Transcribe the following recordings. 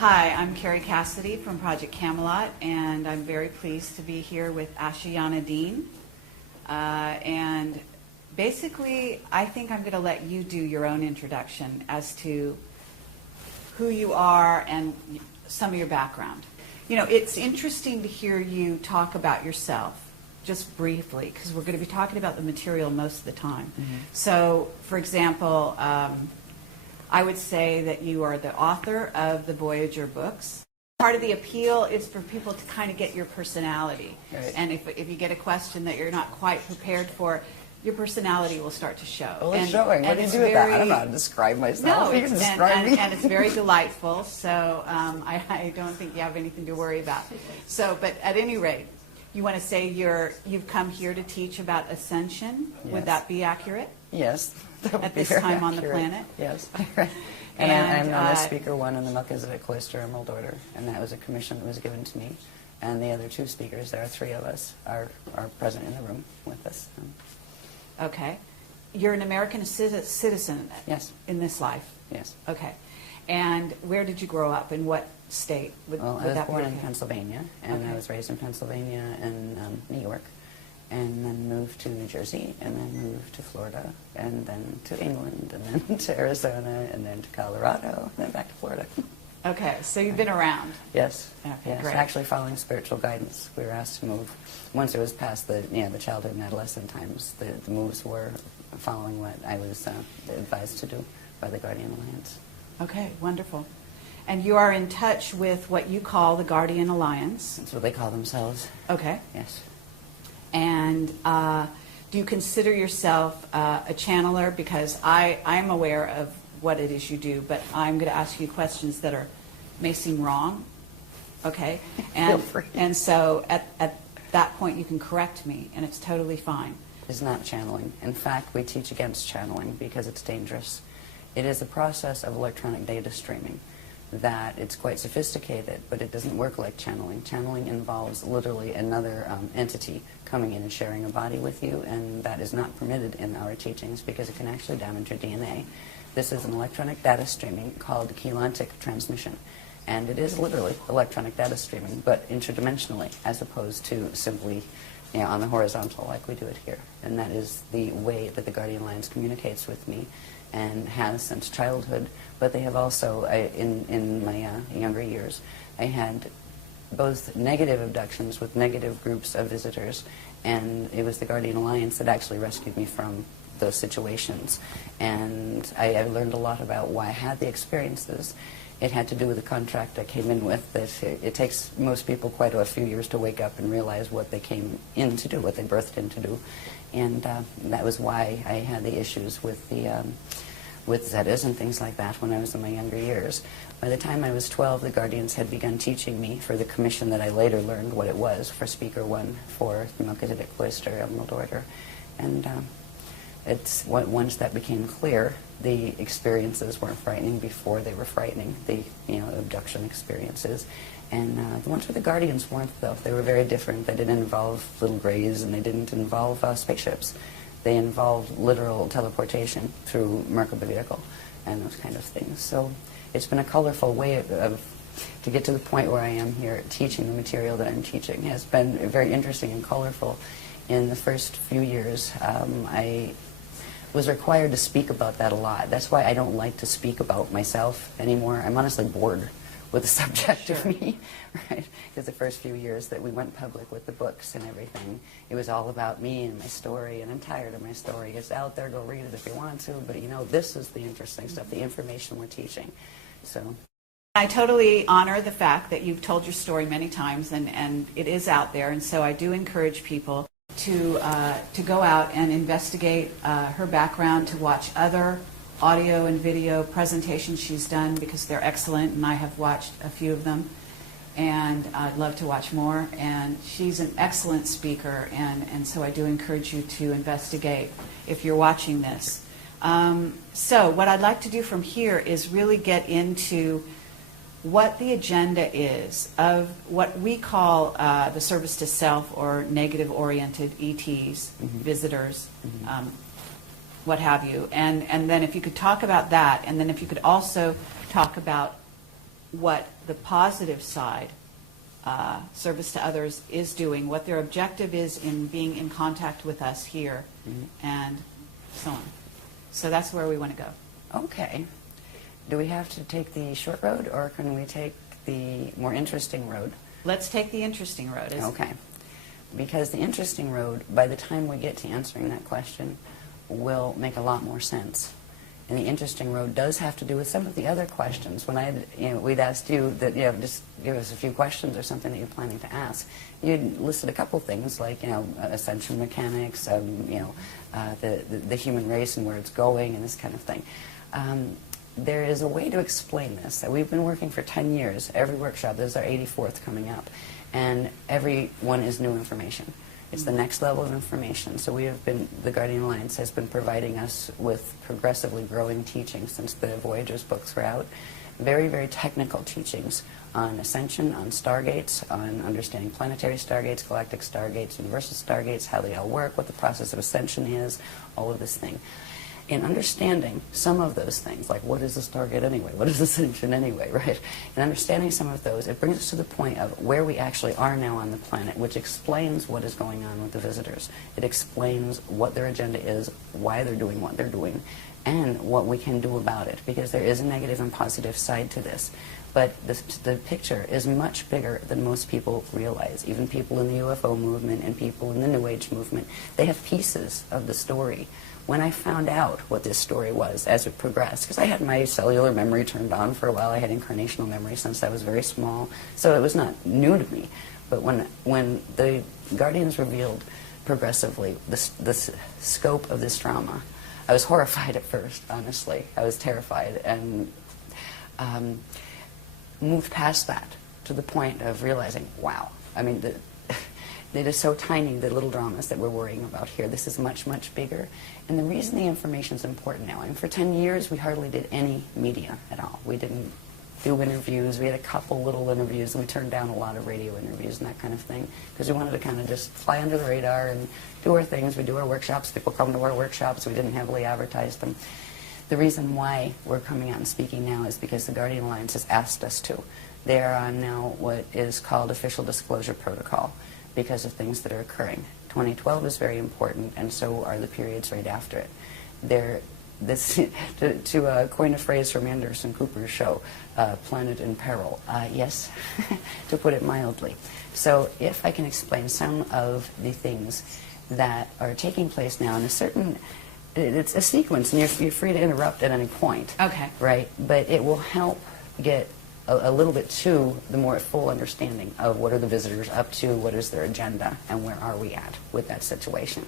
Hi, I'm Carrie Cassidy from Projekt Camelot, and I'm very pleased to be here with Ashayana Deane. And basically, I think I'm going to let you do your own introduction as to who you are and some of your background. You know, it's interesting to hear you talk about yourself, just briefly, because we're going to be talking about the material most of the time. Mm-hmm. So, for example, I would say that you are the author of the Voyager books. Part of the appeal is for people to kind of get your personality. Right. And if you get a question that you're not quite prepared for, your personality will start to show. Well, it's showing. What do you do with that? I don't know how to describe myself. No, you can describe me. And it's very delightful, so I don't think you have anything to worry about. So, but at any rate, you want to say you've come here to teach about ascension. Yes. Would that be accurate? Yes. At this time accurate. On the planet? Yes. And I'm known as Speaker 1 in the Melchizedek Cloister Emerald Order, and that was a commission that was given to me. And the other two speakers, there are three of us, are present in the room with us. Okay. You're an American citizen. Yes. In this life? Yes. Okay. And where did you grow up? In what state? Well, I was born in Pennsylvania, and I was raised in Pennsylvania and New York, and then moved to New Jersey, and then moved to Florida, and then to England, and then to Arizona, and then to Colorado, and then back to Florida. Okay, so you've been around. Yes. Okay, yes. Great. Actually, following spiritual guidance, we were asked to move. Once it was past the childhood and adolescent times, the moves were following what I was advised to do by the Guardian Alliance. Okay, wonderful. And you are in touch with what you call the Guardian Alliance. That's what they call themselves. Okay. Yes. And do you consider yourself a channeler? Because I'm aware of what it is you do, but I'm going to ask you questions that may seem wrong. Okay? Feel free. And so at that point you can correct me, and it's totally fine. It's not channeling. In fact, we teach against channeling because it's dangerous. It is a process of electronic data streaming that it's quite sophisticated, but it doesn't work like channeling. Channeling involves literally another entity coming in and sharing a body with you, and that is not permitted in our teachings because it can actually damage your DNA. This is an electronic data streaming called chelantic transmission, and it is literally electronic data streaming, but interdimensionally, as opposed to simply on the horizontal like we do it here. And that is the way that the Guardian Alliance communicates with me, and has since childhood. But they have also, in my younger years, I had both negative abductions with negative groups of visitors, and it was the Guardian Alliance that actually rescued me from those situations. And I learned a lot about why I had the experiences. It had to do with the contract I came in with, that it takes most people quite a few years to wake up and realize what they came in to do, what they birthed in to do. And that was why I had the issues with the with Zetas and things like that when I was in my younger years. By the time I was 12, the Guardians had begun teaching me for the commission that I later learned what it was, for Speaker 1 for the Melchizedek Cloister Emerald Order. And it's once that became clear, the experiences weren't frightening before they were frightening, the abduction experiences. And the ones with the Guardians weren't, though. They were very different. They didn't involve little grays, and they didn't involve spaceships. They involved literal teleportation through Merkaba vehicle and those kind of things. So it's been a colorful way to get to the point where I am here teaching the material that I'm teaching. It has been very interesting and colorful. In the first few years, I was required to speak about that a lot. That's why I don't like to speak about myself anymore. I'm honestly bored with the subject of me, right? Because the first few years that we went public with the books and everything, it was all about me and my story, and I'm tired of my story. It's out there, go read it if you want to, but this is the interesting stuff, the information we're teaching. So I totally honor the fact that you've told your story many times, and it is out there, and so I do encourage people to go out and investigate her background, to watch other audio and video presentations she's done, because they're excellent, and I have watched a few of them, and I'd love to watch more. And she's an excellent speaker, and so I do encourage you to investigate if you're watching this. So what I'd like to do from here is really get into what the agenda is of what we, the service to self, or negative-oriented ETs, visitors, what have you. And then if you could talk about that, and then if you could also talk about what the positive side, service to others, is doing, what their objective is in being in contact with us here, and so on. So that's where we want to go. Okay. Do we have to take the short road, or can we take the more interesting road? Let's take the interesting road. Okay. Because the interesting road, by the time we get to answering that question, will make a lot more sense. And the interesting road does have to do with some of the other questions. When we'd asked you that, just give us a few questions or something that you're planning to ask. You'd listed a couple things like, ascension mechanics, the human race and where it's going and this kind of thing. There is a way to explain this. We've been working for 10 years. Every workshop, this is our 84th coming up, and every one is new information. It's the next level of information. So the Guardian Alliance has been providing us with progressively growing teachings since the Voyagers books were out. Very, very technical teachings on ascension, on stargates, on understanding planetary stargates, galactic stargates, universal stargates, how they all work, what the process of ascension is, all of this thing. In understanding some of those things, like what is a stargate anyway, what is ascension anyway, right? In understanding some of those, it brings us to the point of where we actually are now on the planet, which explains what is going on with the visitors. It explains what their agenda is, why they're doing what they're doing, and what we can do about it, because there is a negative and positive side to this. But the picture is much bigger than most people realize. Even people in the UFO movement and people in the New Age movement, they have pieces of the story. When I found out what this story was as it progressed, because I had my cellular memory turned on for a while, I had incarnational memory since I was very small, so it was not new to me. But when the Guardians revealed progressively the scope of this drama, I was horrified at first, honestly. I was terrified, and moved past that to the point of realizing, wow, I mean, it is so tiny, the little dramas that we're worrying about here. This is much, much bigger. And the reason the information is important now, and for 10 years we hardly did any media at all. We didn't do interviews. We had a couple little interviews, and we turned down a lot of radio interviews and that kind of thing, because we wanted to kind of just fly under the radar and do our things. We do our workshops. People come to our workshops. We didn't heavily advertise them. The reason why we're coming out and speaking now is because the Guardian Alliance has asked us to. They are on now what is called Official Disclosure Protocol, because of things that are occurring. 2012 is very important, and so are the periods right after it. To coin a phrase from Anderson Cooper's show, planet in peril. Yes, to put it mildly. So if I can explain some of the things that are taking place now in a certain, it's a sequence, and you're free to interrupt at any point. Okay. Right? But it will help get a little bit to the more full understanding of what are the visitors up to, what is their agenda, and where are we at with that situation.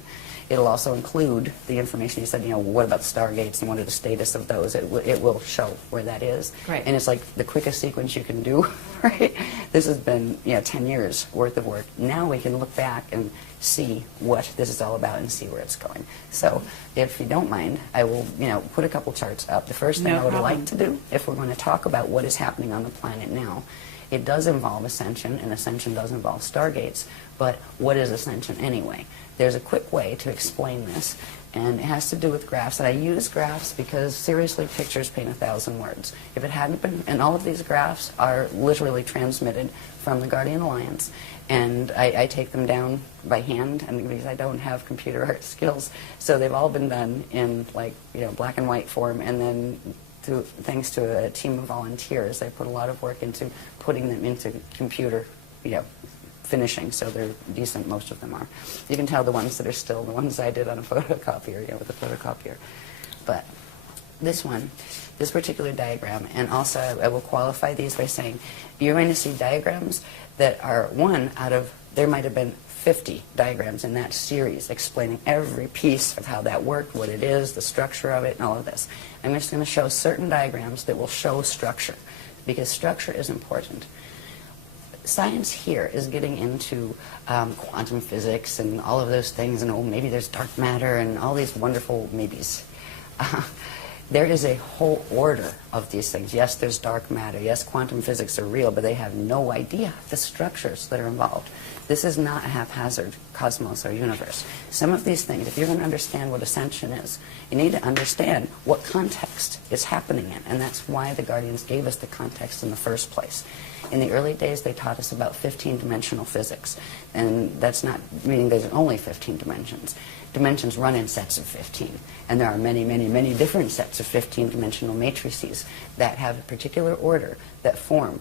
It'll also include the information you said, what about the stargates and what are the status of those? It will show where that is. Right. And it's like the quickest sequence you can do, right? This has been 10 years worth of work. Now we can look back and see what this is all about and see where it's going. So if you don't mind, I will put a couple charts up. The first thing I would like to do, if we're going to talk about what is happening on the planet now, it does involve ascension, and ascension does involve stargates, but what is ascension anyway? There's a quick way to explain this, and it has to do with graphs. And I use graphs because, seriously, pictures paint 1,000 words. If it hadn't been, and all of these graphs are literally transmitted from the Guardian Alliance, and I take them down by hand, and because I don't have computer art skills, so they've all been done in black and white form, and then thanks to a team of volunteers, I put a lot of work into putting them into computer, finishing, so they're decent, most of them are. You can tell the ones that are still the ones I did on a photocopier, with a photocopier. But this particular diagram, and also I will qualify these by saying, you're going to see diagrams that are one out of, there might have been 50 diagrams in that series explaining every piece of how that worked, what it is, the structure of it, and all of this. I'm just going to show certain diagrams that will show structure, because structure is important. Science here is getting into quantum physics and all of those things, and maybe there's dark matter and all these wonderful maybes. There is a whole order of these things. Yes, there's dark matter. Yes, quantum physics are real, but they have no idea the structures that are involved. This is not a haphazard cosmos or universe. Some of these things, if you're going to understand what ascension is, you need to understand what context it's happening in, and that's why the Guardians gave us the context in the first place. In the early days, they taught us about 15-dimensional physics, and that's not meaning there's only 15 dimensions. Dimensions run in sets of 15, and there are many, many, many different sets of 15-dimensional matrices that have a particular order that form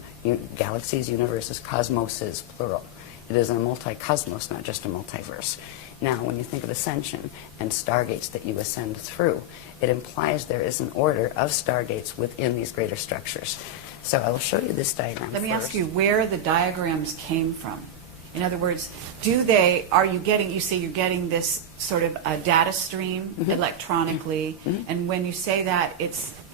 galaxies, universes, cosmoses, plural. It is a multi-cosmos, not just a multiverse. Now, when you think of ascension and stargates that you ascend through, it implies there is an order of stargates within these greater structures. So I will show you this diagram Let me first. ask you where the diagrams came from. In other words, are you getting, you say you're getting this sort of a data stream electronically, and when you say that,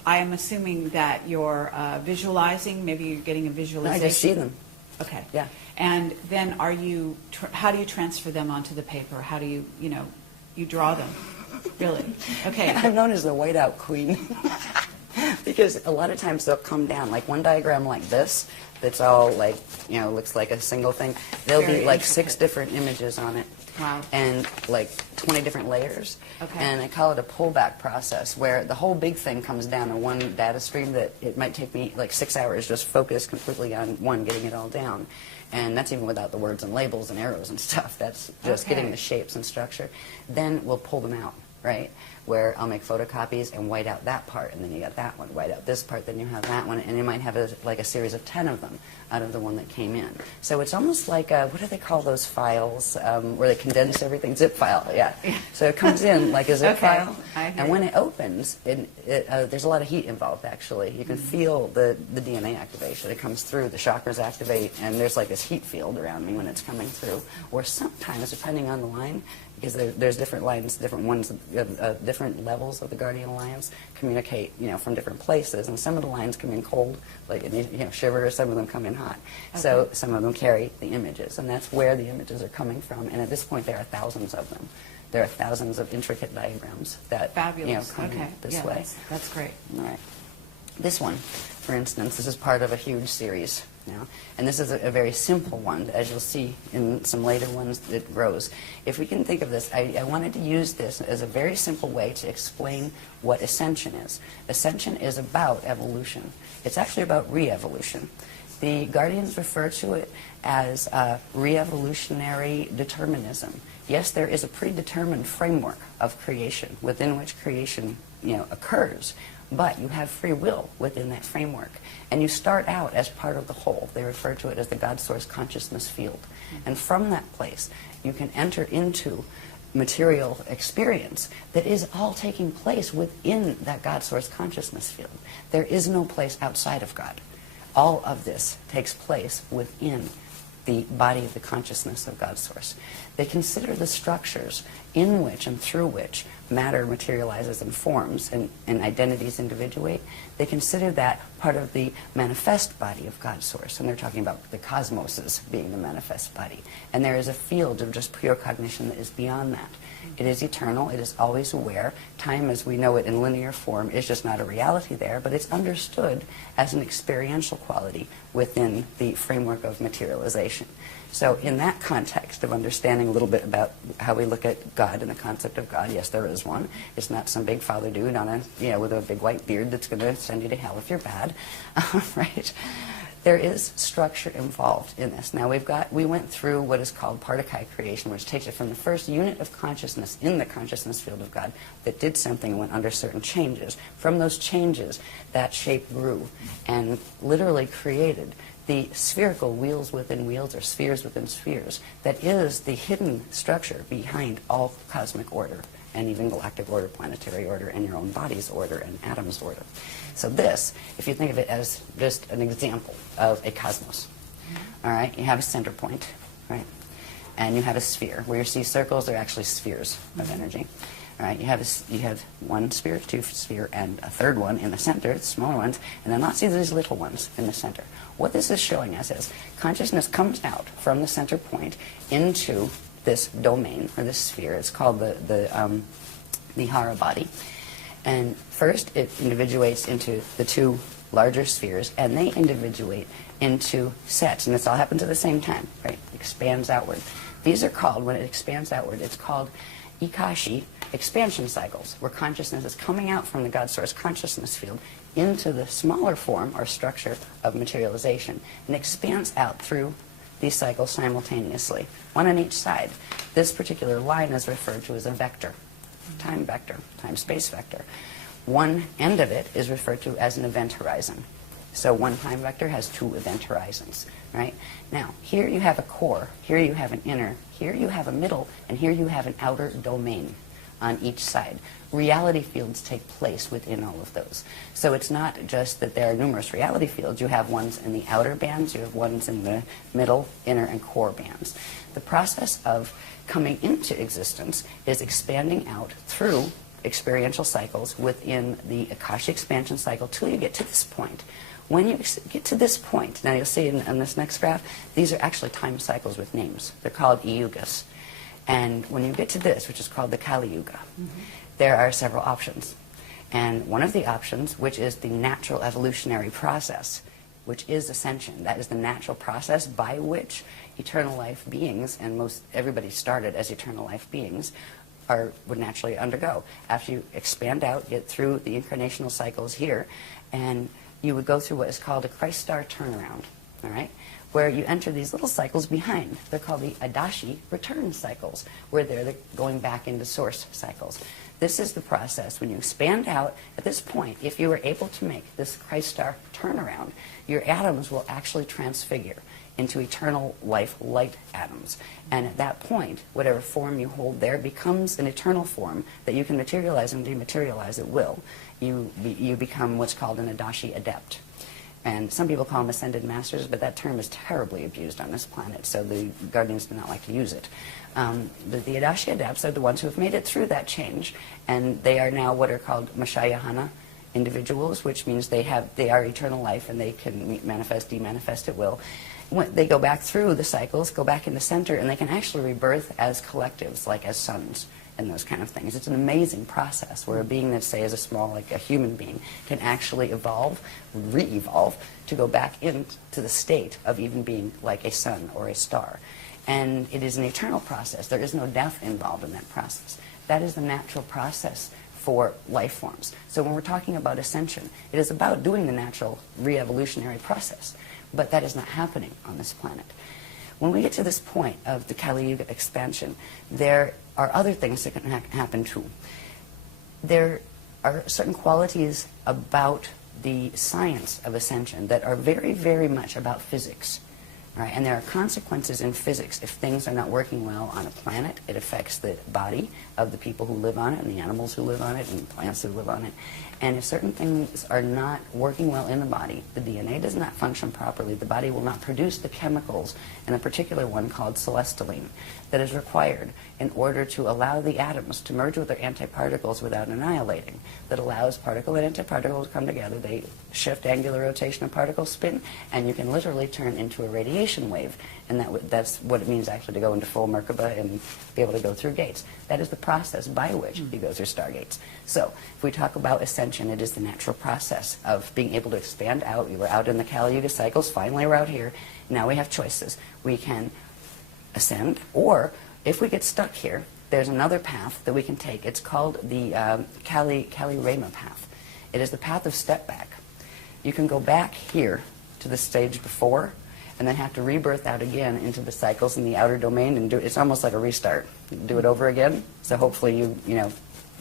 I am assuming that you're visualizing, maybe you're getting a visualization. I just see them. Okay. Yeah. And then how do you transfer them onto the paper? How do you draw them? Really? Okay. I'm known as the whiteout queen. Because a lot of times they'll come down, like one diagram like this, that's all like, looks like a single thing. There'll be like 6 different images on it. Wow. And like 20 different layers. Okay. And I call it a pullback process, where the whole big thing comes down in one data stream that it might take me like 6 hours just focused completely on one, getting it all down. And that's even without the words and labels and arrows and stuff. That's just getting the shapes and structure. Then we'll pull them out, right? Where I'll make photocopies and white out that part, and then you got that one, white out this part, then you have that one, and you might have like a series of 10 of them out of the one that came in. So it's almost like what do they call those files where they condense everything? Zip file, yeah. So it comes in like a zip file, and when it opens, there's a lot of heat involved, actually. You can feel the DNA activation. It comes through, the chakras activate, and there's like this heat field around me when it's coming through. Or sometimes, depending on the line, because there's different lines, different ones, different levels of the Guardian Alliance communicate, from different places, and some of the lines come in cold, like shiver, some of them come in hot. Okay. So some of them carry the images, and that's where the images are coming from. And at this point, there are thousands of them. There are thousands of intricate diagrams that come in this way. That's great. All right. This one, for instance, this is part of a huge series now, and this is a very simple one. As you'll see in some later ones, it grows. If we can think of this, I wanted to use this as a very simple way to explain what ascension is. Ascension is about evolution. It's actually about re-evolution. The Guardians refer to it as re-evolutionary determinism. Yes, there is a predetermined framework of creation within which creation occurs, but you have free will within that framework. And you start out as part of the whole. They refer to it as the God Source consciousness field. And from that place, you can enter into material experience that is all taking place within that God Source consciousness field. There is no place outside of God. All of this takes place within the body of the consciousness of God Source. They consider the structures in which and through which matter materializes and forms and identities individuate. They consider that part of the manifest body of God Source, and they're talking about the cosmoses being the manifest body. And there is a field of just pure cognition that is beyond that. It is eternal, it is always aware. Time as we know it in linear form is just not a reality there, but it's understood as an experiential quality within the framework of materialization. So in that context of understanding a little bit about how we look at God and the concept of God, yes, there is one. It's not some big father dude on with a big white beard that's going to send you to hell if you're bad, right? There is structure involved in this. Now we went through what is called Partakai creation, which takes it from the first unit of consciousness in the consciousness field of God that did something and went under certain changes. From those changes, that shape grew and literally created the spherical wheels within wheels, or spheres within spheres, that is the hidden structure behind all cosmic order, and even galactic order, planetary order, and your own body's order, and atoms' order. So this, if you think of it as just an example of a cosmos, all right, you have a center point, right, and you have a sphere. Where you see circles, they're actually spheres of energy. All right, you have one sphere, two sphere, and a third one in the center, the smaller ones, and then lots of these little ones in the center. What this is showing us is consciousness comes out from the center point into this domain, or this sphere. It's called the Hara body. And first, it individuates into the two larger spheres, and they individuate into sets. And this all happens at the same time, right? Expands outward. These are called, when it expands outward, it's called ikashi, expansion cycles, where consciousness is coming out from the God Source consciousness field into the smaller form or structure of materialization and expands out through these cycles simultaneously, one on each side. This particular line is referred to as a vector, time-space vector. One end of it is referred to as an event horizon. So one time vector has two event horizons, right? Now, here you have a core, here you have an inner, here you have a middle, and here you have an outer domain on each side. Reality fields take place within all of those. So it's not just that there are numerous reality fields. You have ones in the outer bands, you have ones in the middle, inner, and core bands. The process of coming into existence is expanding out through experiential cycles within the Akashic expansion cycle till you get to this point. When you get to this point, now you'll see in this next graph, these are actually time cycles with names. They're called yugas. And when you get to this, which is called the Kali Yuga, there are several options. And one of the options, which is the natural evolutionary process, which is ascension, that is the natural process by which eternal life beings, and most everybody started as eternal life beings, would naturally undergo. After you expand out, get through the incarnational cycles here, and you would go through what is called a Christ star turnaround, all right? Where you enter these little cycles behind. They're called the Adashi return cycles, where they're going back into source cycles. This is the process. When you expand out, at this point, if you were able to make this Christ star turnaround, your atoms will actually transfigure into eternal life light atoms. And at that point, whatever form you hold there becomes an eternal form that you can materialize and dematerialize at will. You become what's called an Adashi adept. And some people call them ascended masters, but that term is terribly abused on this planet, so the Guardians do not like to use it. But the Adashi adepts are the ones who have made it through that change, and they are now what are called Ashayana individuals, which means they are eternal life and they can manifest, demanifest at will. When they go back through the cycles, go back in the center, and they can actually rebirth as collectives, like as suns and those kind of things. It's an amazing process where a being that, say, is a small, like a human being, can actually evolve, re-evolve, to go back into the state of even being like a sun or a star. And it is an eternal process. There is no death involved in that process. That is the natural process for life forms. So when we're talking about ascension, it is about doing the natural re-evolutionary process. But that is not happening on this planet. When we get to this point of the Kali Yuga expansion, there are other things that can happen too. There are certain qualities about the science of ascension that are very, very much about physics. Right? And there are consequences in physics. If things are not working well on a planet, it affects the body of the people who live on it, and the animals who live on it, and the plants who live on it. And if certain things are not working well in the body, the DNA does not function properly, the body will not produce the chemicals, and a particular one called celestaline, that is required in order to allow the atoms to merge with their antiparticles without annihilating. That allows particle and antiparticle to come together. They shift angular rotation of particle spin, and you can literally turn into a radiation wave. And that's what it means actually to go into full Merkaba and be able to go through gates. That is the process by which you go through stargates. So if we talk about ascension, it is the natural process of being able to expand out. We were out in the Kali Yuga cycles. Finally, we're out here. Now we have choices. We can ascend, or if we get stuck here, there's another path that we can take. It's called the Kali Rama path. It is the path of step back. You can go back here to the stage before, and then have to rebirth out again into the cycles in the outer domain, and it's almost like a restart. Do it over again. So hopefully you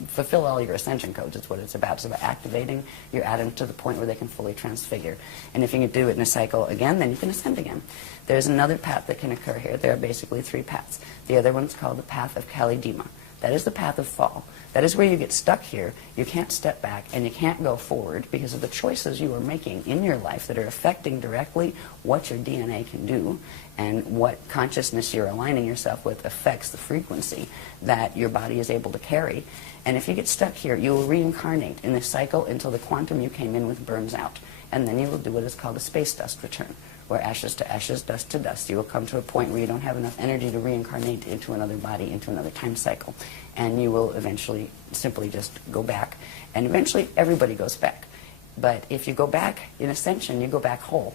fulfill all your ascension codes. It's what it's about. It's about activating your atoms to the point where they can fully transfigure. And if you can do it in a cycle again, then you can ascend again. There's another path that can occur here. There are basically three paths. The other one's called the path of Kali Dima. That is the path of fall. That is where you get stuck here. You can't step back and you can't go forward because of the choices you are making in your life that are affecting directly what your DNA can do, and what consciousness you're aligning yourself with affects the frequency that your body is able to carry. And if you get stuck here, you will reincarnate in this cycle until the quantum you came in with burns out. And then you will do what is called a space dust return, or ashes to ashes, dust to dust. You will come to a point where you don't have enough energy to reincarnate into another body, into another time cycle. And you will eventually simply just go back. And eventually everybody goes back. But if you go back in ascension, you go back whole.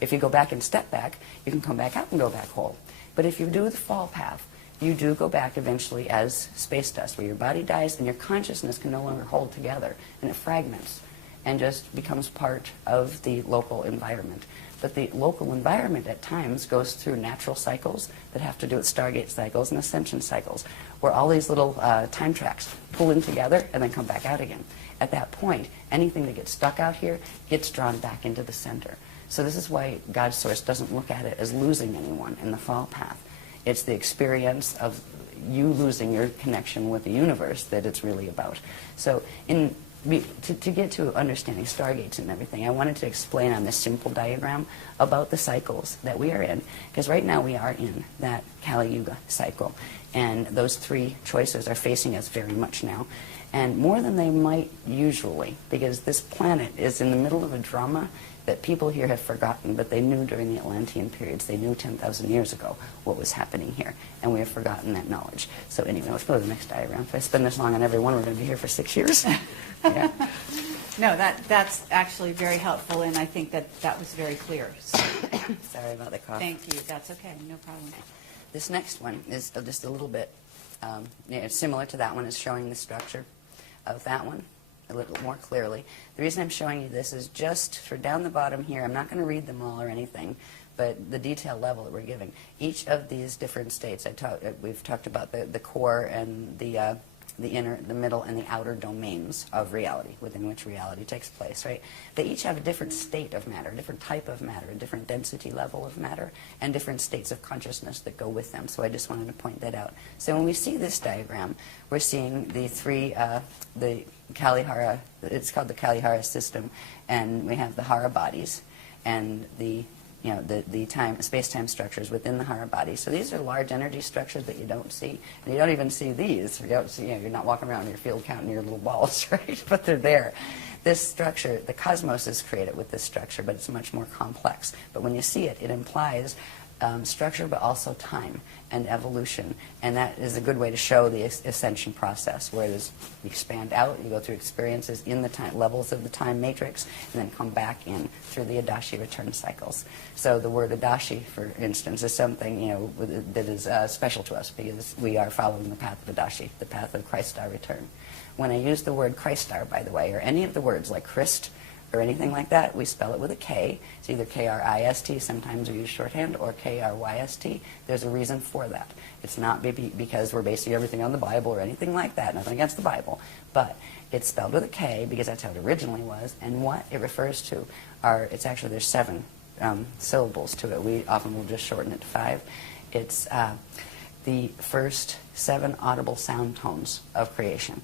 If you go back and step back, you can come back out and go back whole. But if you do the fall path, you do go back eventually as space dust, where your body dies and your consciousness can no longer hold together, and it fragments and just becomes part of the local environment. But the local environment at times goes through natural cycles that have to do with Stargate cycles and ascension cycles, where all these little time tracks pull in together and then come back out again. At that point, anything that gets stuck out here gets drawn back into the center. So this is why God's Source doesn't look at it as losing anyone in the fall path. It's the experience of you losing your connection with the universe that it's really about. So to get to understanding Stargates and everything, I wanted to explain on this simple diagram about the cycles that we are in. Because right now we are in that Kali Yuga cycle. And those three choices are facing us very much now. And more than they might usually, because this planet is in the middle of a drama that people here have forgotten, but they knew during the Atlantean periods. They knew 10,000 years ago what was happening here, and we have forgotten that knowledge. So anyway, let's go to the next diagram. If I spend this long on every one, we're going to be here for 6 years. Yeah. No, that's actually very helpful, and I think that was very clear. So, sorry about the cough. thank you. That's okay. No problem. This next one is just a little bit it's similar to that one. It's showing the structure of that one a little more clearly. The reason I'm showing you this is just for down the bottom here. I'm not going to read them all or anything, but the detail level that we're giving. Each of these different states, we've talked about the core and the inner, the middle, and the outer domains of reality, within which reality takes place, right? They each have a different state of matter, a different type of matter, a different density level of matter, and different states of consciousness that go with them. So I just wanted to point that out. So when we see this diagram, we're seeing the three, the Kalihara, it's called the Kalihara system, and we have the Hara bodies, and the space-time structures within the Hara body. So these are large energy structures that you don't see. And you don't even see these. You don't see, you're not walking around in your field counting your little balls, right? But they're there. This structure, the cosmos is created with this structure, but it's much more complex. But when you see it, it implies structure, but also time and evolution. And that is a good way to show the ascension process, where you expand out, you go through experiences in the time levels of the time matrix, and then come back in through the Adashi return cycles. So the word Adashi, for instance, is something that is special to us, because we are following the path of Adashi, the path of Christ star return. When I use the word Christ star, by the way, or any of the words like Christ, or anything like that, we spell it with a K. It's either K-R-I-S-T, sometimes we use shorthand, or K-R-Y-S-T. There's a reason for that. It's not because we're basing everything on the Bible or anything like that, nothing against the Bible, but it's spelled with a K because that's how it originally was, and what it refers to there's 7 syllables to it. We often will just shorten it to 5. It's the first 7 audible sound tones of creation,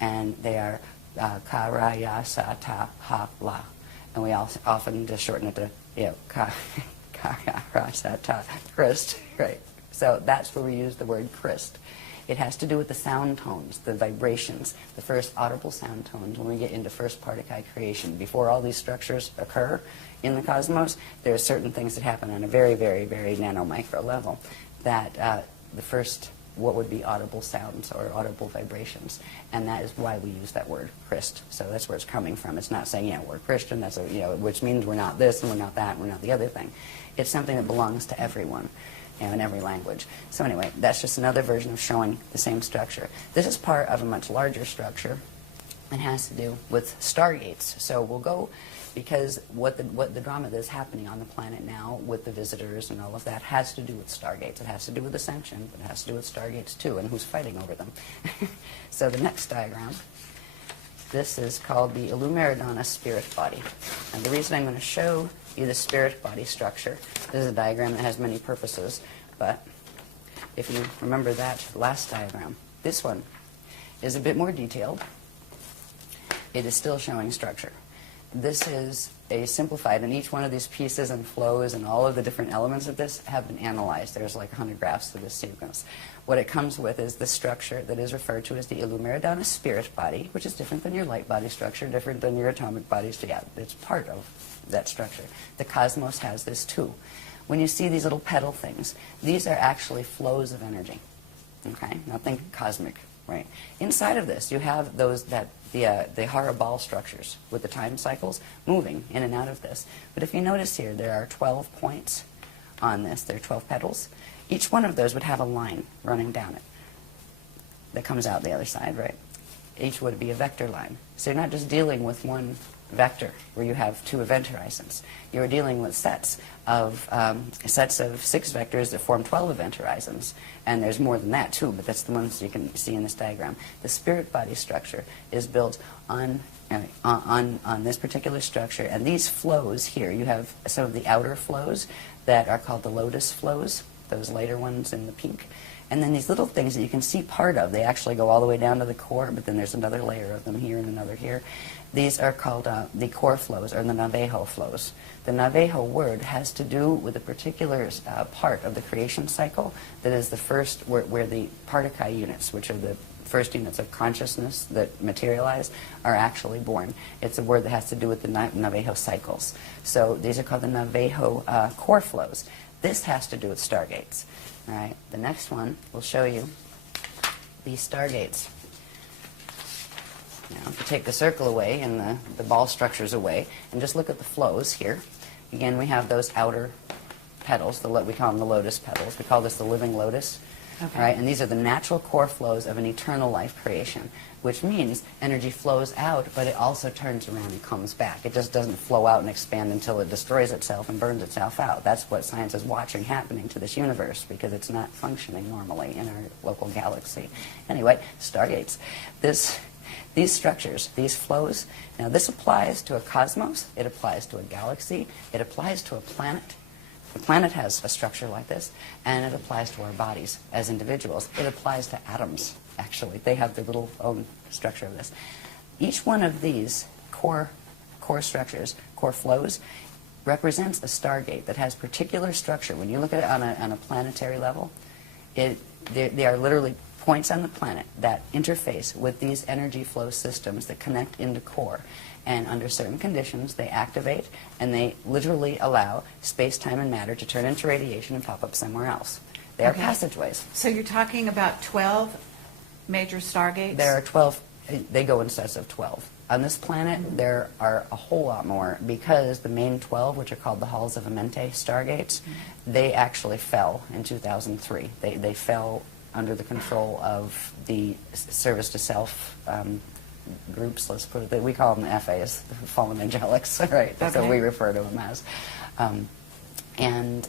and they are ka, ra, ya, sa, ta, ha, la. And we often just shorten it to, ka, ya, ra, sa, ta, Christ, right? So that's where we use the word Christ. It has to do with the sound tones, the vibrations, the first audible sound tones when we get into first particle creation. Before all these structures occur in the cosmos, there are certain things that happen on a very, very, very nano-micro level that the first what would be audible sounds or audible vibrations, and that is why we use that word Christ. So that's where it's coming from. It's not saying, we're Christian, that's which means we're not this and we're not that and we're not the other thing. It's something that belongs to everyone, in every language. So anyway, that's just another version of showing the same structure. This is part of a much larger structure and has to do with Stargates. So we'll go, because what the drama that is happening on the planet now with the visitors and all of that has to do with Stargates. It has to do with Ascension, but it has to do with Stargates too, and who's fighting over them. So the next diagram, this is called the Illumeridana spirit body. And the reason I'm going to show you the spirit body structure, this is a diagram that has many purposes, but if you remember that last diagram, this one is a bit more detailed. It is still showing structure. this is a simplified, and each one of these pieces and flows and all of the different elements of this have been analyzed. There's like 100 graphs of this sequence. What it comes with is the structure that is referred to as the Ilumeridana spirit body, which is different than your light body structure, different than your atomic body. So yeah, it's part of that structure. The cosmos has this too. When you see these little petal things, these are actually flows of energy. Okay, now think cosmic, right? Inside of this, you have those the Hara-Ball structures with the time cycles moving in and out of this. But if you notice here, there are 12 points on this. There are 12 petals. Each one of those would have a line running down it that comes out the other side, right? Each would be a vector line. So you're not just dealing with one vector where you have two event horizons. You're dealing with sets of 6 vectors that form 12 event horizons. And there's more than that too, but that's the ones you can see in this diagram. The spirit body structure is built on this particular structure, and these flows here, you have some of the outer flows that are called the lotus flows, those later ones in the pink. And then these little things that you can see part of, they actually go all the way down to the core, but then there's another layer of them here and another here. These are called the core flows, or the Navajo flows. The Navajo word has to do with a particular part of the creation cycle that is the first, where the Partakai units, which are the first units of consciousness that materialize, are actually born. It's a word that has to do with the Navajo cycles. So these are called the Navajo core flows. This has to do with stargates. All right, the next one will show you these stargates. Now, if you take the circle away and the ball structures away, and just look at the flows here. Again, we have those outer petals, we call them the lotus petals. We call this the living lotus. Okay. Right? And these are the natural core flows of an eternal life creation, which means energy flows out, but it also turns around and comes back. It just doesn't flow out and expand until it destroys itself and burns itself out. That's what science is watching happening to this universe, because it's not functioning normally in our local galaxy. Anyway, stargates. These structures, these flows, now this applies to a cosmos, it applies to a galaxy, it applies to a planet. The planet has a structure like this, and it applies to our bodies as individuals. It applies to atoms, actually. They have their little own structure of this. Each one of these core structures, core flows, represents a stargate that has particular structure. When you look at it on a planetary level, they are literally points on the planet that interface with these energy flow systems that connect into core. And under certain conditions, they activate, and they literally allow space, time, and matter to turn into radiation and pop up somewhere else. They are passageways. So you're talking about 12 major stargates? There are 12. They go in sets of 12. On this planet, there are a whole lot more, because the main 12, which are called the Halls of Amente stargates, they actually fell in 2003. They fell under the control of the service to self groups, let's put it, we call them the FAs, the fallen angelics, right? That's what we refer to them as. And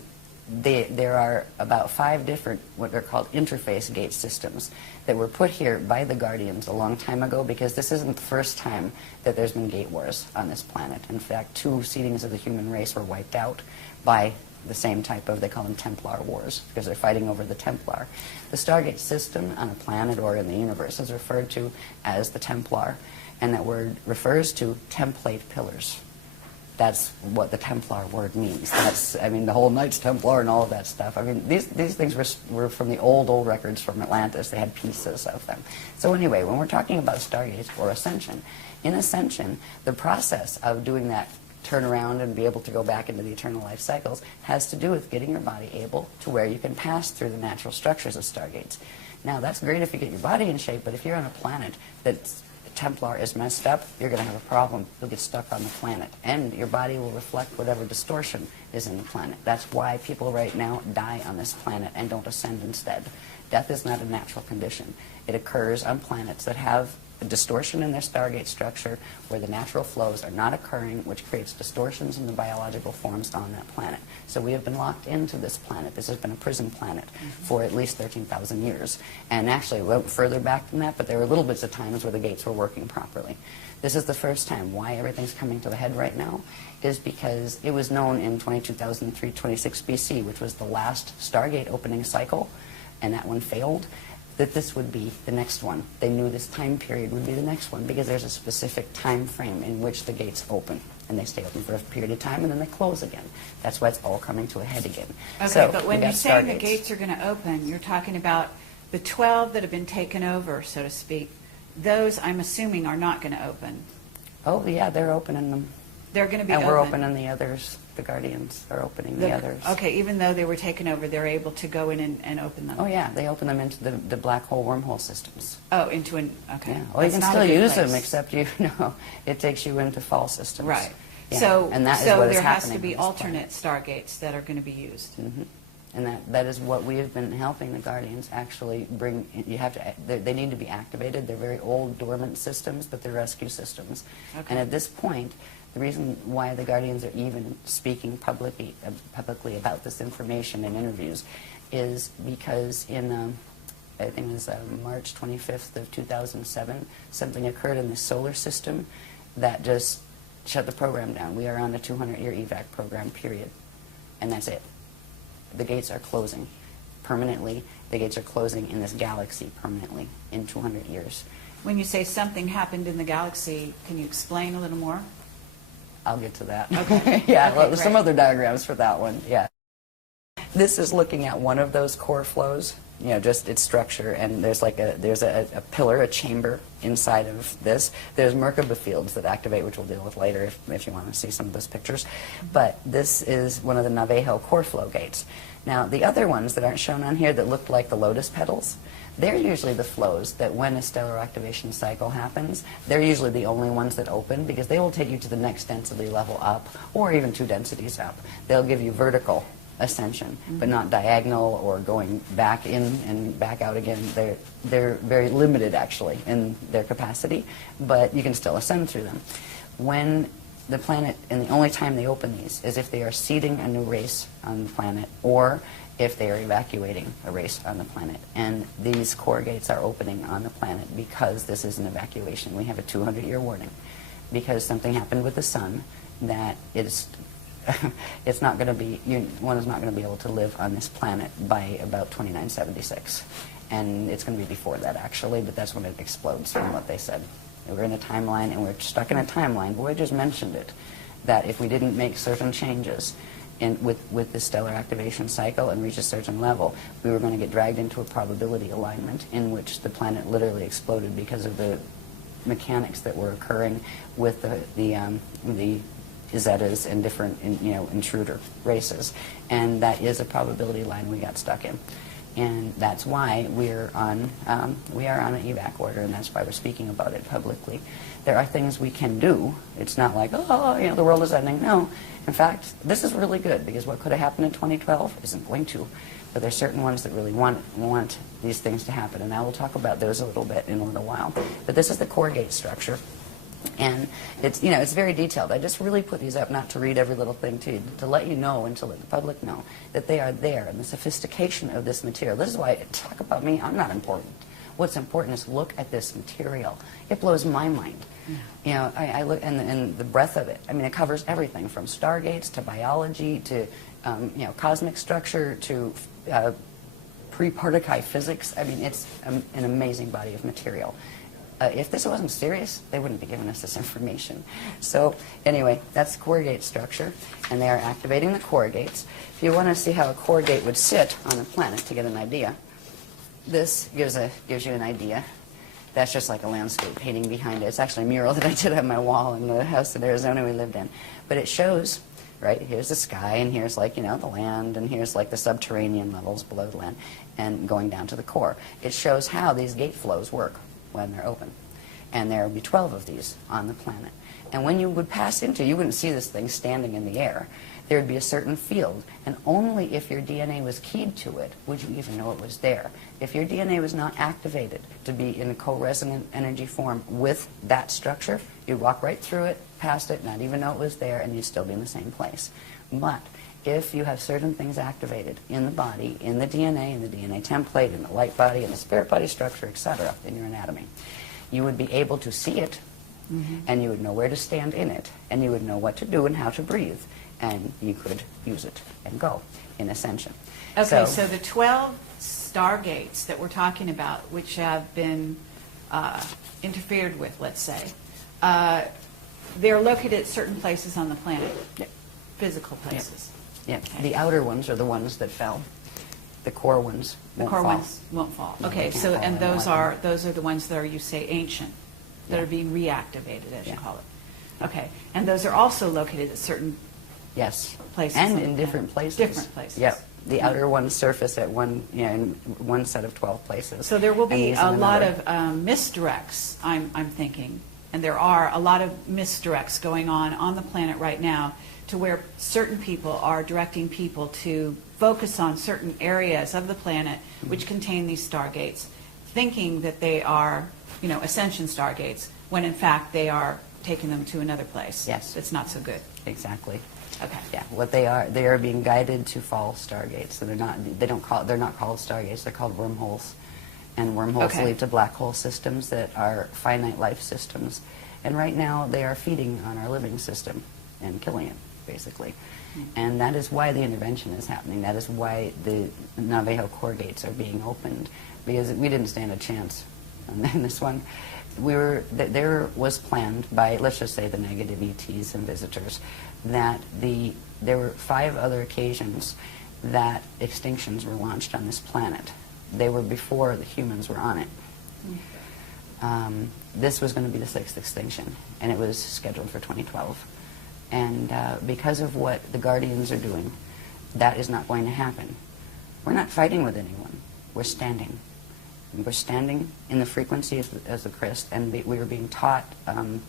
there are about 5 different, what are called interface gate systems, that were put here by the Guardians a long time ago, because this isn't the first time that there's been gate wars on this planet. In fact, 2 seedings of the human race were wiped out by the same type of, they call them Templar wars, because they're fighting over the Templar. The Stargate system on a planet or in the universe is referred to as the Templar, and that word refers to template pillars. That's what the Templar word means. That's, I mean, the whole Knights Templar and all of that stuff. I mean, these things were from the old records from Atlantis. They had pieces of them. So anyway, when we're talking about Stargates or Ascension, in Ascension, the process of doing that turn around and be able to go back into the eternal life cycles has to do with getting your body able to where you can pass through the natural structures of stargates. Now, that's great if you get your body in shape, but if you're on a planet that's Templar is messed up, you're going to have a problem. You'll get stuck on the planet, and your body will reflect whatever distortion is in the planet. That's why people right now die on this planet and don't ascend instead. Death is not a natural condition. It occurs on planets that have a distortion in their stargate structure, where the natural flows are not occurring, which creates distortions in the biological forms on that planet. So we have been locked into this planet. This has been a prison planet for at least 13,000 years. And actually, we went further back than that, but there were little bits of times where the gates were working properly. This is the first time. Why everything's coming to the head right now is because it was known in 22,326 BC, which was the last stargate opening cycle, and that one failed. that this would be the next one. They knew this time period would be the next one because there's a specific time frame in which the gates open. And they stay open for a period of time, and then they close again. That's why it's all coming to a head again. Okay, so but when you're saying the gates are going to open, you're talking about the 12 that have been taken over, so to speak. Those, I'm assuming, are not going to open. Oh, yeah, they're opening them. They're going to be and open. we're opening the others. The Guardians are opening the others. Okay, even though they were taken over, they're able to go in and open them. Oh, yeah, they open them into the black hole wormhole systems. Oh, into an, okay. Yeah. Well, you can still use them, except, you know, it takes you into fall systems. Right. Yeah. So, and that is what is there has to happening be on this alternate stargates that are going to be used. Mm-hmm. And that is what we have been helping the Guardians actually bring. You have to. They need to be activated. They're very old, dormant systems, but they're rescue systems. Okay. And at this point, the reason why the Guardians are even speaking publicly about this information in interviews is because in I think it was March 25th of 2007, something occurred in the solar system that just shut the program down. We are on a 200-year evac program, period. And that's it. The gates are closing permanently. The gates are closing in this galaxy permanently in 200 years. When you say something happened in the galaxy, can you explain a little more? I'll get to that. Okay. Yeah, Okay, well, there's some great. other diagrams for that one. Yeah. This is looking at one of those core flows, you know, just its structure, and there's like a pillar, a chamber inside of this. There's Merkaba fields that activate, which we'll deal with later if you want to see some of those pictures. But this is one of the Navajo core flow gates. Now, the other ones that aren't shown on here that look like the lotus petals, they're usually the flows that when a stellar activation cycle happens, they're usually the only ones that open because they will take you to the next density level up or even 2 densities up. They'll give you vertical ascension, but not diagonal or going back in and back out again. They're very limited actually in their capacity, but you can still ascend through them. When the planet, and the only time they open these is if they are seeding a new race on the planet or if they are evacuating a race on the planet. And these core gates are opening on the planet because this is an evacuation. We have a 200-year warning because something happened with the sun that it's not going to be, one is not going to be able to live on this planet by about 2976. And it's going to be before that, actually, but that's when it explodes, from what they said. We're in a timeline, and we're stuck in a timeline. Voyager's mentioned it, that if we didn't make certain changes with the stellar activation cycle and reach a certain level, we were going to get dragged into a probability alignment in which the planet literally exploded because of the mechanics that were occurring with the Zetas and different, intruder races, and that is a probability line we got stuck in, and that's why we are on an evac order, and that's why we're speaking about it publicly. There are things we can do. It's not like, the world is ending. No, in fact, this is really good because what could have happened in 2012 isn't going to. But there's certain ones that really want these things to happen, and I will talk about those a little bit in a little while. But this is the core gate structure. And it's, it's very detailed. I just really put these up not to read every little thing to you, to let you know and to let the public know that they are there and the sophistication of this material. This is why, talk about me, I'm not important. What's important is look at this material. It blows my mind. Yeah. I look, and the breadth of it. I mean, it covers everything from stargates to biology to, cosmic structure to pre-Particuli physics. I mean, it's an amazing body of material. If this wasn't serious, they wouldn't be giving us this information. So anyway, that's the core gate structure, and they are activating the core gates. If you want to see how a core gate would sit on a planet to get an idea, this gives you an idea. That's just like a landscape painting behind it. It's actually a mural that I did on my wall in the house in Arizona we lived in. But it shows, right, here's the sky, and here's like, the land, and here's like the subterranean levels below the land, and going down to the core. It shows how these gate flows work when they're open. And there would be 12 of these on the planet. And when you would pass into, you wouldn't see this thing standing in the air. There would be a certain field, and only if your DNA was keyed to it would you even know it was there. If your DNA was not activated to be in a co-resonant energy form with that structure, you'd walk right through it, past it, not even know it was there, and you'd still be in the same place. But if you have certain things activated in the body, in the DNA template, in the light body, in the spirit body structure, etc., in your anatomy, you would be able to see it, and you would know where to stand in it, and you would know what to do and how to breathe, and you could use it and go in ascension. Okay, so the 12 stargates that we're talking about, which have been interfered with, let's say, they're located at certain places on the planet, physical places. Yeah, Okay. the outer ones are the ones that fell. The core ones The won't core fall. ones won't fall. No, Okay, they so can't fall and in those are the ones that are, you say, ancient, that Yeah. are being reactivated, as you Yeah. call it. Okay, and those are also located at certain Yes. places. And on the in planet. different places. Different places. Yep. The Yeah. outer ones surface at in one set of 12 places. So there will and be these a in lot another. of misdirects, I'm thinking, and there are a lot of misdirects going on the planet right now, to where certain people are directing people to focus on certain areas of the planet which contain these stargates, thinking that they are, ascension stargates, when in fact they are taking them to another place. Yes. It's not so good. Exactly. Okay. Yeah, what they are being guided to fall stargates. So they're not called stargates, they're called wormholes. And wormholes Okay. lead to black hole systems that are finite life systems. And right now they are feeding on our living system and killing it, basically. And that is why the intervention is happening. That is why the Navajo core gates are being opened, because we didn't stand a chance on this one. There was planned by, let's just say, the negative ETs and visitors, that there were 5 other occasions that extinctions were launched on this planet. They were before the humans were on it. This was going to be the 6th extinction, and it was scheduled for 2012. And because of what the Guardians are doing, that is not going to happen. We're not fighting with anyone. We're standing. We're standing in the frequency as the Christ, and we were being taught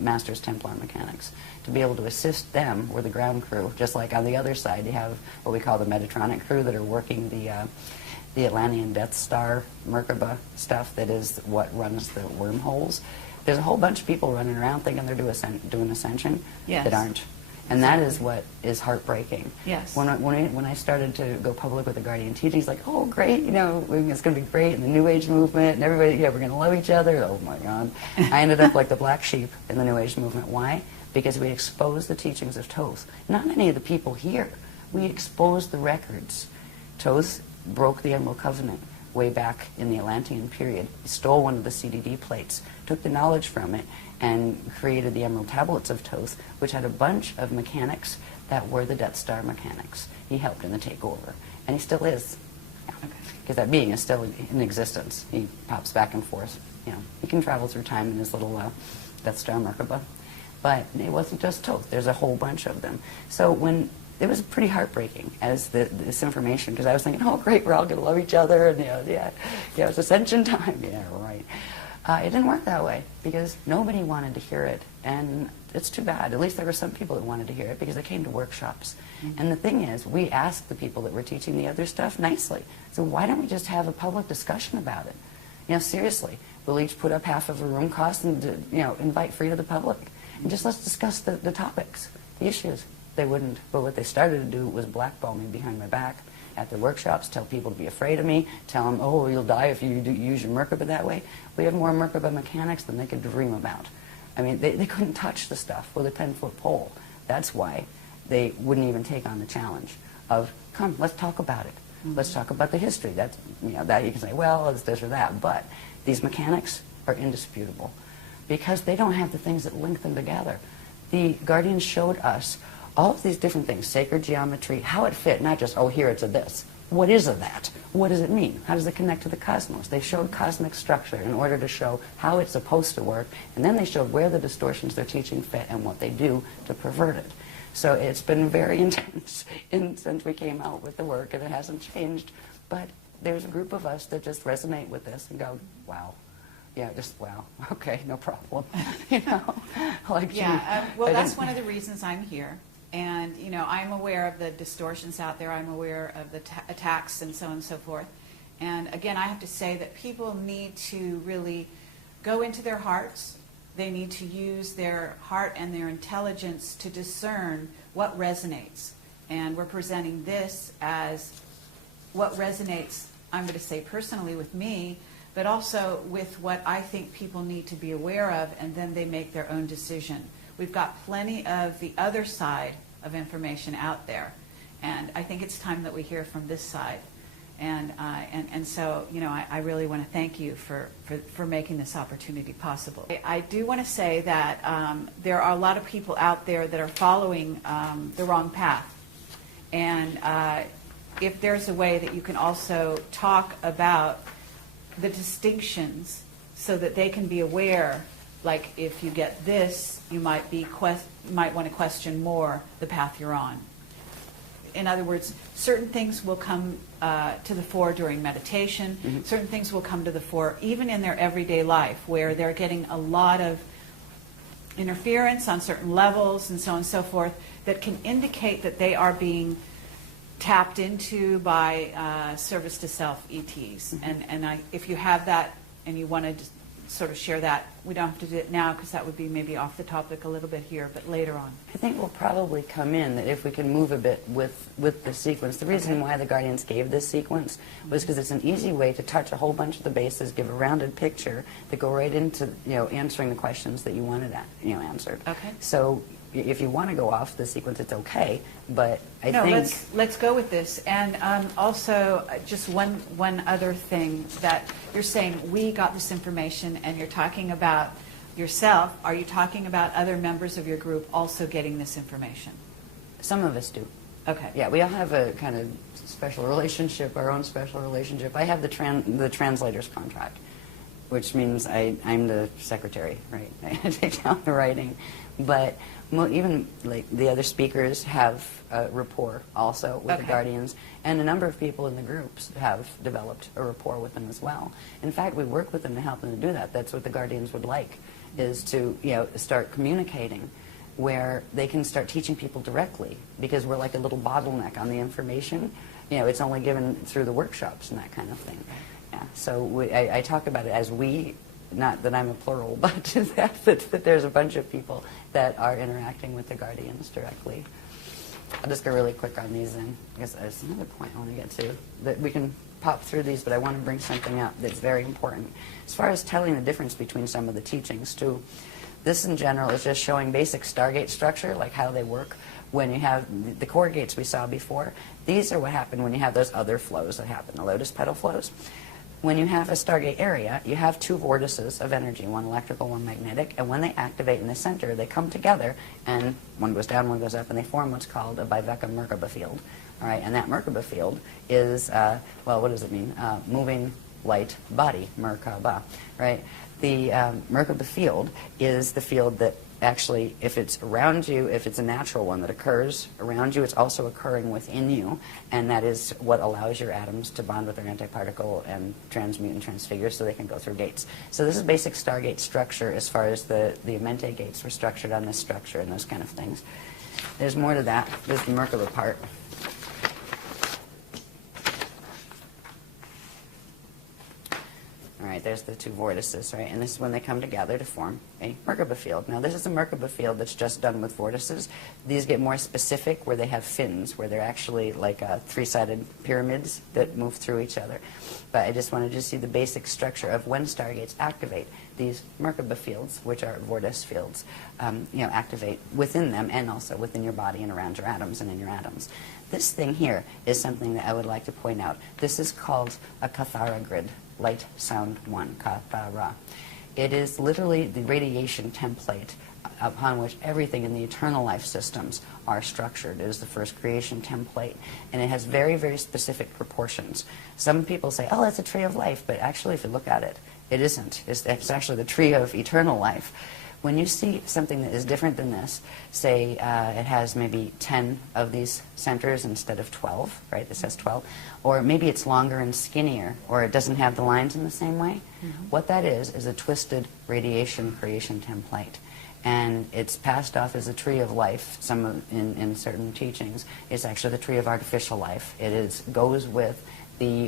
Masters Templar mechanics to be able to assist them. We're the ground crew. Just like on the other side, you have what we call the Metatronic crew that are working the Atlantean Death Star Merkaba stuff that is what runs the wormholes. There's a whole bunch of people running around thinking they're doing ascension Yes. that aren't. And that is what is heartbreaking. Yes. When I started to go public with the Guardian teachings, like, oh, great, it's going to be great, and the New Age movement, and everybody, we're going to love each other. Oh, my God. I ended up like the black sheep in the New Age movement. Why? Because we exposed the teachings of Thoth. Not any of the people here. We exposed the records. Thoth broke the Emerald Covenant way back in the Atlantean period. He stole one of the CDD plates, took the knowledge from it, and created the Emerald Tablets of Thoth, which had a bunch of mechanics that were the Death Star mechanics. He helped in the takeover, and he still is, because that being is still in existence. He pops back and forth. He can travel through time in his little Death Star Merkaba, but it wasn't just Thoth. There's a whole bunch of them. So it was pretty heartbreaking as this information, because I was thinking, oh, great, we're all going to love each other, and it's ascension time. Yeah, right. It didn't work that way, because nobody wanted to hear it, and it's too bad. At least there were some people that wanted to hear it, because they came to workshops. And the thing is, we asked the people that were teaching the other stuff nicely. So why don't we just have a public discussion about it? Seriously, we'll each put up half of a room cost and invite free to the public, and just let's discuss the topics, the issues. They wouldn't. But what they started to do was blackball me behind my back at the workshops, tell people to be afraid of me, tell them, oh, you'll die if you use your Merkaba that way. We have more Merkaba mechanics than they could dream about. I mean, they couldn't touch the stuff with a 10-foot pole. That's why they wouldn't even take on the challenge of, come, let's talk about it. Let's talk about the history. That's, that you can say, well, it's this or that. But these mechanics are indisputable, because they don't have the things that link them together. The Guardians showed us all of these different things, sacred geometry, how it fit, not just, oh, here it's a this. What is a that? What does it mean? How does it connect to the cosmos? They showed cosmic structure in order to show how it's supposed to work, and then they showed where the distortions they're teaching fit and what they do to pervert it. So it's been very intense since we came out with the work, and it hasn't changed. But there's a group of us that just resonate with this and go, wow. Yeah, just, wow, okay, no problem. Well, that's one of the reasons I'm here. And, I'm aware of the distortions out there. I'm aware of the attacks and so on and so forth. And, again, I have to say that people need to really go into their hearts. They need to use their heart and their intelligence to discern what resonates. And we're presenting this as what resonates, I'm going to say personally with me, but also with what I think people need to be aware of, and then they make their own decision. We've got plenty of the other side of information out there, and I think it's time that we hear from this side. And so, you know, I really want to thank you for making this opportunity possible. I do want to say that there are a lot of people out there that are following the wrong path. And if there's a way that you can also talk about the distinctions so that they can be aware, like if you get this, you might want to question more the path you're on. In other words, certain things will come to the fore during meditation. Mm-hmm. Certain things will come to the fore even in their everyday life, where they're getting a lot of interference on certain levels and so on and so forth that can indicate that they are being tapped into by service to self ETs. Mm-hmm. And if you have that and you want to sort of share that, we don't have to do it now because that would be maybe off the topic a little bit here, but later on. I think we'll probably come in that if we can move a bit with the sequence. The reason why the Guardians gave this sequence was because it's an easy way to touch a whole bunch of the bases, give a rounded picture that go right into, you know, answering the questions that you wanted answered. Okay. So if you want to go off the sequence, it's okay, but I think... let's go with this. And also, just one other thing, that you're saying we got this information and you're talking about yourself. Are you talking about other members of your group also getting this information? Some of us do. Okay. Yeah, we all have a kind of special relationship, our own special relationship. I have the translator's contract, which means I'm the secretary, right? I take down the writing. But even like the other speakers have a rapport also with the Guardians, and a number of people in the groups have developed a rapport with them as well. In fact, we work with them to help them to do that. That's what the Guardians would like, is to, you know, start communicating where they can start teaching people directly, because we're like a little bottleneck on the information. You know, it's only given through the workshops and that kind of thing. Yeah. So I talk about it as we. Not that I'm a plural, but that there's a bunch of people that are interacting with the Guardians directly. I'll just go really quick on these then, because there's another point I want to get to. That we can pop through these, but I want to bring something up that's very important. As far as telling the difference between some of the teachings, too, this in general is just showing basic Stargate structure, like how they work. When you have the core gates we saw before, these are what happen when you have those other flows that happen, the lotus petal flows. When you have a Stargate area, you have two vortices of energy, one electrical, one magnetic, and when they activate in the center, they come together, and one goes down, one goes up, and they form what's called a Biveka Merkaba field. All right, and that Merkaba field is, well, what does it mean? Moving light body, Merkaba, right? The Merkaba field is the field that actually, if it's around you, if it's a natural one that occurs around you, it's also occurring within you, and that is what allows your atoms to bond with their antiparticle and transmute and transfigure so they can go through gates. So this is basic Stargate structure as far as the Amente gates were structured on this structure and those kind of things. There's more to that. There's the Merkaba part. All right, there's the two vortices, right? And this is when they come together to form a Merkaba field. Now, this is a Merkaba field that's just done with vortices. These get more specific where they have fins, where they're actually like three-sided pyramids that move through each other. But I just wanted you to see the basic structure of when Stargates activate. These Merkaba fields, which are vortice fields, activate within them and also within your body and around your atoms and in your atoms. This thing here is something that I would like to point out. This is called a Kathara grid. Light, sound, one, Kathara. It is literally the radiation template upon which everything in the eternal life systems are structured. It is the first creation template, and it has very, very specific proportions. Some people say, oh, it's a tree of life, but actually, if you look at it, it isn't. It's actually the tree of eternal life. When you see something that is different than this, say it has maybe 10 of these centers instead of 12, right? This has 12. Or maybe it's longer and skinnier, or it doesn't have the lines in the same way. Mm-hmm. What that is a twisted radiation creation template. And it's passed off as a tree of life. In certain teachings, it's actually the tree of artificial life. It goes with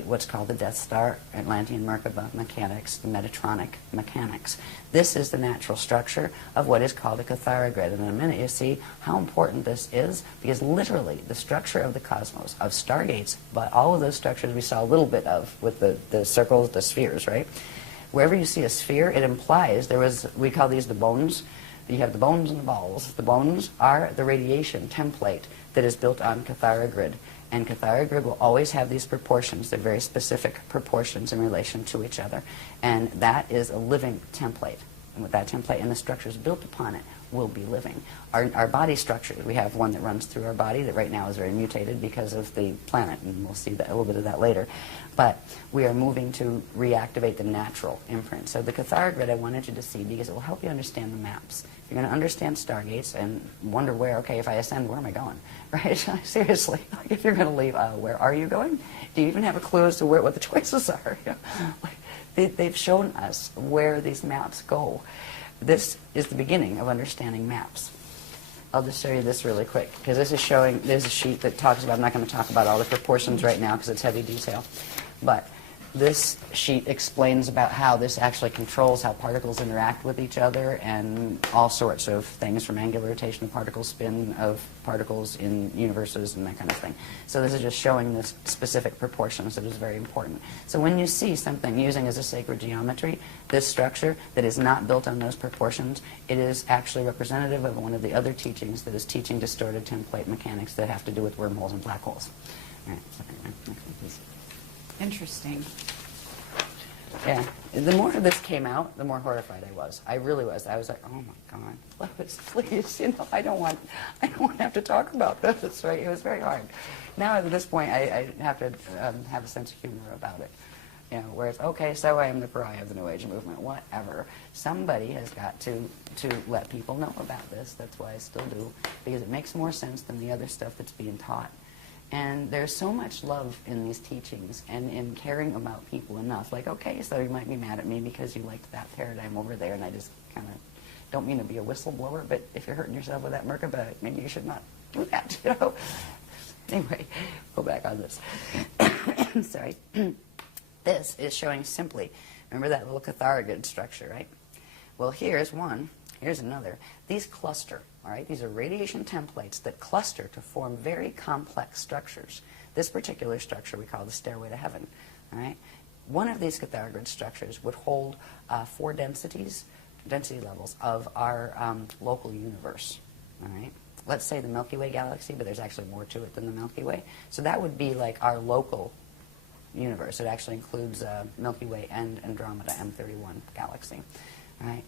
what's called the Death Star Atlantean Merkaba mechanics, the Metatronic mechanics. This is the natural structure of what is called a Kathara grid. And in a minute you see how important this is, because literally the structure of the cosmos, of stargates, but all of those structures we saw a little bit of with the circles, the spheres, right? Wherever you see a sphere, it implies we call these the bones. You have the bones and the balls. The bones are the radiation template that is built on Kathara grid. And Cathara grid will always have these proportions. They're very specific proportions in relation to each other. And that is a living template. And with that template and the structures built upon it will be living. Our body structure, we have one that runs through our body that right now is very mutated because of the planet, and we'll see that, a little bit of that later. But we are moving to reactivate the natural imprint. So the Cathara grid I wanted you to see because it will help you understand the maps. If you're going to understand stargates and wonder where, okay, if I ascend, where am I going? Right? Seriously, like if you're going to leave, where are you going? Do you even have a clue as to what the choices are? You know? They've shown us where these maps go. This is the beginning of understanding maps. I'll just show you this really quick, because this is showing, there's a sheet that talks about, I'm not going to talk about all the proportions right now because it's heavy detail, but this sheet explains about how this actually controls how particles interact with each other and all sorts of things, from angular rotation of particle spin of particles in universes and that kind of thing. So this is just showing this specific proportions that is very important. So when you see something using as a sacred geometry, this structure that is not built on those proportions, it is actually representative of one of the other teachings that is teaching distorted template mechanics that have to do with wormholes and black holes. All right, sorry, please. Interesting. Yeah. The more this came out, the more horrified I was. I really was. I was like, oh my God, please, you know, I don't want to have to talk about this, right? It was very hard. Now at this point, I have to have a sense of humor about it. You know, where it's, okay, so I am the pariah of the New Age movement, whatever. Somebody has got to let people know about this. That's why I still do, because it makes more sense than the other stuff that's being taught. And there's so much love in these teachings and in caring about people enough. Like, okay, so you might be mad at me because you liked that paradigm over there, and I just kind of don't mean to be a whistleblower, but if you're hurting yourself with that Merkaba, maybe you should not do that, you know? Anyway, go back on this. Sorry. This is showing simply, remember that little Cathara grid structure, right? Well, here's one. Here's another. These cluster. All right, these are radiation templates that cluster to form very complex structures. This particular structure we call the Stairway to Heaven. All right, one of these Cathara grid structures would hold 4 density levels of our local universe. All right, let's say the Milky Way galaxy, but there's actually more to it than the Milky Way. So that would be like our local universe. It actually includes Milky Way and Andromeda M31 galaxy. All right.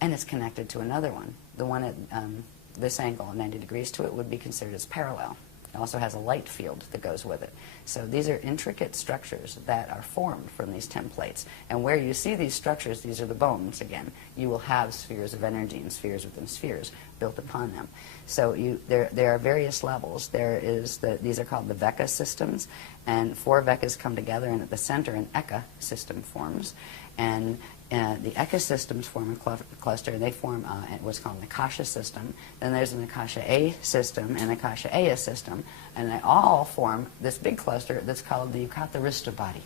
And it's connected to another one. The one at this angle, 90 degrees to it, would be considered as parallel. It also has a light field that goes with it. So these are intricate structures that are formed from these templates. And where you see these structures, these are the bones again, you will have spheres of energy and spheres within spheres built upon them. So there are various levels. These are called the Veka systems, and 4 Vekas come together, and at the center an Eka system forms. And the Eka systems form a cluster, and they form what's called an Akasha system. Then there's an Akasha A system and Akasha Aya system, and they all form this big cluster that's called the Yukatharista body.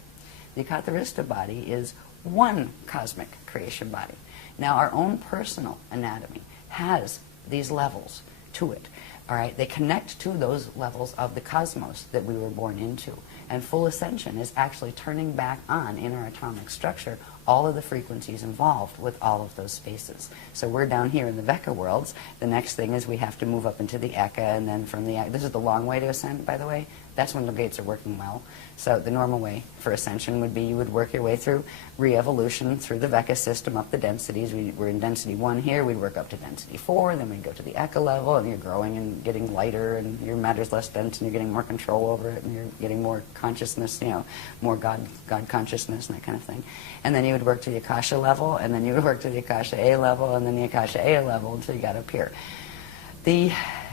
The Yukatharista body is one cosmic creation body. Now, our own personal anatomy has these levels to it. All right, they connect to those levels of the cosmos that we were born into. And full ascension is actually turning back on in our atomic structure all of the frequencies involved with all of those spaces. So we're down here in the Veka worlds. The next thing is we have to move up into the Eka, and then from the Eka, this is the long way to ascend, by the way. That's when the gates are working well. So the normal way for ascension would be you would work your way through re-evolution through the Veka system up the densities. We're in density 1 here. We'd work up to density 4. Then we'd go to the Eka level, and you're growing and getting lighter, and your matter's less dense, and you're getting more control over it, and you're getting more consciousness, you know, more God consciousness and that kind of thing. And then you would work to the Akasha level, and then you would work to the Akasha A level, and then the Akasha A level until you got up here.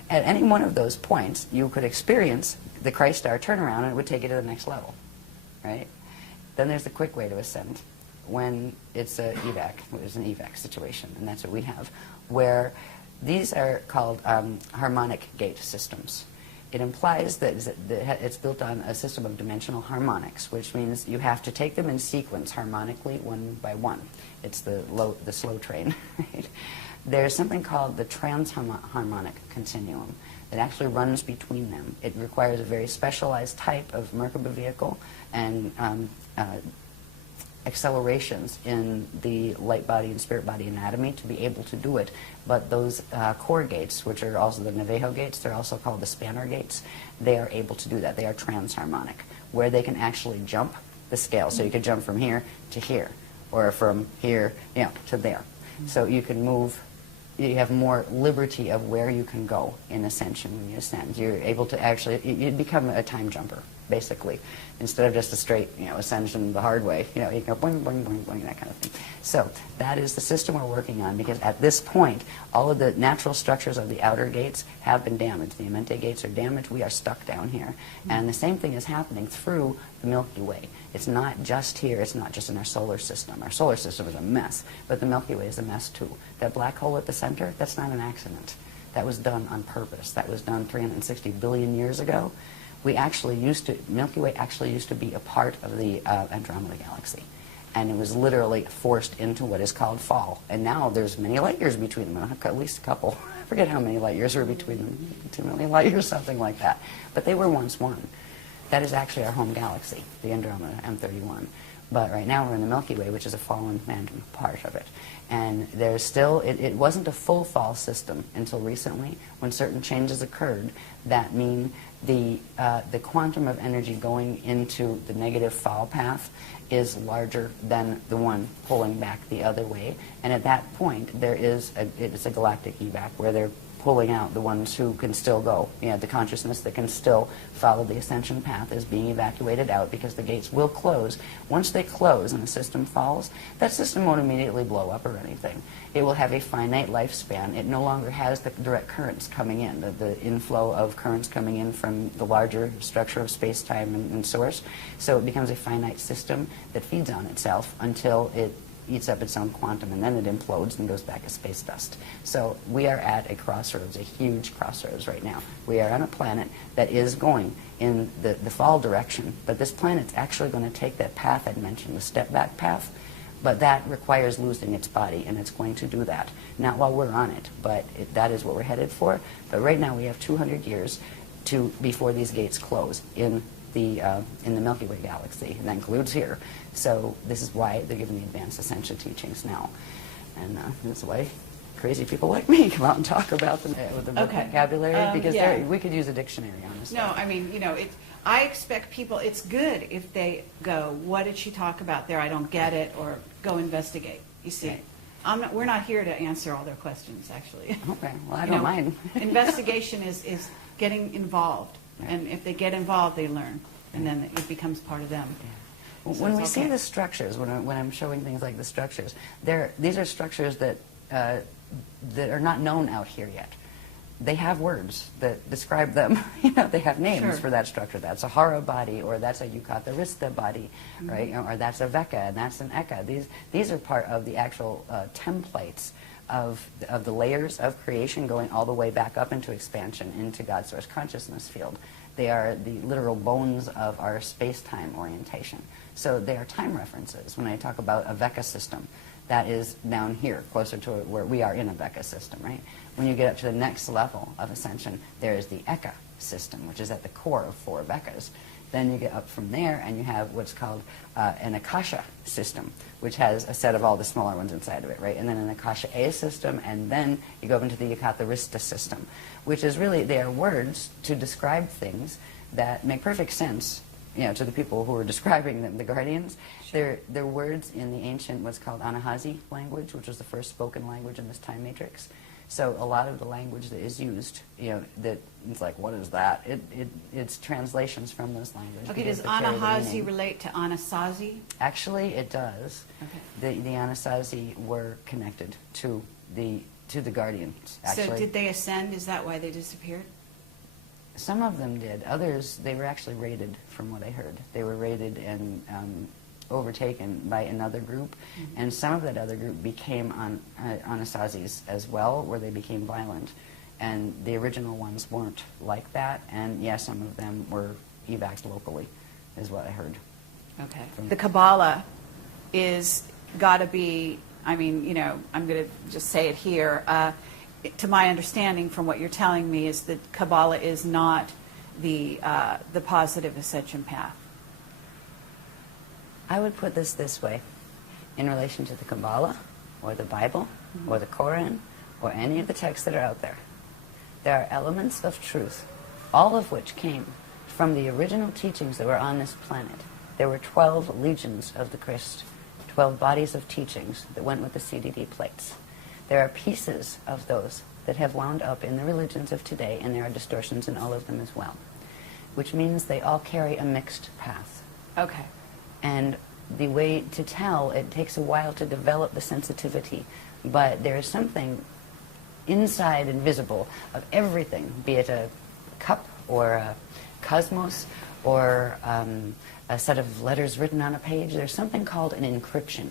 At any one of those points, you could experience the Christ star turnaround, and it would take you to the next level, right? Then there's the quick way to ascend, when it's an evac situation, and that's what we have, where these are called harmonic gate systems. It implies that it's built on a system of dimensional harmonics, which means you have to take them in sequence harmonically, one by one. It's the slow train, right? There's something called the transharmonic continuum that actually runs between them. It requires a very specialized type of Merkaba vehicle and accelerations in the light body and spirit body anatomy to be able to do it. But those core gates, which are also the Navajo gates, they're also called the spanner gates, they are able to do that. They are transharmonic, where they can actually jump the scale. So you could jump from here to here, or from here, to there. So you can move. You have more liberty of where you can go in ascension when you ascend. You're able to actually, you become a time jumper, basically. Instead of just a straight, ascension the hard way, you can go boing, boing, boing, boing, that kind of thing. So that is the system we're working on, because at this point, all of the natural structures of the outer gates have been damaged. The Amnezję gates are damaged. We are stuck down here. And the same thing is happening through the Milky Way. It's not just here. It's not just in our solar system. Our solar system is a mess, but the Milky Way is a mess too. That black hole at the center, that's not an accident. That was done on purpose. That was done 360 billion years ago. Milky Way actually used to be a part of the Andromeda galaxy. And it was literally forced into what is called fall. And now there's many light years between them, at least a couple. I forget how many light years were between them, 2 million light years, something like that. But they were once one. That is actually our home galaxy, the Andromeda M31. But right now we're in the Milky Way, which is a fallen random part of it. And there's still, it wasn't a full fall system until recently, when certain changes occurred that mean the quantum of energy going into the negative fall path is larger than the one pulling back the other way. And at that point, it's a galactic evac, where they're pulling out the ones who can still go. The consciousness that can still follow the ascension path is being evacuated out, because the gates will close. Once they close and the system falls, that system won't immediately blow up or anything. It will have a finite lifespan. It no longer has the direct currents coming in, the inflow of currents coming in from the larger structure of space-time and source. So it becomes a finite system that feeds on itself until it eats up its own quantum, and then it implodes and goes back as space dust. So we are at a crossroads, a huge crossroads right now. We are on a planet that is going in the fall direction, but this planet's actually going to take that path I mentioned, the step-back path, but that requires losing its body, and it's going to do that. Not while we're on it, but that is what we're headed for. But right now we have 200 years before these gates close in the Milky Way galaxy, and that includes here. So this is why they're giving the advanced ascension teachings now. And this is why crazy people like me come out and talk about them with the vocabulary, because we could use a dictionary on this. No, I mean, I expect people, it's good if they go, what did she talk about there? I don't get it, or go investigate. You see, right. We're not here to answer all their questions, actually. Okay, well, I don't mind. Investigation is getting involved. Right. And if they get involved, they learn, and then it becomes part of them. Yeah. So when we see the structures, when I'm showing things like the structures, these are structures that are not known out here yet. They have words that describe them. They have names for that structure. That's a Hara body, or that's a Yukatarista body, right? Or that's a Veka, and that's an Eka. These are part of the actual templates of the layers of creation, going all the way back up into expansion into God's source consciousness field. They are the literal bones of our space-time orientation. So they are time references. When I talk about a Veka system, that is down here, closer to where we are in a Veka system, right? When you get up to the next level of ascension, there is the Eka system, which is at the core of 4 Vekas. Then you get up from there, and you have what's called an Akasha system, which has a set of all the smaller ones inside of it, right? And then an Akasha A system, and then you go up into the Yukatarista system, which is really, they are words to describe things that make perfect sense, to the people who are describing them, the guardians. Sure. They're words in the ancient, what's called Anahazi language, which was the first spoken language in this time matrix. So a lot of the language that is used, that it's like, what is that? It's translations from those languages. Okay, does Anahazi relate to Anasazi? Actually, it does. Okay. The Anasazi were connected to the guardians. Actually. So did they ascend? Is that why they disappeared? Some of them did. Others, they were actually raided, from what I heard. They were raided and overtaken by another group, and some of that other group became Anasazis as well, where they became violent. And the original ones weren't like that, and some of them were evacs locally, is what I heard. Okay. The Kabbalah is got to be, I'm going to just say it here, to my understanding from what you're telling me, is that Kabbalah is not the positive ascension path. I would put this way. in relation to the Kabbalah, or the Bible, or the Koran, or any of the texts that are out there. There are elements of truth, all of which came from the original teachings that were on this planet. There were 12 legions of the Christ, 12 bodies of teachings that went with the CDD plates. There are pieces of those that have wound up in the religions of today, and there are distortions in all of them as well, which means they all carry a mixed path. Okay. And the way to tell, it takes a while to develop the sensitivity, but there is something inside and visible of everything, be it a cup or a cosmos or a set of letters written on a page. There's something called an encryption.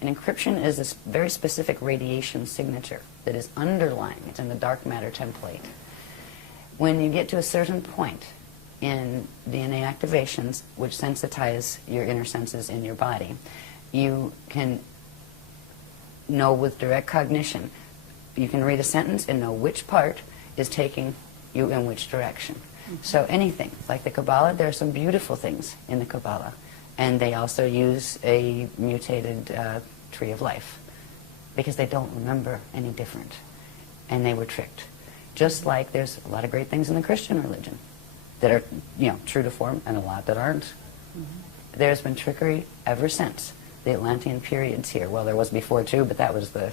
An encryption is a very specific radiation signature that is underlying. It's in the dark matter template. When you get to a certain point in DNA activations, which sensitize your inner senses in your body, you can know with direct cognition. You can read a sentence and know which part is taking you in which direction. So anything, like the Kabbalah, there are some beautiful things in the Kabbalah. And they also use a mutated tree of life because they don't remember any different. And they were tricked. Just like there's a lot of great things in the Christian religion that are, true to form, and a lot that aren't. There's been trickery ever since the Atlantean periods here. Well, there was before too, but that was the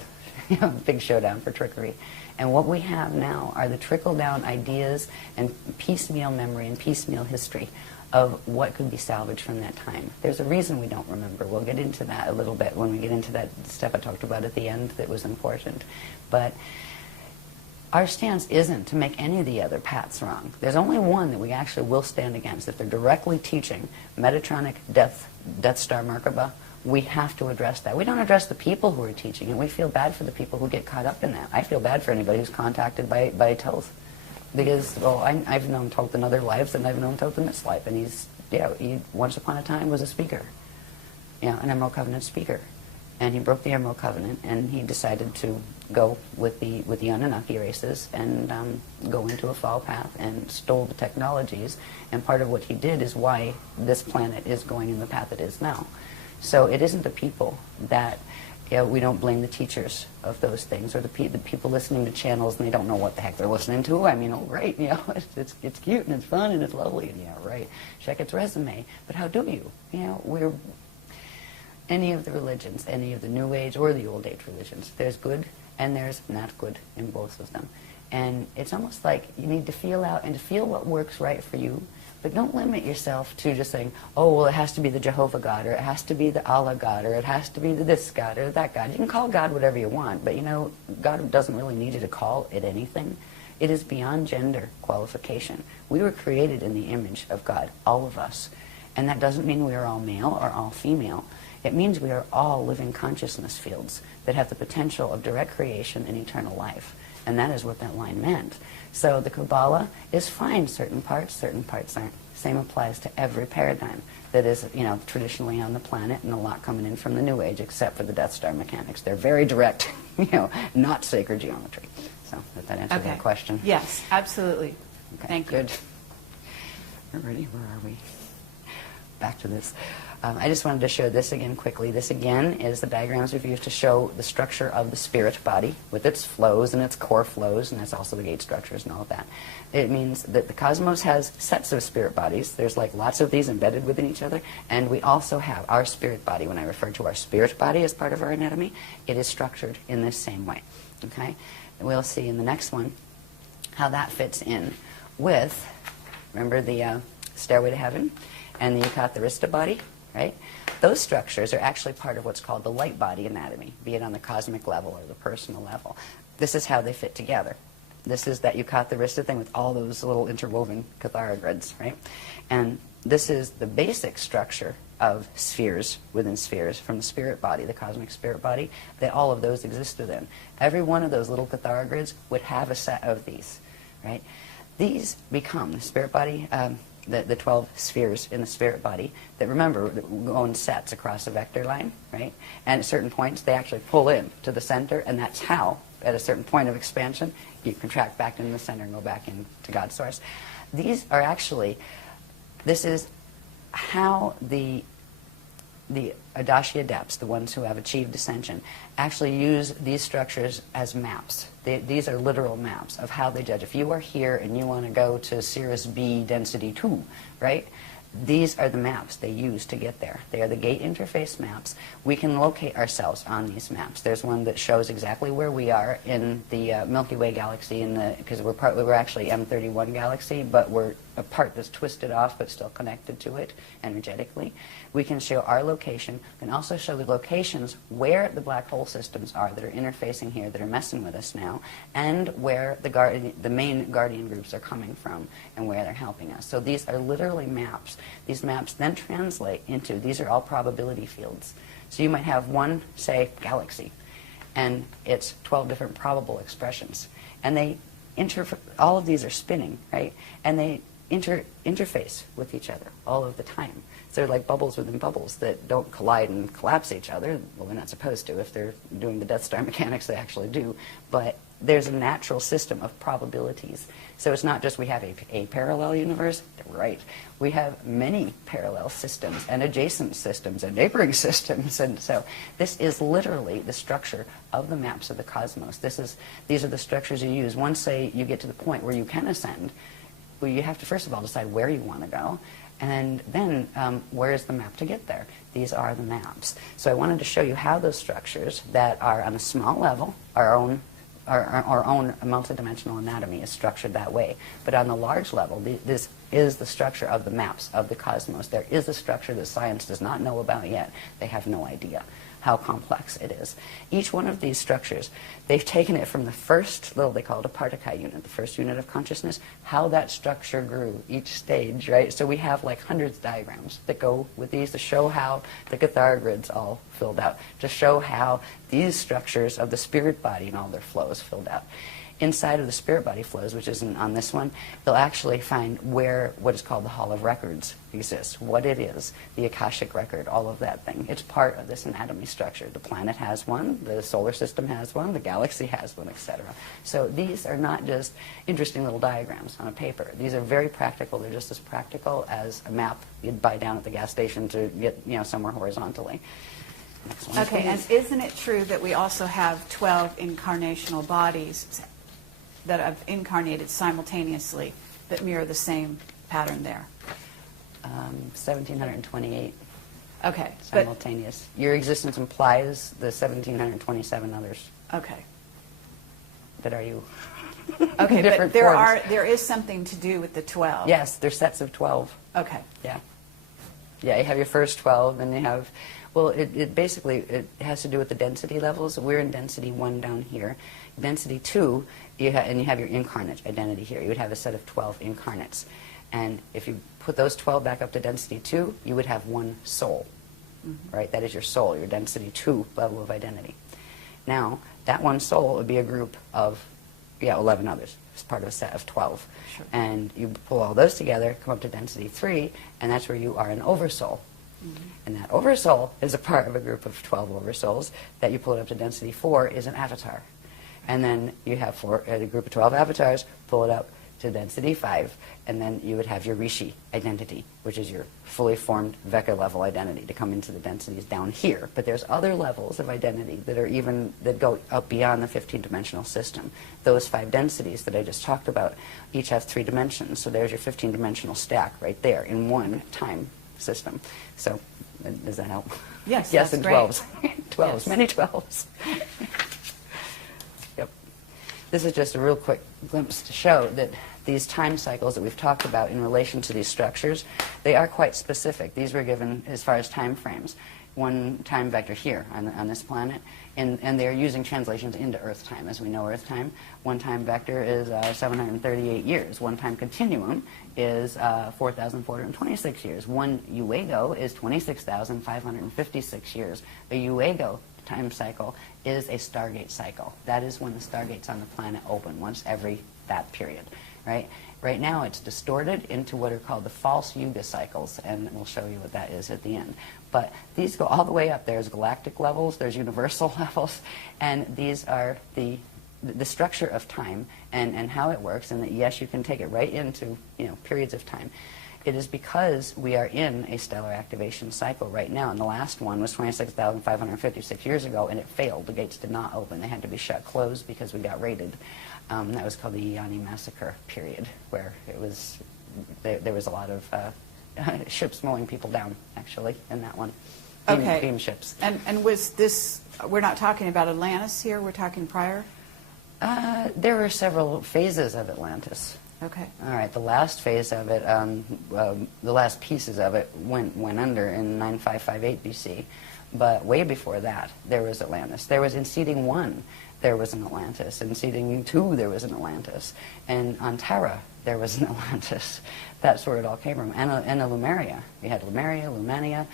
big showdown for trickery. And what we have now are the trickle-down ideas and piecemeal memory and piecemeal history of what could be salvaged from that time. There's a reason we don't remember. We'll get into that a little bit when we get into that stuff I talked about at the end that was important. But our stance isn't to make any of the other paths wrong. There's only one that we actually will stand against. If they're directly teaching Metatronic Death Star Merkaba, we have to address that. We don't address the people who are teaching it. We feel bad for the people who get caught up in that. I feel bad for anybody who's contacted by Toth. Because, I've known Toth in other lives, and I've known Toth in this life. And he once upon a time was a speaker, an Emerald Covenant speaker. And he broke the Emerald Covenant, and he decided to go with the Anunnaki races and go into a fall path and stole the technologies. And part of what he did is why this planet is going in the path it is now. So it isn't the people that, we don't blame the teachers of those things, or the people listening to channels and they don't know what the heck they're listening to. I mean, right, it's cute and it's fun and it's lovely, and right, check its resume. But how do you? We're any of the religions, any of the New Age or the Old Age religions. There's good and there's not good in both of them. And it's almost like you need to feel out and to feel what works right for you. But don't limit yourself to just saying, oh, well, it has to be the Jehovah God, or it has to be the Allah God, or it has to be the this God, or that God. You can call God whatever you want, but God doesn't really need you to call it anything. It is beyond gender qualification. We were created in the image of God, all of us. And that doesn't mean we are all male or all female. It means we are all living consciousness fields that have the potential of direct creation and eternal life. And that is what that line meant. So the Kabbalah is fine, certain parts aren't. Same applies to every paradigm that is, traditionally on the planet, and a lot coming in from the New Age, except for the Death Star mechanics. They're very direct, not sacred geometry. So did that answer that question? Yes, absolutely. Okay, Thank you. Good. We're ready. Where are we? Back to this. I just wanted to show this again quickly. This again is the diagrams we've used to show the structure of the spirit body with its flows and its core flows, and that's also the gate structures and all of that. It means that the cosmos has sets of spirit bodies. There's like lots of these embedded within each other, and we also have our spirit body. When I refer to our spirit body as part of our anatomy, it is structured in this same way. Okay? And we'll see in the next one how that fits in with, remember the Stairway to Heaven and the Yucatharista body? Right? Those structures are actually part of what's called the light body anatomy, be it on the cosmic level or the personal level. This is how they fit together. This is that Yucatharista thing with all those little interwoven cathara right? And this is the basic structure of spheres within spheres from the spirit body, the cosmic spirit body, that all of those exist within. Every one of those little cathara grids would have a set of these, right? These become the spirit body, the 12 spheres in the spirit body that, remember, go in sets across a vector line, right? And at certain points, they actually pull in to the center, and that's how, at a certain point of expansion, you contract back into the center and go back into God's source. These are actually, this is how the the Audacia adepts, the ones who have achieved ascension, actually use these structures as maps. These are literal maps of how they judge. If you are here and you want to go to Cirrus B density 2, right? These are the maps they use to get there. They are the gate interface maps. We can locate ourselves on these maps. There's one that shows exactly where we are in the Milky Way galaxy, because we're actually M31 galaxy, but we're a part that's twisted off but still connected to it energetically. We can show our location. We can also show the locations where the black hole systems are that are interfacing here, that are messing with us now, and where the main guardian groups are coming from and where they're helping us. So these are literally maps. These maps then translate into, these are all probability fields. So you might have one, say, galaxy, and it's 12 different probable expressions. And they all of these are spinning, right? And they interface with each other all of the time. So they're like bubbles within bubbles that don't collide and collapse each other. Well, they're not supposed to. If they're doing the Death Star mechanics, they actually do. But there's a natural system of probabilities. So it's not just we have a parallel universe. Right. We have many parallel systems and adjacent systems and neighboring systems. And so this is literally the structure of the maps of the cosmos. These are the structures you use. Once, say, you get to the point where you can ascend, well, you have to first of all decide where you want to go, and then where is the map to get there. These are the maps. So I wanted to show you how those structures that are on a small level, our own multidimensional anatomy is structured that way. But on the large level, this is the structure of the maps of the cosmos. There is a structure that science does not know about yet. They have no idea how complex it is. Each one of these structures, they've taken it from the first little, they call it a Partakai unit, the first unit of consciousness, how that structure grew, each stage, right? So we have like hundreds of diagrams that go with these to show how the Cathar grid's all filled out, to show how these structures of the spirit body and all their flows filled out. Inside of the spirit body flows, which isn't on this one, they'll actually find where what is called the Hall of Records exists, what it is, the Akashic record, all of that thing. It's part of this anatomy structure. The planet has one, the solar system has one, the galaxy has one, etc. So these are not just interesting little diagrams on a paper. These are very practical. They're just as practical as a map you'd buy down at the gas station to get somewhere horizontally. Next one, okay, please. and isn't it true that we also have 12 incarnational bodies that have incarnated simultaneously that mirror the same pattern there? 1,728 Okay. simultaneous. Your existence implies the 1,727 others Okay. that are you. Okay, different but forms. there is something to do with the 12. Yes, they're sets of 12. Okay. Yeah. Yeah, you have your first 12, and you have, well, it basically, it has to do with the density levels. We're in density 1 down here. Density 2, and you have your incarnate identity here. You would have a set of 12 incarnates. And if you put those 12 back up to density 2, you would have one soul, right? That is your soul, your density 2 level of identity. Now, that one soul would be a group of, 11 others. It's part of a set of 12. Sure. And you pull all those together, come up to density 3, and that's where you are an oversoul. And that oversoul is a part of a group of 12 oversouls. That you pull it up to density 4 is an avatar. And then you have a group of 12 avatars, pull it up to density 5, and then you would have your Rishi identity, which is your fully formed Vecca level identity to come into the densities down here. But there's other levels of identity that go up beyond the 15-dimensional system. Those 5 densities that I just talked about each have 3 dimensions. So there's your 15-dimensional stack right there in one time system. So does that help? Yes, Yes, that's and great. 12s. 12s, Yes. many 12s. Yep. This is just a real quick glimpse to show that these time cycles that we've talked about in relation to these structures, they are quite specific. These were given as far as time frames. One time vector here on this planet, and they're using translations into Earth time, as we know Earth time. One time vector is 738 years. One time continuum is 4,426 years. One Uego is 26,556 years. A Uego time cycle is a Stargate cycle. That is when the Stargates on the planet open, once every that period, right? Right now it's distorted into what are called the false Yuga cycles, and we'll show you what that is at the end. But these go all the way up. There's galactic levels, there's universal levels, and these are the structure of time and how it works, and that, yes, you can take it right into periods of time. It is because we are in a stellar activation cycle right now, and the last one was 26,556 years ago, and it failed. The gates did not open. They had to be shut closed because we got raided. That was called the Iani Massacre period, where it was there was a lot of ships mowing people down, actually, in that one. Beam ships. And was this, we're not talking about Atlantis here, we're talking prior? There were several phases of Atlantis. Okay. All right, the last phase of it, the last pieces of it went under in 9558 BC. But way before that, there was Atlantis. There was in seeding 1, there was an Atlantis. In seeding 2, there was an Atlantis. And on Terra, there was an Atlantis. That's where it all came from. And a Lemuria. You had Lemuria, Lumania.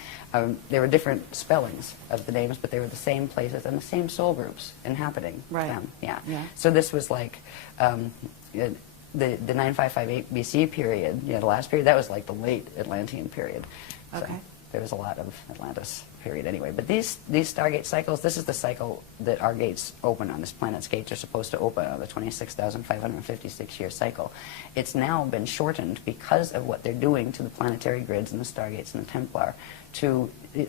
There were different spellings of the names, but they were the same places and the same soul groups inhabiting them. Yeah. So this was like the 9558 BC period, the last period, that was like the late Atlantean period. So there was a lot of Atlantis period anyway. But these Stargate cycles, this is the cycle that our gates open on. This planet's gates are supposed to open on the 26,556-year cycle. It's now been shortened because of what they're doing to the planetary grids and the Stargates and the Templar to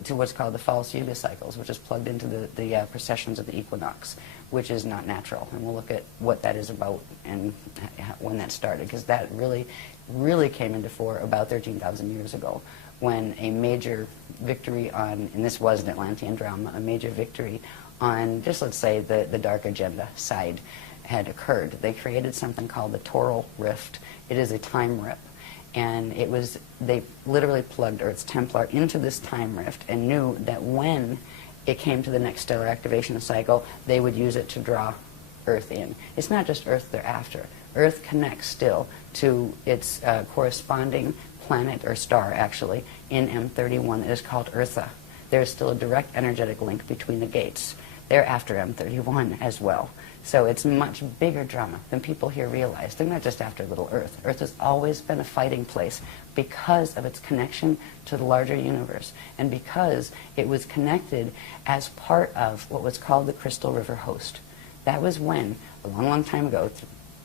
what's called the false Yuga cycles, which is plugged into the precessions of the equinox, which is not natural. And we'll look at what that is about and when that started, because that really came into fore about 13,000 years ago, when a major victory on, and this was an Atlantean drama, a major victory on just, let's say, the dark agenda side had occurred. They created something called the Toro Rift. It is a time rip. And they literally plugged Earth's Templar into this time rift and knew that when it came to the next stellar activation cycle, they would use it to draw Earth in. It's not just Earth they're after. Earth connects still to its corresponding planet, or star actually, in M31 that is called Eartha. There's still a direct energetic link between the gates. They're after M31 as well. So it's much bigger drama than people here realize. They're not just after little Earth. Earth has always been a fighting place because of its connection to the larger universe, and because it was connected as part of what was called the Crystal River Host. That was when, a long, long time ago,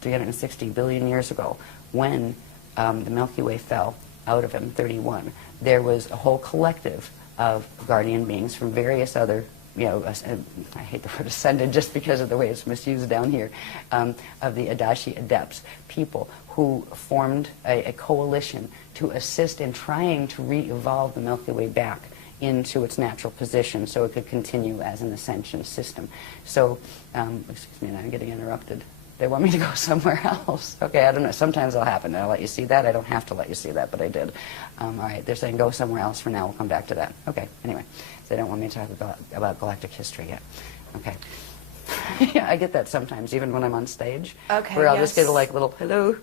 360 billion years ago, when the Milky Way fell out of M31, there was a whole collective of guardian beings from various other, I hate the word ascended just because of the way it's misused down here, of the Adashi Adepts, people who formed a coalition to assist in trying to re-evolve the Milky Way back into its natural position so it could continue as an ascension system. So, excuse me, I'm getting interrupted. They want me to go somewhere else. Okay, I don't know. Sometimes it'll happen. I'll let you see that. I don't have to let you see that, but I did. All right, they're saying go somewhere else for now. We'll come back to that. Okay, anyway. So they don't want me to talk about galactic history yet. Okay. Yeah, I get that sometimes, even when I'm on stage. Okay, where I'll just get a little, hello.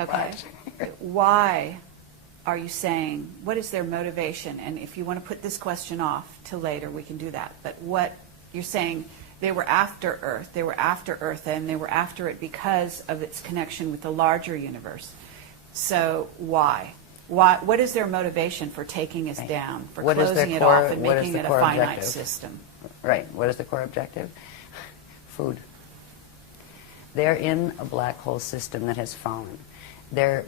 Okay. Why are you saying, what is their motivation? And if you want to put this question off till later, we can do that. But what you're saying, they were after Earth, and they were after it because of its connection with the larger universe. So why? What is their motivation for taking us down, for closing it off and making it a finite system? Right. What is the core objective? Food. They're in a black hole system that has fallen.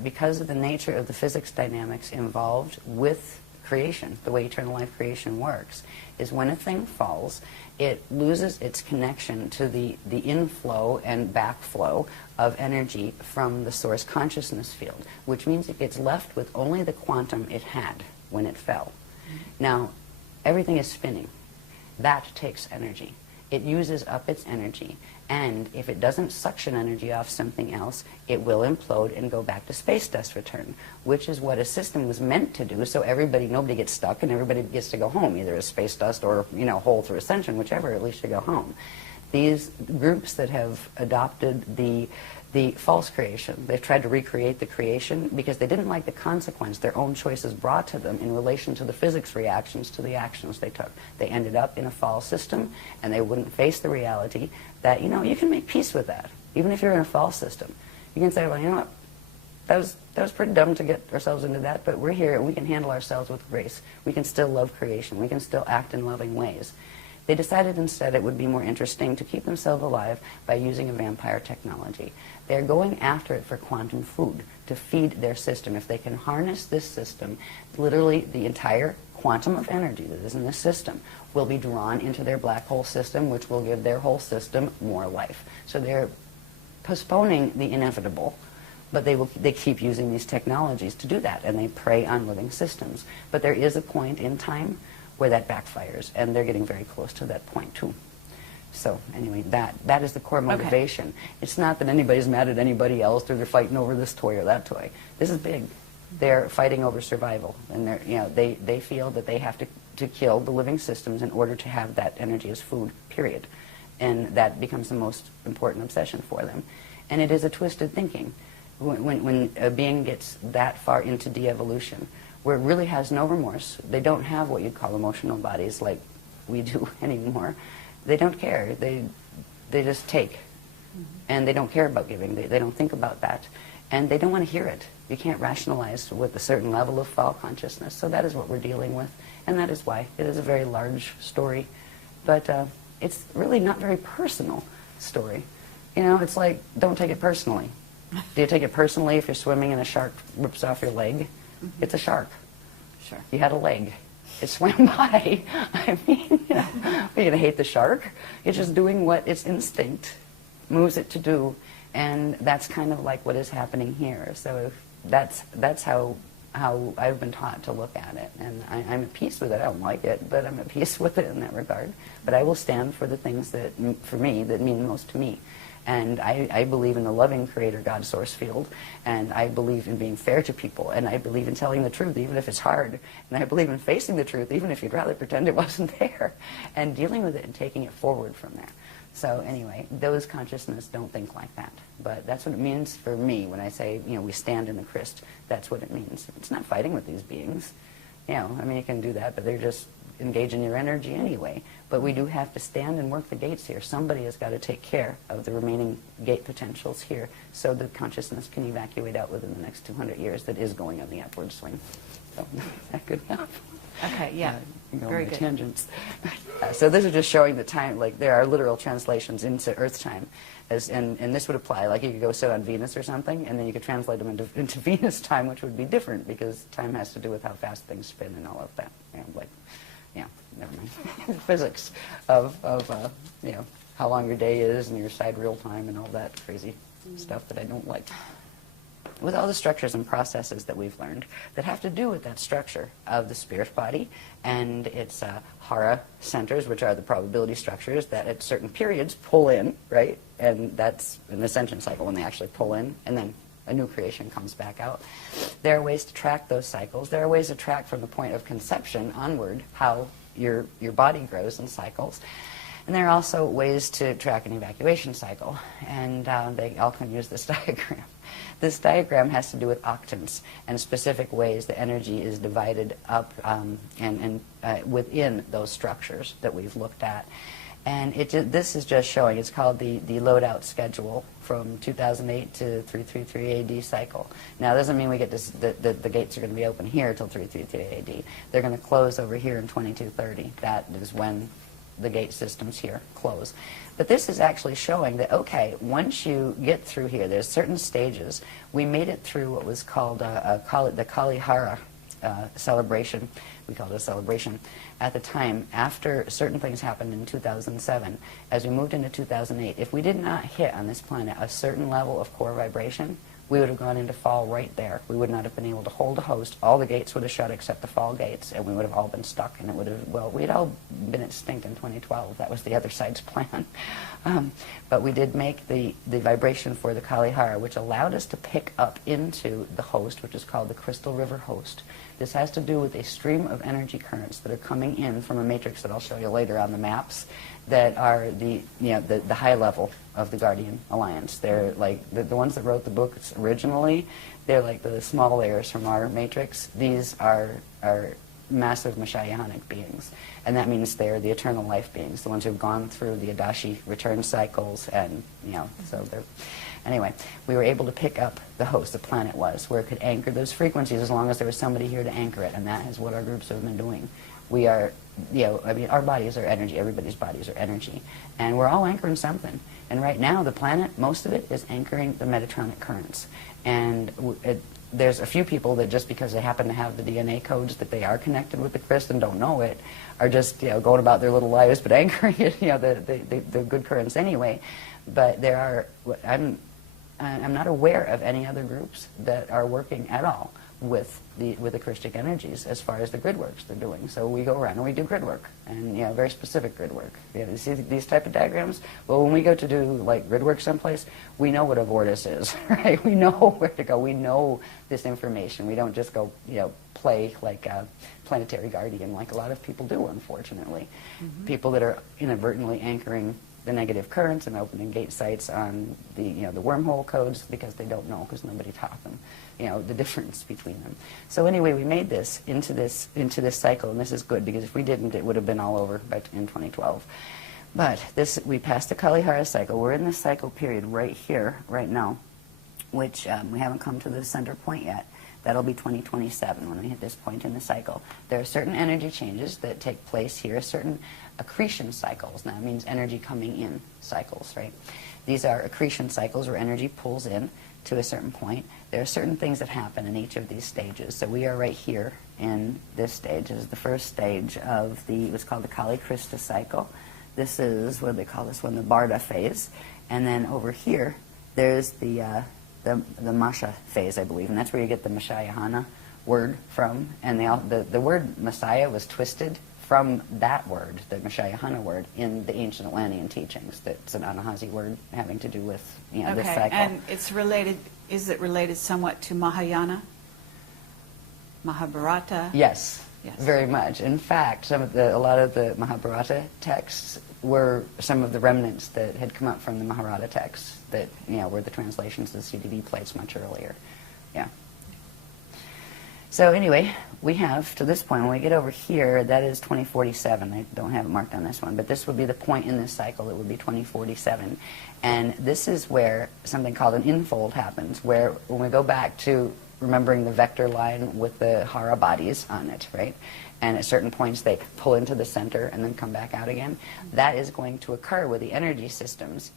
Because of the nature of the physics dynamics involved with creation, the way eternal life creation works, is when a thing falls, it loses its connection to the inflow and backflow of energy from the source consciousness field, which means it gets left with only the quantum it had when it fell. Now, everything is spinning. That takes energy. It uses up its energy, and if it doesn't suction energy off something else, it will implode and go back to space dust return, which is what a system was meant to do, so nobody gets stuck and everybody gets to go home, either as space dust or, whole through ascension, whichever, at least you go home. These groups that have adopted the false creation, they've tried to recreate the creation because they didn't like the consequence their own choices brought to them in relation to the physics reactions to the actions they took. They ended up in a false system, and they wouldn't face the reality that, you can make peace with that, even if you're in a false system. You can say, well, you know what, that was pretty dumb to get ourselves into that, but we're here and we can handle ourselves with grace. We can still love creation. We can still act in loving ways. They decided instead it would be more interesting to keep themselves alive by using a vampire technology. They're going after it for quantum food, to feed their system. If they can harness this system, literally the entire quantum of energy that is in this system will be drawn into their black hole system, which will give their whole system more life. So they're postponing the inevitable, but they keep using these technologies to do that, and they prey on living systems. But there is a point in time where that backfires, and they're getting very close to that point too. So anyway, that is the core motivation. Okay. It's not that anybody's mad at anybody else, or they're fighting over this toy or that toy. This is big. They're fighting over survival, and they feel that they have to kill the living systems in order to have that energy as food, period. And that becomes the most important obsession for them. And it is a twisted thinking. When a being gets that far into de-evolution, where it really has no remorse, they don't have what you'd call emotional bodies like we do anymore. They don't care. They just take. And they don't care about giving. They don't think about that. And they don't want to hear it. You can't rationalize with a certain level of fall consciousness. So that is what we're dealing with. And that is why. It is a very large story. But it's really not very personal story. You know, it's like, don't take it personally. Do you take it personally if you're swimming and a shark rips off your leg? It's a shark. Sure. You had a leg. It swam by. I mean, you know, are you going to hate the shark? It's just doing what its instinct moves it to do. And that's kind of like what is happening here. So that's how I've been taught to look at it. And I'm at peace with it. I don't like it, but I'm at peace with it in that regard. But I will stand for the things that, for me, that mean most to me. And I believe in the loving creator God source field, and I believe in being fair to people, and I believe in telling the truth even if it's hard, and I believe in facing the truth even if you'd rather pretend it wasn't there, and dealing with it and taking it forward from there. So anyway, those consciousness don't think like that. But that's what it means for me when I say, you know, we stand in the Christ. That's what it means. It's not fighting with these beings. You know, I mean, you can do that, but they're just engaging your energy anyway. But we do have to stand and work the gates here. Somebody has got to take care of the remaining gate potentials here so that consciousness can evacuate out within the next 200 years that is going on the upward swing. So, is that good enough? Okay, yeah. Very good. Tangents. So this is just showing the time, like there are literal translations into Earth time. And this would apply, like you could go sit on Venus or something, and then you could translate them into Venus time, which would be different because time has to do with how fast things spin and all of that. You know, like, yeah, never mind. Physics of you know, how long your day is and your sidereal time and all that crazy stuff that I don't like. With all the structures and processes that we've learned that have to do with that structure of the spirit body and its hara centers, which are the probability structures that at certain periods pull in, right? And that's an ascension cycle when they actually pull in, and then a new creation comes back out. There are ways to track those cycles. There are ways to track from the point of conception onward how your body grows in cycles. And there are also ways to track an evacuation cycle, and they all can use this diagram. This diagram has to do with octants and specific ways the energy is divided up and within those structures that we've looked at. And this is just showing, it's called the loadout schedule from 2008 to 333 AD cycle. Now, it doesn't mean we get this, the gates are going to be open here till 333 AD. They're going to close over here in 2230. That is when the gate systems here close. But this is actually showing that, okay, once you get through here, there's certain stages. We made it through what was called the Kalihara celebration. We called it a celebration at the time after certain things happened in 2007. As we moved into 2008, if we did not hit on this planet a certain level of core vibration, we would have gone into fall right there. We would not have been able to hold a host. All the gates would have shut except the fall gates, and we would have all been stuck, and it would have, well, we'd all been extinct in 2012. That was the other side's plan. But we did make the vibration for the Kalihara, which allowed us to pick up into the host, which is called the Crystal River host. This has to do with a stream of energy currents that are coming in from a matrix that I'll show you later on the maps that are the high level of the Guardian Alliance. They're like the ones that wrote the books originally. They're like the small layers from our matrix. These are massive Messianic beings, and that means they're the eternal life beings, the ones who've gone through the Adashi return cycles, and so they're. Anyway, we were able to pick up the host, the planet was, where it could anchor those frequencies as long as there was somebody here to anchor it, and that is what our groups have been doing. We are, I mean, our bodies are energy. Everybody's bodies are energy. And we're all anchoring something. And right now, the planet, most of it is anchoring the Metatronic currents. And there's a few people that just because they happen to have the DNA codes that they are connected with the crystal and don't know it, are just going about their little lives, but anchoring it, the good currents anyway. But there are, I'm not aware of any other groups that are working at all with the Christic energies as far as the grid works they're doing. So we go around and we do grid work, and very specific grid work. You see these type of diagrams? Well, when we go to do like grid work someplace, we know what a vortice is, right? We know where to go. We know this information. We don't just go play like a planetary guardian like a lot of people do, unfortunately. Mm-hmm. People that are inadvertently anchoring the negative currents and opening gate sites on the the wormhole codes because they don't know, because nobody taught them the difference between them. So anyway, we made this into this cycle, and this is good because if we didn't, it would have been all over in 2012. But we passed the Kalihara cycle. We're in this cycle period right here, right now, which we haven't come to the center point yet. That'll be 2027 when we hit this point in the cycle. There are certain energy changes that take place here, certain accretion cycles. Now, that means energy coming in cycles, right? These are accretion cycles where energy pulls in to a certain point. There are certain things that happen in each of these stages. So we are right here in this stage. This is the first stage of what's called the Kali Krista cycle. This is, what do they call this one? The Barda phase. And then over here, there's the Masha phase, I believe, and that's where you get the Mashayana word from. And the word Messiah was twisted from that word, the Mashayana word, in the ancient Atlantean teachings. That's an Anahazi word having to do with this cycle. And it's related. Is it related somewhat to Mahayana, Mahabharata? Yes. Very much. In fact, a lot of the Mahabharata texts were some of the remnants that had come up from the Mahabharata texts that were the translations of the CDB plates much earlier. Yeah. So anyway, we have to this point. When we get over here, that is 2047. I don't have it marked on this one, but this would be the point in this cycle. It would be 2047, and this is where something called an infold happens. Where when we go back to remembering the vector line with the hara bodies on it, right? And at certain points they pull into the center and then come back out again. That is going to occur with the energy systems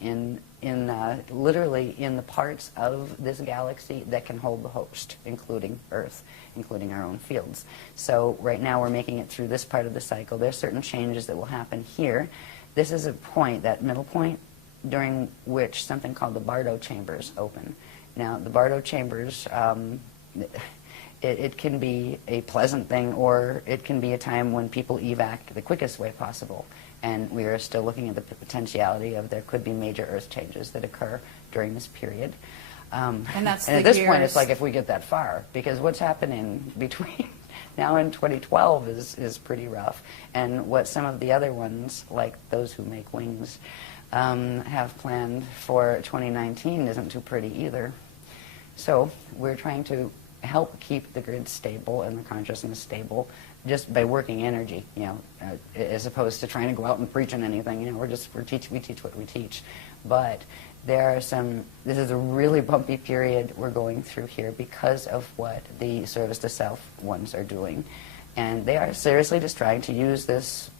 literally in the parts of this galaxy that can hold the host, including Earth, including our own fields. So right now we're making it through this part of the cycle. There's certain changes that will happen here. This is a point, that middle point, during which something called the Bardo chambers open. Now, the Bardo chambers, it can be a pleasant thing, or it can be a time when people evac the quickest way possible. And we are still looking at the potentiality of there could be major Earth changes that occur during this period. And that's and at this point, it's like if we get that far, because what's happening between now and 2012 is pretty rough. And what some of the other ones, like those who make wings, have planned for 2019 isn't too pretty either. So we're trying to help keep the grid stable and the consciousness stable just by working energy, as opposed to trying to go out and preach on anything. We teach what we teach. But there are this is a really bumpy period we're going through here because of what the service to self ones are doing. And they are seriously just trying to use this.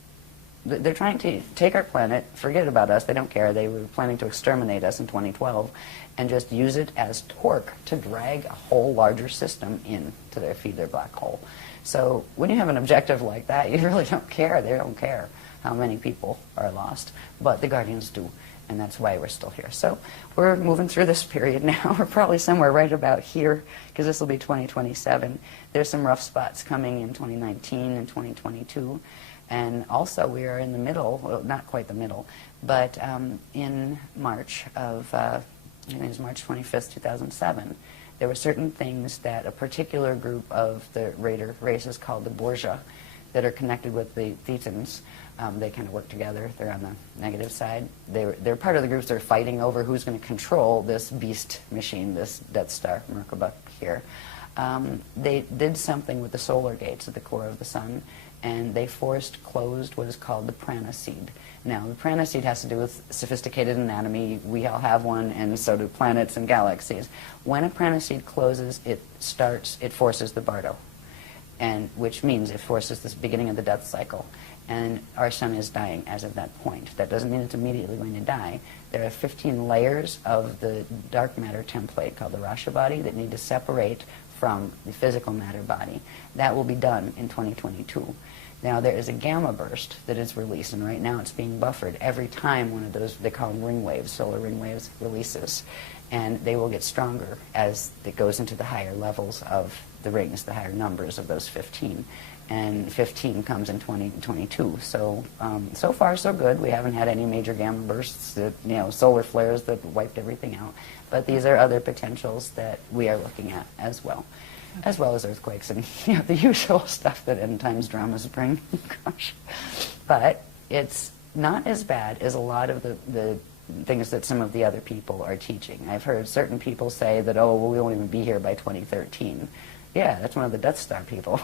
They're trying to take our planet, forget about us, they don't care. They were planning to exterminate us in 2012 and just use it as torque to drag a whole larger system in to feed their black hole. So when you have an objective like that, you really don't care. They don't care how many people are lost. But the Guardians do, and that's why we're still here. So we're moving through this period now. We're probably somewhere right about here, because this will be 2027. There's some rough spots coming in 2019 and 2022. And also we are in the middle, well, not quite the middle, but in March of, I think it was March 25th, 2007, there were certain things that a particular group of the Raider races called the Borgia that are connected with the Thetans. They kind of work together. They're on the negative side. They're part of the groups that are fighting over who's going to control this beast machine, this Death Star Merkaba here. They did something with the solar gates at the core of the sun, and they forced closed what is called the Prana Seed. Now, the Prana Seed has to do with sophisticated anatomy. We all have one, and so do planets and galaxies. When a Prana Seed closes, it forces the Bardo. and which means it forces this beginning of the death cycle. And our sun is dying as of that point. That doesn't mean it's immediately going to die. There are 15 layers of the dark matter template called the Rasha body that need to separate from the physical matter body. That will be done in 2022. Now there is a gamma burst that is released, and right now it's being buffered every time one of those, they call them ring waves, solar ring waves, releases. And they will get stronger as it goes into the higher levels of the rings, the higher numbers of those 15. And 15 comes in 2022. So, so far so good. We haven't had any major gamma bursts, that, solar flares that wiped everything out. But these are other potentials that we are looking at as well. As well as earthquakes and the usual stuff that end times dramas bring. Gosh. But it's not as bad as a lot of the things that some of the other people are teaching. I've heard certain people say that, oh, well, we won't even be here by 2013. Yeah, that's one of the Death Star people.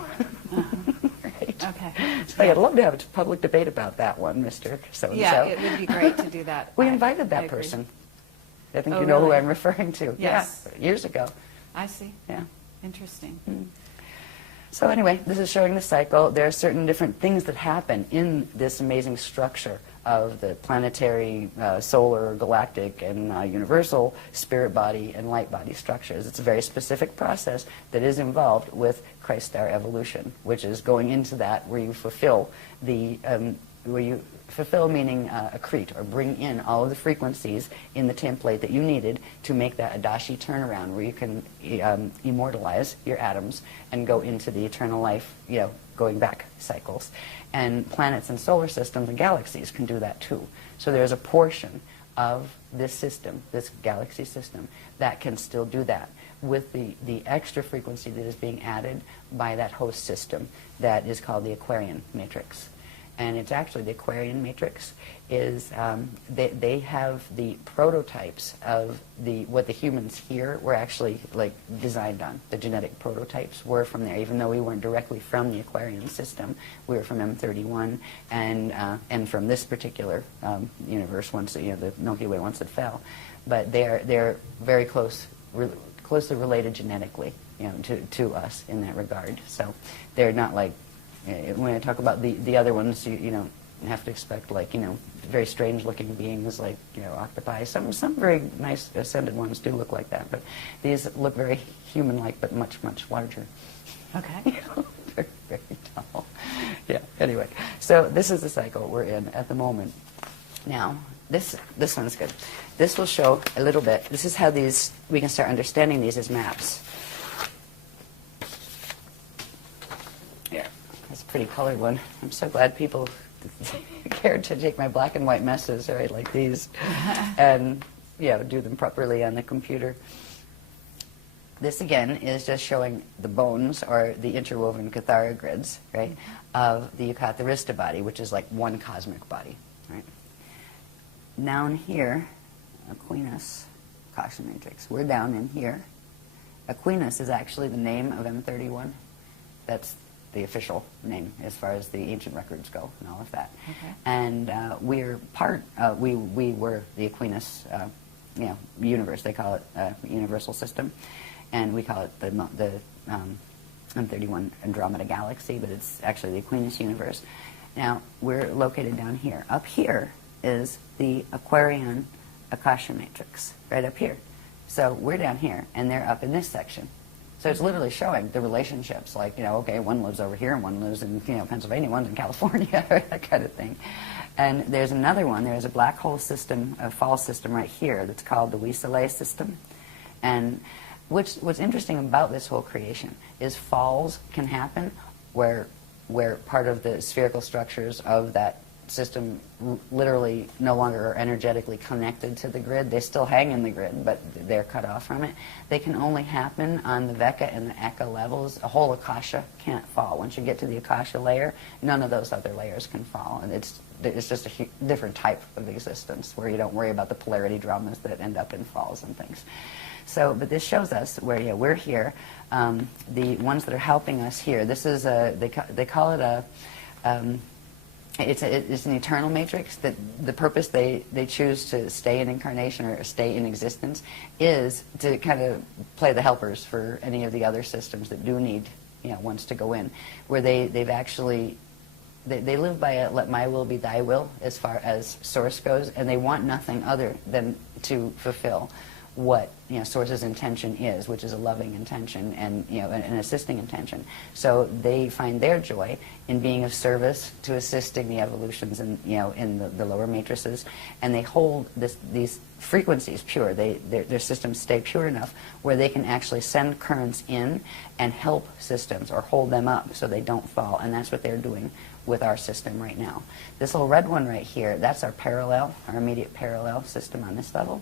Right. Okay. So I'd love to have a public debate about that one, Mr. So-and-so. Yeah, it would be great to do that. We invited that person. I think Oh, you know really? who I'm referring to. Yes. Yeah, years ago. I see. Yeah. Interesting. So anyway, this is showing the cycle. There are certain different things that happen in this amazing structure of the planetary, solar, galactic, and universal spirit body and light body structures. It's a very specific process that is involved with Christ star evolution, which is going into that where you fulfill the meaning accrete, or bring in all of the frequencies in the template that you needed to make that Adashi turnaround, where you can immortalize your atoms and go into the eternal life, going back cycles. And planets and solar systems and galaxies can do that too. So there's a portion of this system, this galaxy system, that can still do that with the extra frequency that is being added by that host system that is called the Aquarian matrix. And it's actually, the Aquarian matrix is, they have the prototypes of what the humans here were actually designed on. The genetic prototypes were from there, even though we weren't directly from the Aquarian system. We were from M31 and from this particular universe once, the Milky Way once it fell. But they're very closely related genetically, to us in that regard. So they're not like, when I talk about the other ones, you have to expect very strange looking beings like octopi. Some very nice ascended ones do look like that, but these look very human like, but much larger. Okay. Very, very tall. Yeah. Anyway, so this is the cycle we're in at the moment. Now, this one's good. This will show a little bit. This is how we can start understanding these as maps. Yeah. That's a pretty colored one. I'm so glad people cared to take my black and white messes, right, like these, and do them properly on the computer. This again is just showing the bones, or the interwoven Cathara grids, right, of the Yucatharista body, which is like one cosmic body, right. Down here, Aquinas, Akasha matrix. We're down in here. Aquinas is actually the name of M31. That's the official name as far as the ancient records go and all of that. Okay. And we're we were the Aquinas universe. They call it universal system, and we call it the M31 Andromeda galaxy, but it's actually the Aquinas universe. Now we're located down here. Up here is the Aquarian Akasha matrix, right up here. So we're down here and they're up in this section. So it's literally showing the relationships, okay, one lives over here and one lives in, Pennsylvania, one's in California, that kind of thing. And there's another one, there's a black hole system, a fall system right here that's called the Weaselay system. And what's interesting about this whole creation is falls can happen where part of the spherical structures of that system literally no longer are energetically connected to the grid. They still hang in the grid, but they're cut off from it. They can only happen on the Veka and the Eka levels. A whole Akasha can't fall. Once you get to the Akasha layer, none of those other layers can fall. And it's just a different type of existence where you don't worry about the polarity dramas that end up in falls and things. So, but this shows us where we're here. The ones that are helping us here, this is they call it a it's an eternal matrix. That the purpose they choose to stay in incarnation or stay in existence is to kind of play the helpers for any of the other systems that do need wants to go in, where they've actually, they live by a let my will be thy will as far as Source goes, and they want nothing other than to fulfill what Source's intention is, which is a loving intention and an assisting intention. So they find their joy in being of service to assisting the evolutions in the lower matrices, and they hold these frequencies pure. Their systems stay pure enough where they can actually send currents in and help systems or hold them up so they don't fall, and that's what they're doing with our system right now. This little red one right here, that's our parallel, our immediate parallel system on this level.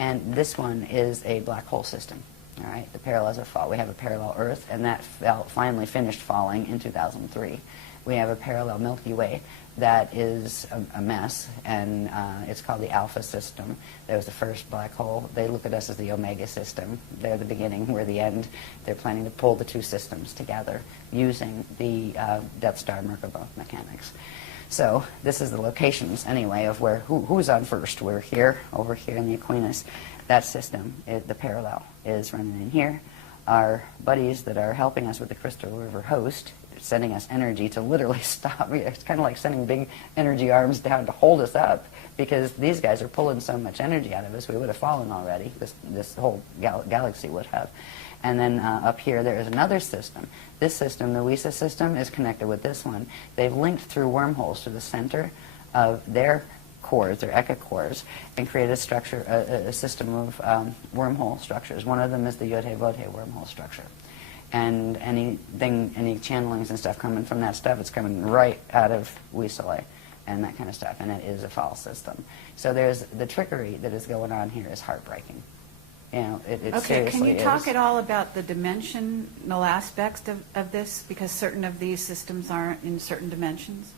And this one is a black hole system. All right, the parallels are fall. We have a parallel Earth, and that finally finished falling in 2003. We have a parallel Milky Way that is a mess, and it's called the Alpha system. That was the first black hole. They look at us as the Omega system. They're the beginning, we're the end. They're planning to pull the two systems together using the Death Star Merkaba mechanics. So this is the locations, anyway, of where who's on first. We're here, over here in the Aquinas. That system, the parallel, is running in here. Our buddies that are helping us with the Crystal River host, sending us energy to literally stop. It's kind of like sending big energy arms down to hold us up, because these guys are pulling so much energy out of us, we would have fallen already. This whole galaxy would have. And then up here, there is another system. This system, the WISA system, is connected with this one. They've linked through wormholes to the center of their cores, their Eka cores, and created a structure, a system of wormhole structures. One of them is the Yodhe-Vodhe wormhole structure. And any channelings and stuff coming from that stuff, it's coming right out of Wisale and that kind of stuff, and it is a false system. So there's the trickery that is going on here is heartbreaking. It okay, can you is. talk at all about the dimensional aspects of this? Because certain of these systems aren't in certain dimensions?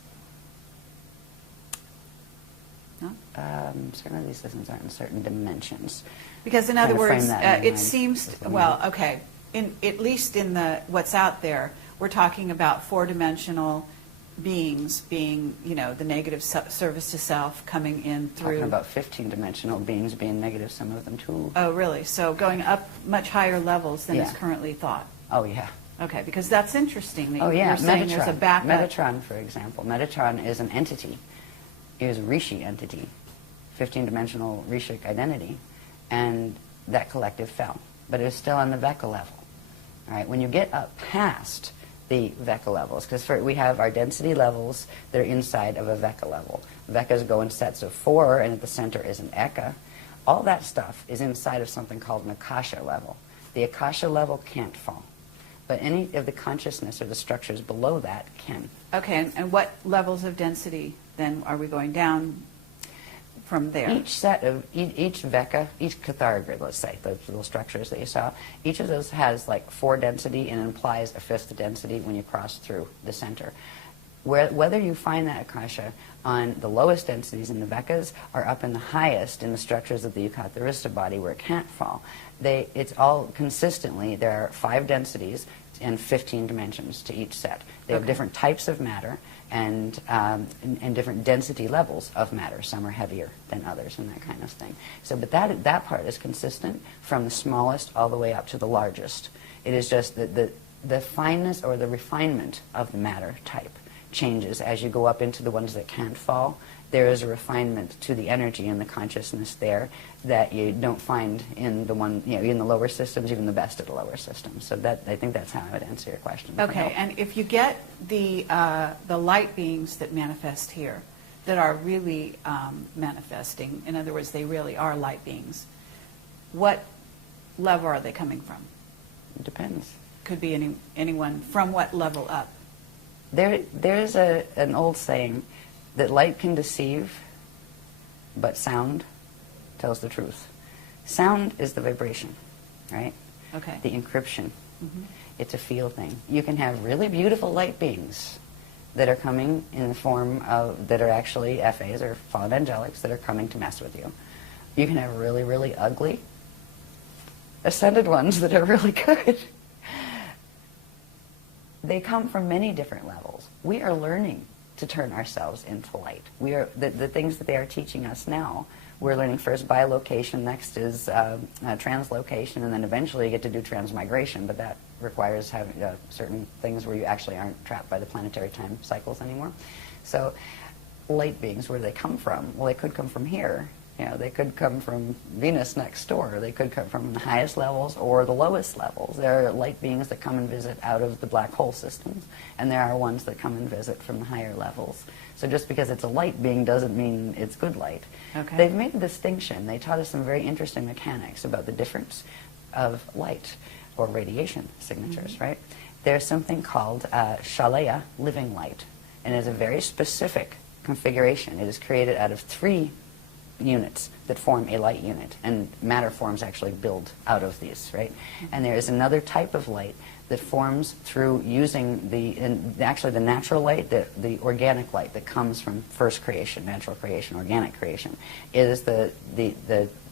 No? Certain of these systems aren't in certain dimensions. Because in other words, it mind. seems, well, okay, at least in what's out there, we're talking about four-dimensional beings being, the negative service to self coming in through. Talking about 15-dimensional beings being negative, some of them too. Oh, really? So going up much higher levels than is currently thought. Oh, yeah. Okay, because that's interesting. That Oh, yeah. You're saying there's a backup. Metatron, for example. Metatron is an entity. It is a Rishi entity, 15-dimensional Rishic identity, and that collective fell. But it was still on the Veka level. All right, when you get up past the Veka levels, because we have our density levels that are inside of a Veka level. Vekas go in sets of 4, and at the center is an Eka. All that stuff is inside of something called an Akasha level. The Akasha level can't fall, but any of the consciousness or the structures below that can. Okay, and what levels of density then are we going down from there? Each set of, each Veka, each Cathara grid, let's say, those little structures that you saw, each of those has like 4 density and implies a 5th density when you cross through the center. Whether you find that Akasha on the lowest densities in the Vekas or up in the highest in the structures of the Yukatarista body where it can't fall, it's all consistently, there are 5 densities and 15 dimensions to each set. They have different types of matter and different density levels of matter. Some are heavier than others and that kind of thing. So, but that part is consistent from the smallest all the way up to the largest. It is just that the fineness or the refinement of the matter type changes as you go up into the ones that can't fall. There is a refinement to the energy and the consciousness there that you don't find in the in the lower systems, even the best of the lower systems. So I think that's how I would answer your question. Okay, and if you get the light beings that manifest here, that are really manifesting, in other words, they really are light beings, what level are they coming from? It depends. Could be anyone from what level up? There's an old saying that light can deceive, but sound tells the truth. Sound is the vibration, right? Okay. The encryption. Mm-hmm. It's a feel thing. You can have really beautiful light beings that are coming in the form of, that are actually FAs or fallen angelics that are coming to mess with you. You can have really, really ugly ascended ones that are really good. They come from many different levels. We are learning to turn ourselves into light. We are the things that they are teaching us now. We're learning first bilocation, next is translocation, and then eventually you get to do transmigration, but that requires having certain things where you actually aren't trapped by the planetary time cycles anymore. So light beings, where do they come from? Well, they could come from here. You know, they could come from Venus next door. They could come from the highest levels or the lowest levels. There are light beings that come and visit out of the black hole systems, and there are ones that come and visit from the higher levels. So just because it's a light being doesn't mean it's good light. Okay. They've made a distinction. They taught us some very interesting mechanics about the difference of light or radiation signatures, right? There's something called Shalaya, living light, and it's a very specific configuration. It is created out of 3 units that form a light unit, and matter forms actually build out of these, right? And there is another type of light that forms through using actually the natural light, the organic light that comes from first creation, natural creation, organic creation, is the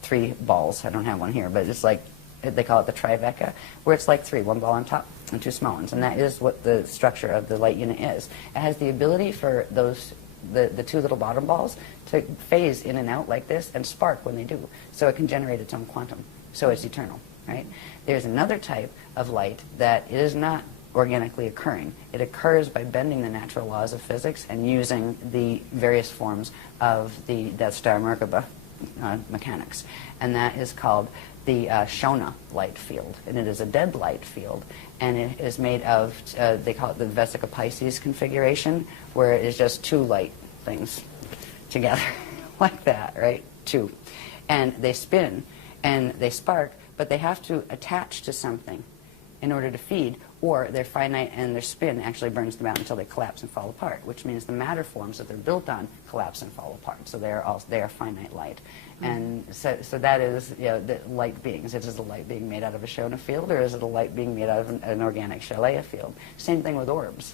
3 balls. I don't have one here, but it's like, they call it the trivecca, where it's like 3, 1 ball on top and 2 small ones, and that is what the structure of the light unit is. It has the ability for those the 2 little bottom balls to phase in and out like this and spark when they do, so it can generate its own quantum, so it's eternal, right? There's another type of light that is not organically occurring. It occurs by bending the natural laws of physics and using the various forms of the Death Star Merkaba mechanics, and that is called the Shona light field, and it is a dead light field, and it is made of, they call it the Vesica Pisces configuration, where it is just 2 light things together, like that, right? 2. And they spin, and they spark, but they have to attach to something in order to feed, or they're finite and their spin actually burns them out until they collapse and fall apart, which means the matter forms that they're built on collapse and fall apart. So they are finite light. And so that is, you know, the light beings. Is it a light being made out of a Shona field, or is it a light being made out of an organic Shalaya field? Same thing with orbs,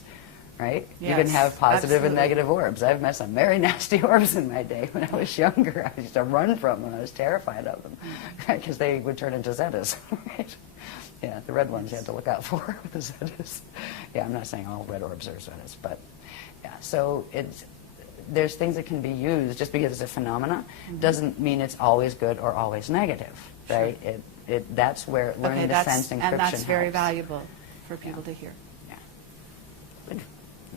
right? Yes, you can have positive absolutely. and negative orbs. I've met some very nasty orbs in my day when I was younger. I used to run from them. I was terrified of them because they would turn into Zetas, right? Yeah, the red ones you had to look out for with the Zetas. Yeah, I'm not saying all red orbs are Zetas, but yeah. So there's things that can be used. Just because it's a phenomena doesn't mean it's always good or always negative, right? Sure. That's where learning to sense encryption and that's very helps. valuable for people to hear. Yeah. Good.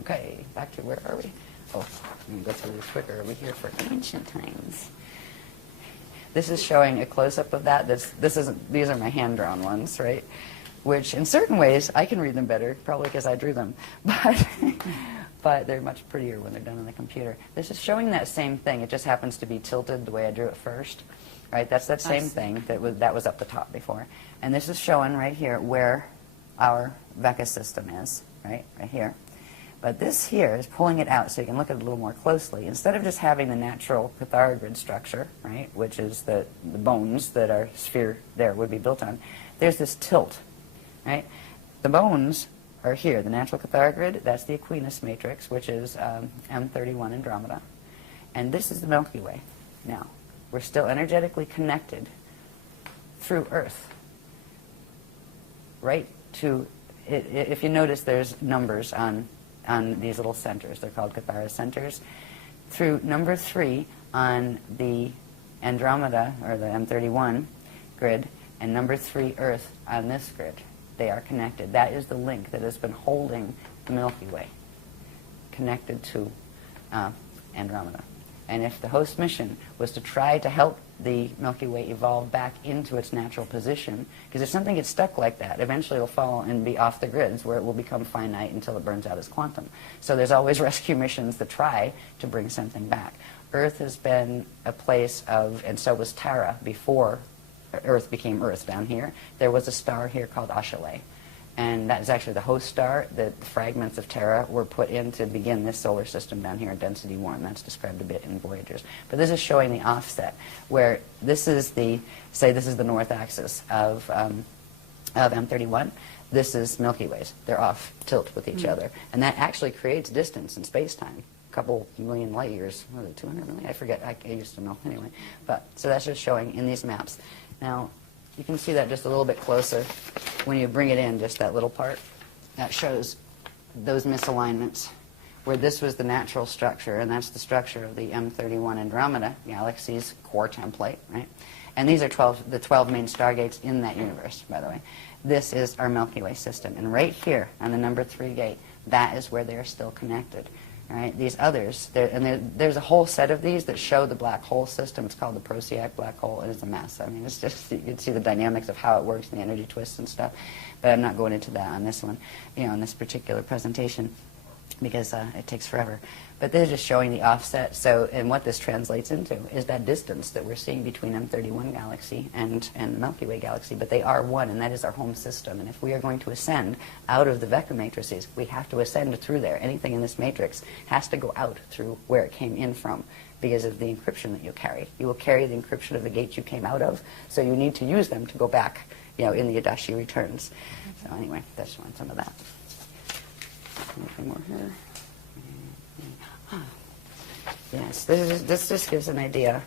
Okay, back to where are we? Oh, let me go through this quicker. Are we here for ancient times? This is showing a close-up of that. These are my hand-drawn ones, right? Which, in certain ways, I can read them better, probably because I drew them. But they're much prettier when they're done on the computer. This is showing that same thing. It just happens to be tilted the way I drew it first, right? That's that same thing that was up the top before. And this is showing right here where our Vecca system is, right here. But this here is pulling it out so you can look at it a little more closely. Instead of just having the natural Cathara grid structure, right, which is the bones that our sphere there would be built on, there's this tilt, right? The bones are here. The natural Cathara grid, that's the Aquinas matrix, which is M31 Andromeda. And this is the Milky Way. Now, we're still energetically connected through Earth, right to, if you notice, there's numbers on these little centers. They're called Cathara centers. Through number 3 on the Andromeda, or the M31 grid, and number 3 Earth on this grid. They are connected. That is the link that has been holding the Milky Way connected to Andromeda. And if the host mission was to try to help the Milky Way evolve back into its natural position, because if something gets stuck like that, eventually it'll fall and be off the grids, where it will become finite until it burns out as quantum. So there's always rescue missions that try to bring something back. Earth has been a place of, and so was Tara before Earth became Earth down here. There was a star here called Ashayana, and that is actually the host star. The fragments of Terra were put in to begin this solar system down here in density 1. That's described a bit in Voyagers. But this is showing the offset, where this is the, say this is the north axis of M31. This is Milky Ways. They're off tilt with each other. And that actually creates distance in space-time. A couple million light years. What is it, 200 million? I forget. I used to know anyway. But so that's just showing in these maps. Now, you can see that just a little bit closer when you bring it in, just that little part. That shows those misalignments where this was the natural structure, and that's the structure of the M31 Andromeda galaxy's core template, right? And these are the 12 main stargates in that universe, by the way. This is our Milky Way system, and right here on the number 3 gate, that is where they are still connected. Right? These others, there's a whole set of these that show the black hole system. It's called the Procyon black hole, and it's a mess. I mean, it's just, you can see the dynamics of how it works and the energy twists and stuff. But I'm not going into that on this one, on this particular presentation, because it takes forever. But they're just showing the offset. So, and what this translates into is that distance that we're seeing between M31 galaxy and the Milky Way galaxy. But they are one, and that is our home system. And if we are going to ascend out of the vector matrices, we have to ascend through there. Anything in this matrix has to go out through where it came in from because of the encryption that you carry. You will carry the encryption of the gates you came out of, so you need to use them to go back, in the Adashi returns. So anyway, that's some of that. Anything more here? Yes, this just gives an idea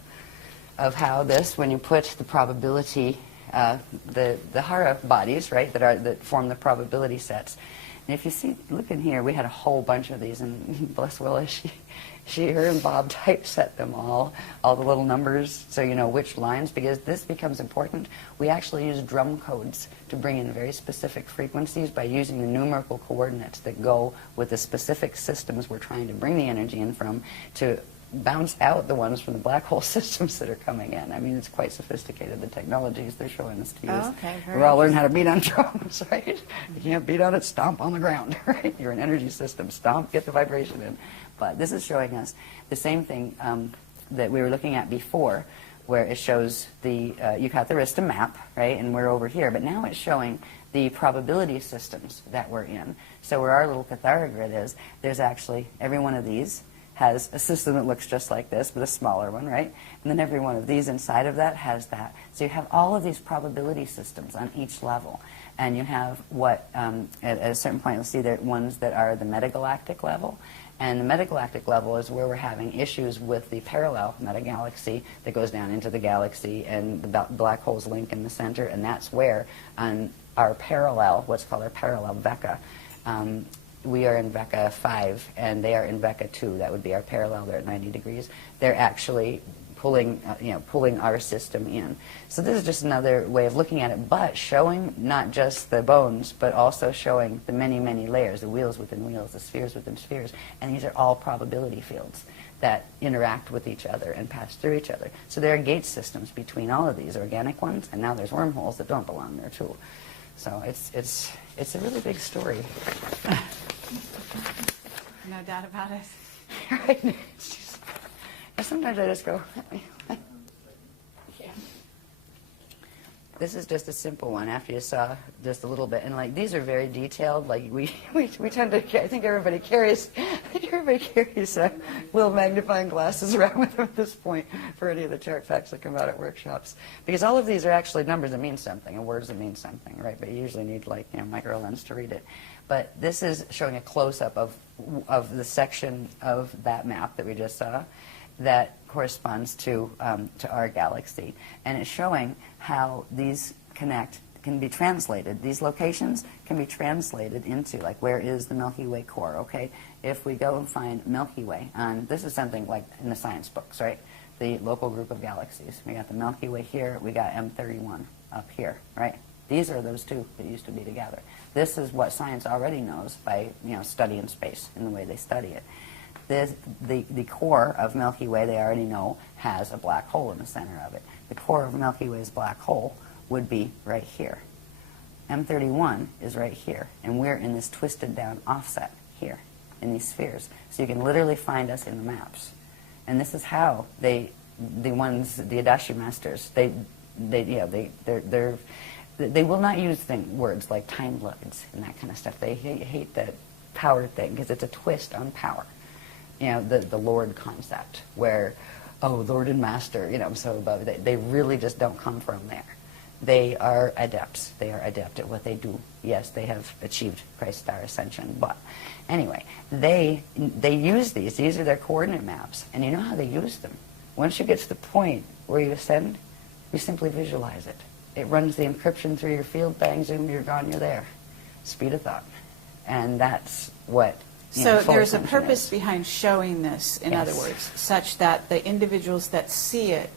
of how this, when you put the probability, the Hara bodies, right, that form the probability sets. And if you see, look in here, we had a whole bunch of these, and bless Willa, her and Bob typeset them all the little numbers, so you know which lines, because this becomes important. We actually use drum codes to bring in very specific frequencies by using the numerical coordinates that go with the specific systems we're trying to bring the energy in from to bounce out the ones from the black hole systems that are coming in. I mean, it's quite sophisticated, the technologies they're showing us to use. Oh, okay, we're all learning how to beat on drums, right? You can't beat on it, stomp on the ground, right? You're an energy system, stomp, get the vibration in. But this is showing us the same thing that we were looking at before, where it shows the Eucharista map, right? And we're over here. But now it's showing the probability systems that we're in. So where our little Cathara grid is, there's actually every one of these has a system that looks just like this, but a smaller one, right? And then every one of these inside of that has that. So you have all of these probability systems on each level. And you have what, at a certain point, you'll see there are ones that are the metagalactic level. And the metagalactic level is where we're having issues with the parallel metagalaxy that goes down into the galaxy, and the black holes link in the center. And that's where, on our parallel, what's called our parallel Vecca, we are in Vecca 5, and they are in Vecca 2. That would be our parallel. They're at 90 degrees. They're actually pulling our system in. So this is just another way of looking at it, but showing not just the bones, but also showing the many, many layers, the wheels within wheels, the spheres within spheres. And these are all probability fields that interact with each other and pass through each other. So there are gate systems between all of these organic ones, and now there's wormholes that don't belong there too. So it's a really big story. No doubt about it. Right? Sometimes I just go, yeah. This is just a simple one after you saw just a little bit. And like, these are very detailed. Like we tend to, I think everybody carries little magnifying glasses around with them at this point for any of the chart facts that come out at workshops. Because all of these are actually numbers that mean something and words that mean something, right? But you usually need like, micro lens to read it. But this is showing a close-up of the section of that map that we just saw that corresponds to our galaxy. And it's showing how these can be translated. These locations can be translated into, like, where is the Milky Way core, okay? If we go and find Milky Way, this is something like in the science books, right? The local group of galaxies. We got the Milky Way here, we got M31 up here, right? These are those two that used to be together. This is what science already knows by, studying space and the way they study it. The core of Milky Way, they already know, has a black hole in the center of it. The core of Milky Way's black hole would be right here. M31 is right here, and we're in this twisted down offset here in these spheres. So you can literally find us in the maps. And this is how the Adashi masters, they will not use words like time lords and that kind of stuff. They hate that power thing because it's a twist on power. The Lord concept, where, Lord and Master, so above. They really just don't come from there. They are adepts. They are adept at what they do. Yes, they have achieved Christ's star ascension. But anyway, they use these. These are their coordinate maps. And you know how they use them? Once you get to the point where you ascend, you simply visualize it. It runs the encryption through your field, bang, zoom, you're gone, you're there. Speed of thought. And that's what So full there's a attention purpose is. behind showing this, in other Yes. words, such that the individuals that see it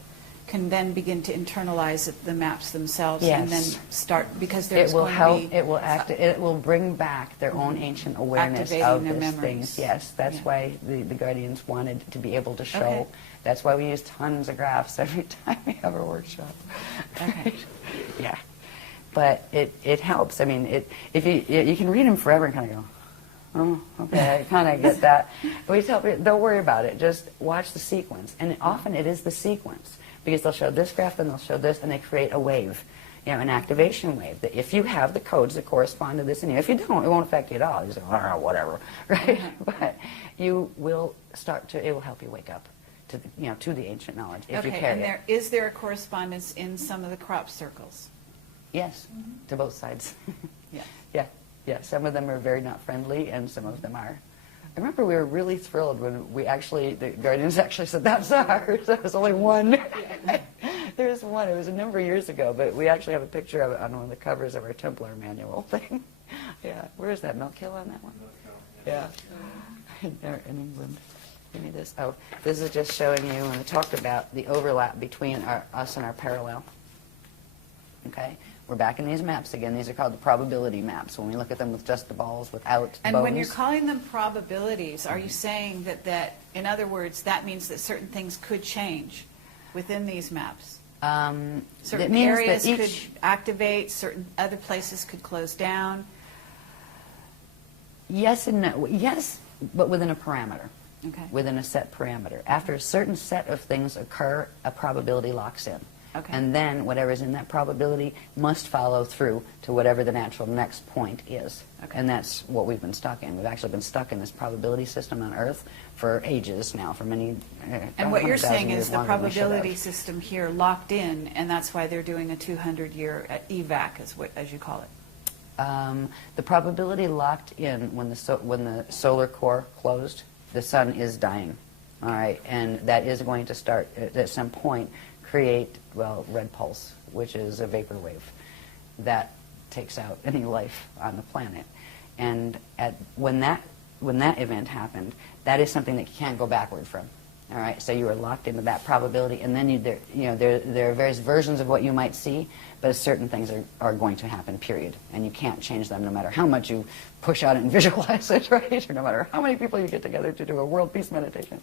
can then begin to internalize the maps themselves and then Yes. start, because there's It will going help. to be... It will bring back their own ancient awareness Activating of their these memories. things. Yes, that's Yeah. why the Guardians wanted to be able to show. Okay. That's why we use tons of graphs every time we have a workshop. Okay. Yeah, but it helps. I mean, if you can read them forever and kind of go, oh, okay, I kind of get that. We tell people, don't worry about it. Just watch the sequence, and often it is the sequence. Because they'll show this graph, then they'll show this, and they create a wave, an activation wave. That if you have the codes that correspond to this in you, if you don't, it won't affect you at all. You say, oh, whatever, right? But you will start to. It will help you wake up to to the ancient knowledge if you Okay, carry and it. is there a correspondence in some of the crop circles? Yes, to both sides. Yes. Yeah. Some of them are very not friendly, and some of them are. I remember we were really thrilled when the Guardians actually said, that's ours. There was only one. There's one. It was a number of years ago, but we actually have a picture of it on one of the covers of our Templar manual thing. Yeah. Where is that? Milk Hill on that one? Yeah. There in England. Give me this. Oh, this is just showing you, and I talked about the overlap between us and our parallel. Okay? We're back in these maps again. These are called the probability maps. When we look at them with just the balls, without the And bones. when you're calling them probabilities, are you saying that, in other words, that means that certain things could change within these maps? It Certain means areas that could activate, certain other places could close down? Yes and no. Yes, but within a parameter. Okay. Within a set parameter. After a certain set of things occur, a probability locks in. Okay. And then whatever's in that probability must follow through to whatever the natural next point is. Okay. And that's what we've been stuck in. We've actually been stuck in this probability system on Earth for ages now, for many And what you're 100,000 saying years is the longer than we should probability have. system here locked in, and that's why they're doing a 200-year evac, as you call it. The probability locked in when the solar core closed, the sun is dying. All right, and that is going to start at some point create, red pulse, which is a vapor wave that takes out any life on the planet. And when that event happened, that is something that you can't go backward from. All right, so you are locked into that probability, and then there are various versions of what you might see, but certain things are going to happen, period. And you can't change them no matter how much you push out and visualize it, right? Or no matter how many people you get together to do a world peace meditation,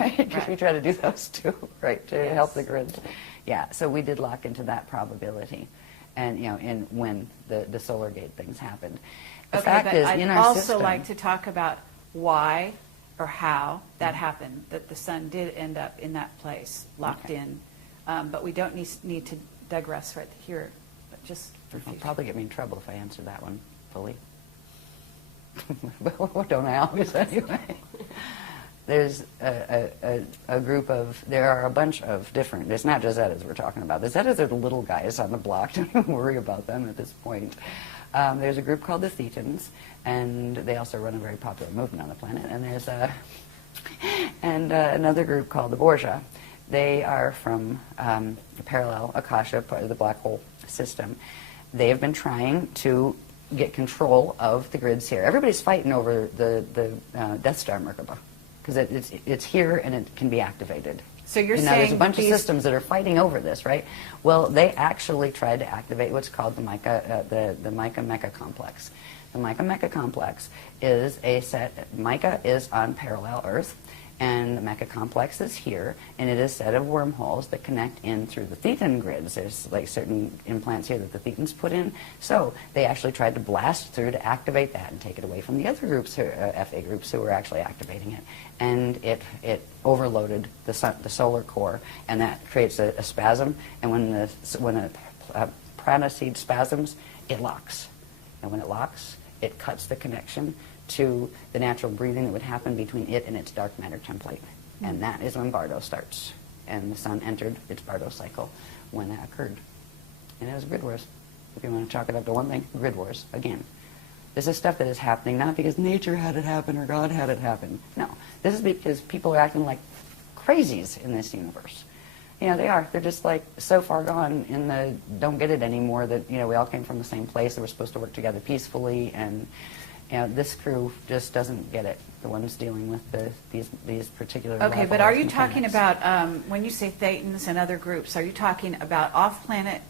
right? Because we try to do those too, right, to help the grids. Yeah, so we did lock into that probability, and in when the solar gate things happened. The fact is, in I'd our also system, like to talk about why or how that happened, that the sun did end up in that place, locked in. But we don't need to digress right here, but just for It'll future. probably get me in trouble if I answer that one fully. But don't I always anyway? There's a group of, there are a bunch of different, it's not just Zetas we're talking about. The Zetas are the little guys on the block. Don't even worry about them at this point. There's a group called the Thetans, and they also run a very popular movement on the planet. And there's another group called the Borgia. They are from the parallel Akasha, part of the black hole system. They have been trying to get control of the grids here. Everybody's fighting over the Death Star Merkaba, because it's here and it can be activated. So you're now saying there's a bunch of these- systems that are fighting over this, right? Well, they actually tried to activate what's called the Mica Mecha complex. The Mica Mecha complex is a set. Mica is on parallel Earth, and the Mecha complex is here, and it is a set of wormholes that connect in through the Thetan grids. There's like certain implants here that the Thetans put in. So they actually tried to blast through to activate that and take it away from the other groups, FA groups, who were actually activating it. And it overloaded the solar core, and that creates a spasm. And when a Prana Seed spasms, it locks. And when it locks, it cuts the connection to the natural breathing that would happen between it and its dark matter template. And that is when Bardo starts. And the sun entered its Bardo cycle when that occurred. And it was grid wars. If you want to chalk it up to one thing, grid wars, again. This is stuff that is happening not because nature had it happen or God had it happen. No. This is because people are acting like crazies in this universe. They are. They're just like so far gone in the don't get it anymore that, we all came from the same place, that we're supposed to work together peacefully, and this crew just doesn't get it. The ones dealing with these particular Okay, but are you levels talking mechanics. about, when you say Thetans and other groups, are you talking about off-planet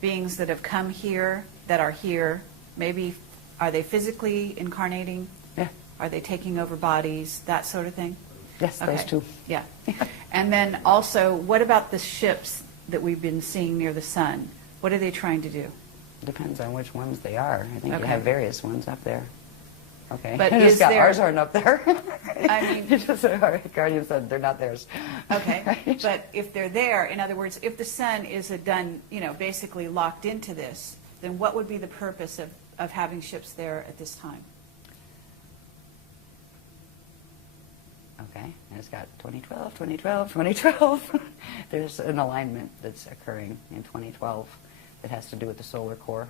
beings that have come here, that are here? Maybe, are they physically incarnating? Yeah. Are they taking over bodies, that sort of thing? Yes, those two. Yeah. And then also, what about the ships that we've been seeing near the sun? What are they trying to do? Depends on which ones they are. I think you Okay. have various ones up there. Okay. But I just is got there- ours aren't up there. I mean- It's just, our Guardian said they're not theirs. Okay, Right? but if they're there, in other words, if the sun is basically locked into this, then what would be the purpose of having ships there at this time? Okay, and it's got 2012, 2012, 2012. There's an alignment that's occurring in 2012 that has to do with the solar core.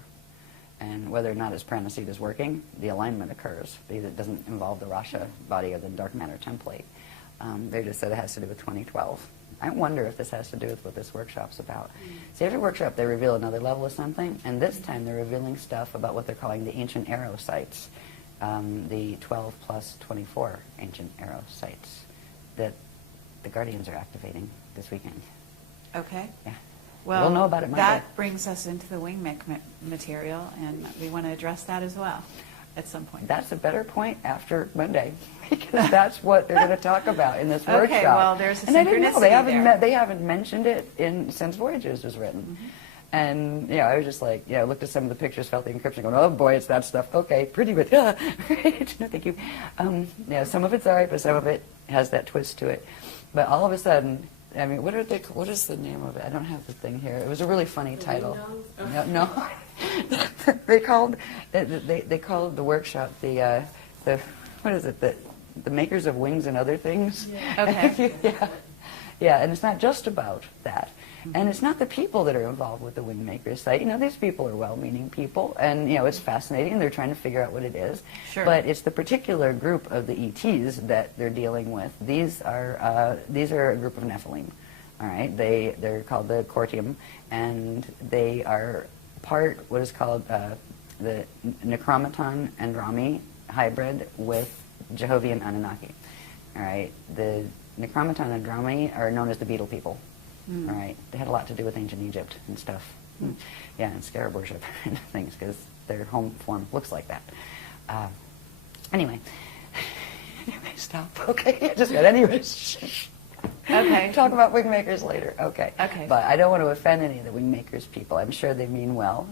And whether or not its Prana Seed is working, the alignment occurs because it doesn't involve the Rasha body or the dark matter template. They just said it has to do with 2012. I wonder if this has to do with what this workshop's about. See, every workshop they reveal another level of something, and this time they're revealing stuff about what they're calling the ancient arrow sites, the 12 plus 24 ancient arrow sites that the Guardians are activating this weekend. Okay. Yeah. Well, We'll know about it Monday. that brings us into the wing mech material, and we want to address that as well at some point. That's a better point after Monday, because that's what they're going to talk about in this Okay, workshop. well, there's a and I didn't know synchronicity they haven't mentioned it since Voyages was written. Mm-hmm. And I was just like, looked at some of the pictures, felt the encryption, going, oh boy, it's that stuff. Okay, pretty, but right? No, thank you. Some of it's all right, but some of it has that twist to it. But all of a sudden, I mean, what is the name of it? I don't have the thing here. It was a really funny title. No. they called the workshop the what is it? The makers of wings and other things. Yeah. Okay. Yeah, and it's not just about that. And it's not the people that are involved with the wing makers site. These people are well-meaning people, and it's fascinating. They're trying to figure out what it is. Sure. But it's the particular group of the ETs that they're dealing with. These are a group of Nephilim. All right, they're called the Cortium, and they are part what is called the Necromaton Andromi hybrid with Jehovian Anunnaki. All right, the Necromaton Andromi are known as the Beetle people. All right, they had a lot to do with ancient Egypt and stuff. Yeah, and scarab worship and things, because their home form looks like that. Anyway, stop. Okay, just got anyways. Okay. Talk about wing makers later. Okay. Okay. But I don't want to offend any of the wing makers people. I'm sure they mean well.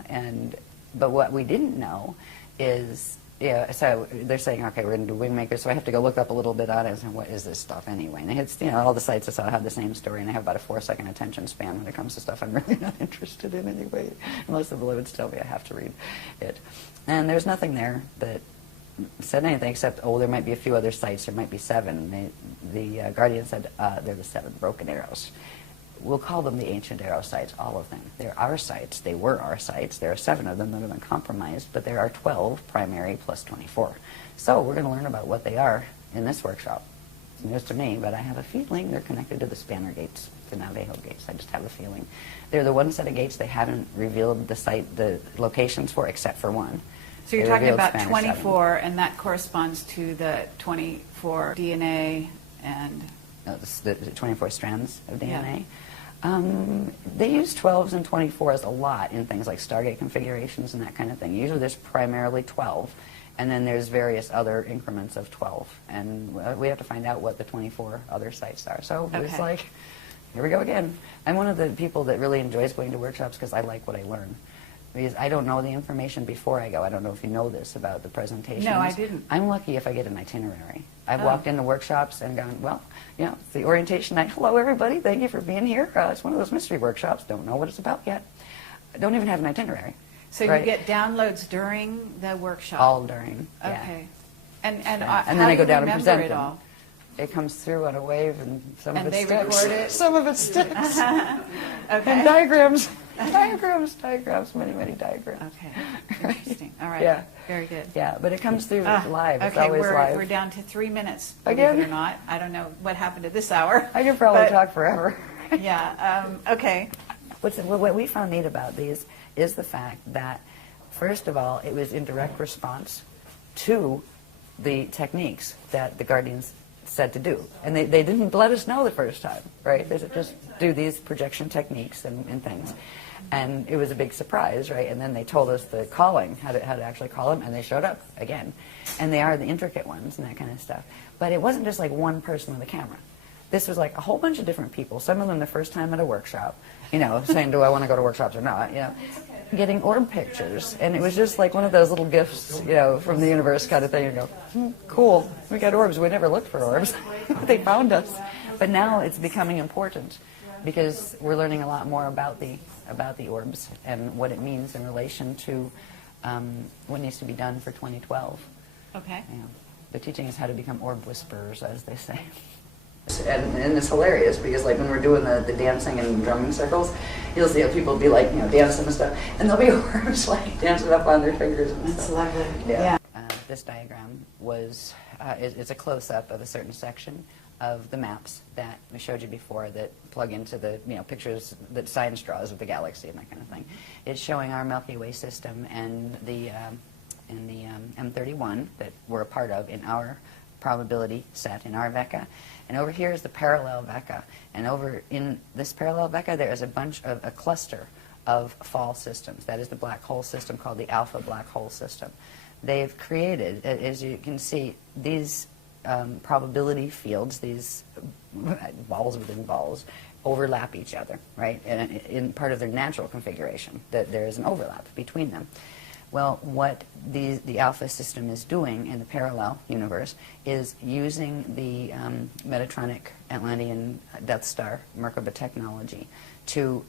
But what we didn't know is, so they're saying, okay, we're going to do wing makers, so I have to go look up a little bit on it and say, what is this stuff anyway? And it's, all the sites I saw have the same story, and I have about a 4-second attention span when it comes to stuff I'm really not interested in anyway, unless the beloveds tell me I have to read it. And there's nothing there that said anything except, there might be a few other sites. There might be 7. The Guardian said they're the 7 broken arrows. We'll call them the ancient arrow sites, all of them. They're our sites. They were our sites. There are 7 of them that have been compromised, but there are 12 primary plus 24. So we're going to learn about what they are in this workshop. It's news to me, but I have a feeling they're connected to the Spanner gates, the Navajo gates. I just have a feeling. They're the one set of gates they haven't revealed the locations for, except for one. So you're They talking revealed about Spanner 24, and that corresponds to the 24 DNA and... the 24 strands of DNA. Yeah. They use 12s and 24s a lot in things like Stargate configurations and that kind of thing. Usually there's primarily 12, and then there's various other increments of 12. And we have to find out what the 24 other sites are. So it's Okay. like, here we go again. I'm one of the people that really enjoys going to workshops because I like what I learn. Because I don't know the information before I go. I don't know if you know this about the presentations. No, I didn't. I'm lucky if I get an itinerary. I've Oh. walked into workshops and gone, well, it's the orientation night. Hello, everybody. Thank you for being here. It's one of those mystery workshops. Don't know what it's about yet. I don't even have an itinerary. So right? you get downloads during the workshop? All during, yeah. Okay. And And how then I do go you down and remember present it them. all? It comes through on a wave, and some And of it they sticks. record it? Some of it sticks. Okay. And diagrams. diagrams, many diagrams. Okay. Interesting. All right. Yeah. Very good. Yeah, but it comes through live. It's Okay, always live. we're down to 3 minutes, believe Again? it or not. I don't know what happened at this hour. I could probably but- talk forever. Yeah. Okay. What we found neat about these is the fact that, first of all, it was in direct response to the techniques that the guardians said to do. And they didn't let us know the first time, right? They said, just do these projection techniques and things. And it was a big surprise, right? And then they told us the calling, how to actually call them, and they showed up again. And they are the intricate ones and that kind of stuff. But it wasn't just like one person with a camera. This was like a whole bunch of different people, some of them the first time at a workshop, you know, saying, do I want to go to workshops or not, you know, getting orb pictures. And it was just like one of those little gifts, you know, from the universe kind of thing. You go, cool, we got orbs. We never looked for orbs. They found us. But now it's becoming important because we're learning a lot more about the orbs and what it means in relation to what needs to be done for 2012. Okay. You know, they're teaching us how to become orb whisperers, as they say. And it's hilarious because, like, when we're doing the dancing and drumming circles, you'll see how people be like, you know, dancing and stuff, and there'll be orbs like dancing up on their fingers and That's stuff. lovely. Yeah. This diagram was it's a close-up of a certain section of the maps that we showed you before that plug into the, you know, pictures that science draws of the galaxy and that kind of thing. It's showing our Milky Way system and the M31 that we're a part of in our probability set in our Vecca. And over here is the parallel Vecca. And over in this parallel Vecca, there is a cluster of fall systems. That is the black hole system called the alpha black hole system. They've created, as you can see, these probability fields, these balls within balls, overlap each other, right? And in part of their natural configuration, that there is an overlap between them. Well, what the alpha system is doing in the parallel universe is using the Metatronic Atlantean Death Star Merkaba technology to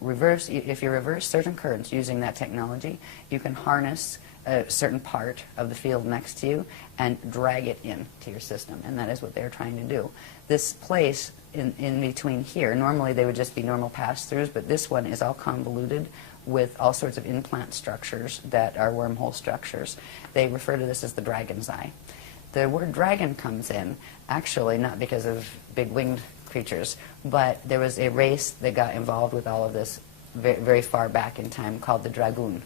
reverse. If you reverse certain currents using that technology, you can harness a certain part of the field next to you and drag it into your system, and that is what they're trying to do. This place in between here, normally they would just be normal pass-throughs, but this one is all convoluted with all sorts of implant structures that are wormhole structures. They refer to this as the dragon's eye. The word dragon comes in, actually, not because of big winged creatures, but there was a race that got involved with all of this very, very far back in time called the Dragoon.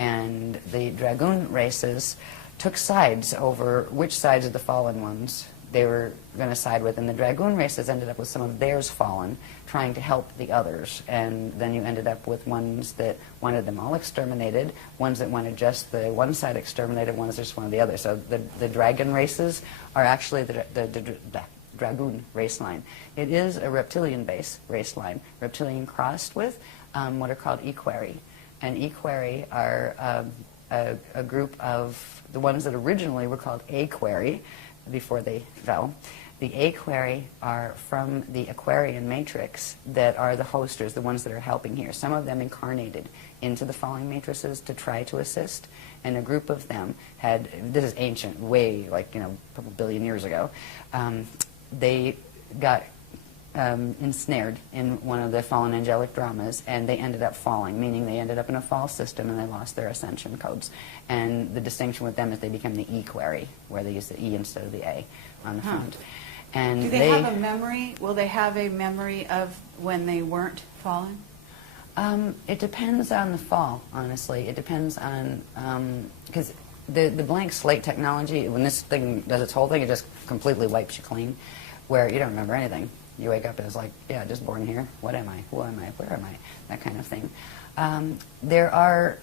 And the Dragoon races took sides over which sides of the fallen ones they were going to side with, and the Dragoon races ended up with some of theirs fallen, trying to help the others, and then you ended up with ones that wanted them all exterminated, ones that wanted just the one side exterminated, ones that just wanted the other. So the dragon races are actually the Dragoon race line. It is a reptilian-based race line, reptilian crossed with what are called equerry. And equerry are a group of the ones that originally were called aquery before they fell. The aquery are from the Aquarian matrix that are the hosters, the ones that are helping here. Some of them incarnated into the falling matrices to try to assist, and a group of them had, this is ancient, way like, you know, a couple billion years ago, they got ensnared in one of the fallen angelic dramas, and they ended up falling, meaning they ended up in a fall system and they lost their ascension codes. And the distinction with them is they became the equerry, where they use the E instead of the A on the front. And do they have a memory? Will they have a memory of when they weren't fallen? It depends on the fall, honestly. It depends on, because the blank slate technology, when this thing does its whole thing, it just completely wipes you clean, where you don't remember anything. You wake up and it's like, yeah, just born here. What am I? Who am I? Where am I? That kind of thing. There are,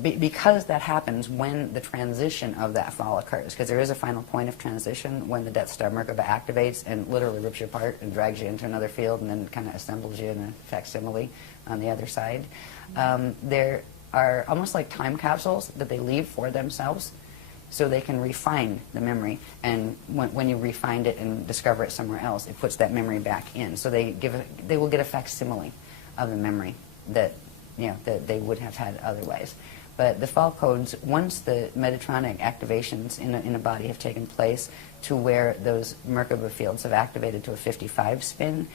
because that happens when the transition of that fall occurs, because there is a final point of transition when the Death Star Merkaba activates and literally rips you apart and drags you into another field and then kind of assembles you in a facsimile on the other side. There are almost like time capsules that they leave for themselves, so they can refine the memory, and when you refine it and discover it somewhere else, it puts that memory back in. So they will get a facsimile of the memory that, you know, that they would have had otherwise. But the fall codes, once the Metatronic activations in a body have taken place to where those Merkaba fields have activated to a 55 spin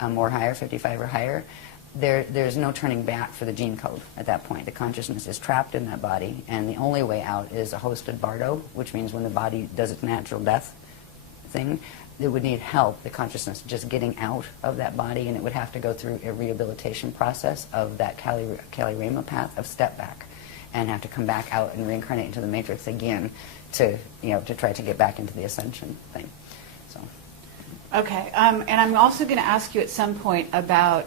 or higher, 55 or higher, there's no turning back for the gene code at that point. The consciousness is trapped in that body, and the only way out is a hosted bardo, which means when the body does its natural death thing, it would need help, the consciousness, just getting out of that body, and it would have to go through a rehabilitation process of that Kali Rama path of step back. and have to come back out and reincarnate into the Matrix again to, to try to get back into the ascension thing. So. Okay, and I'm also going to ask you at some point about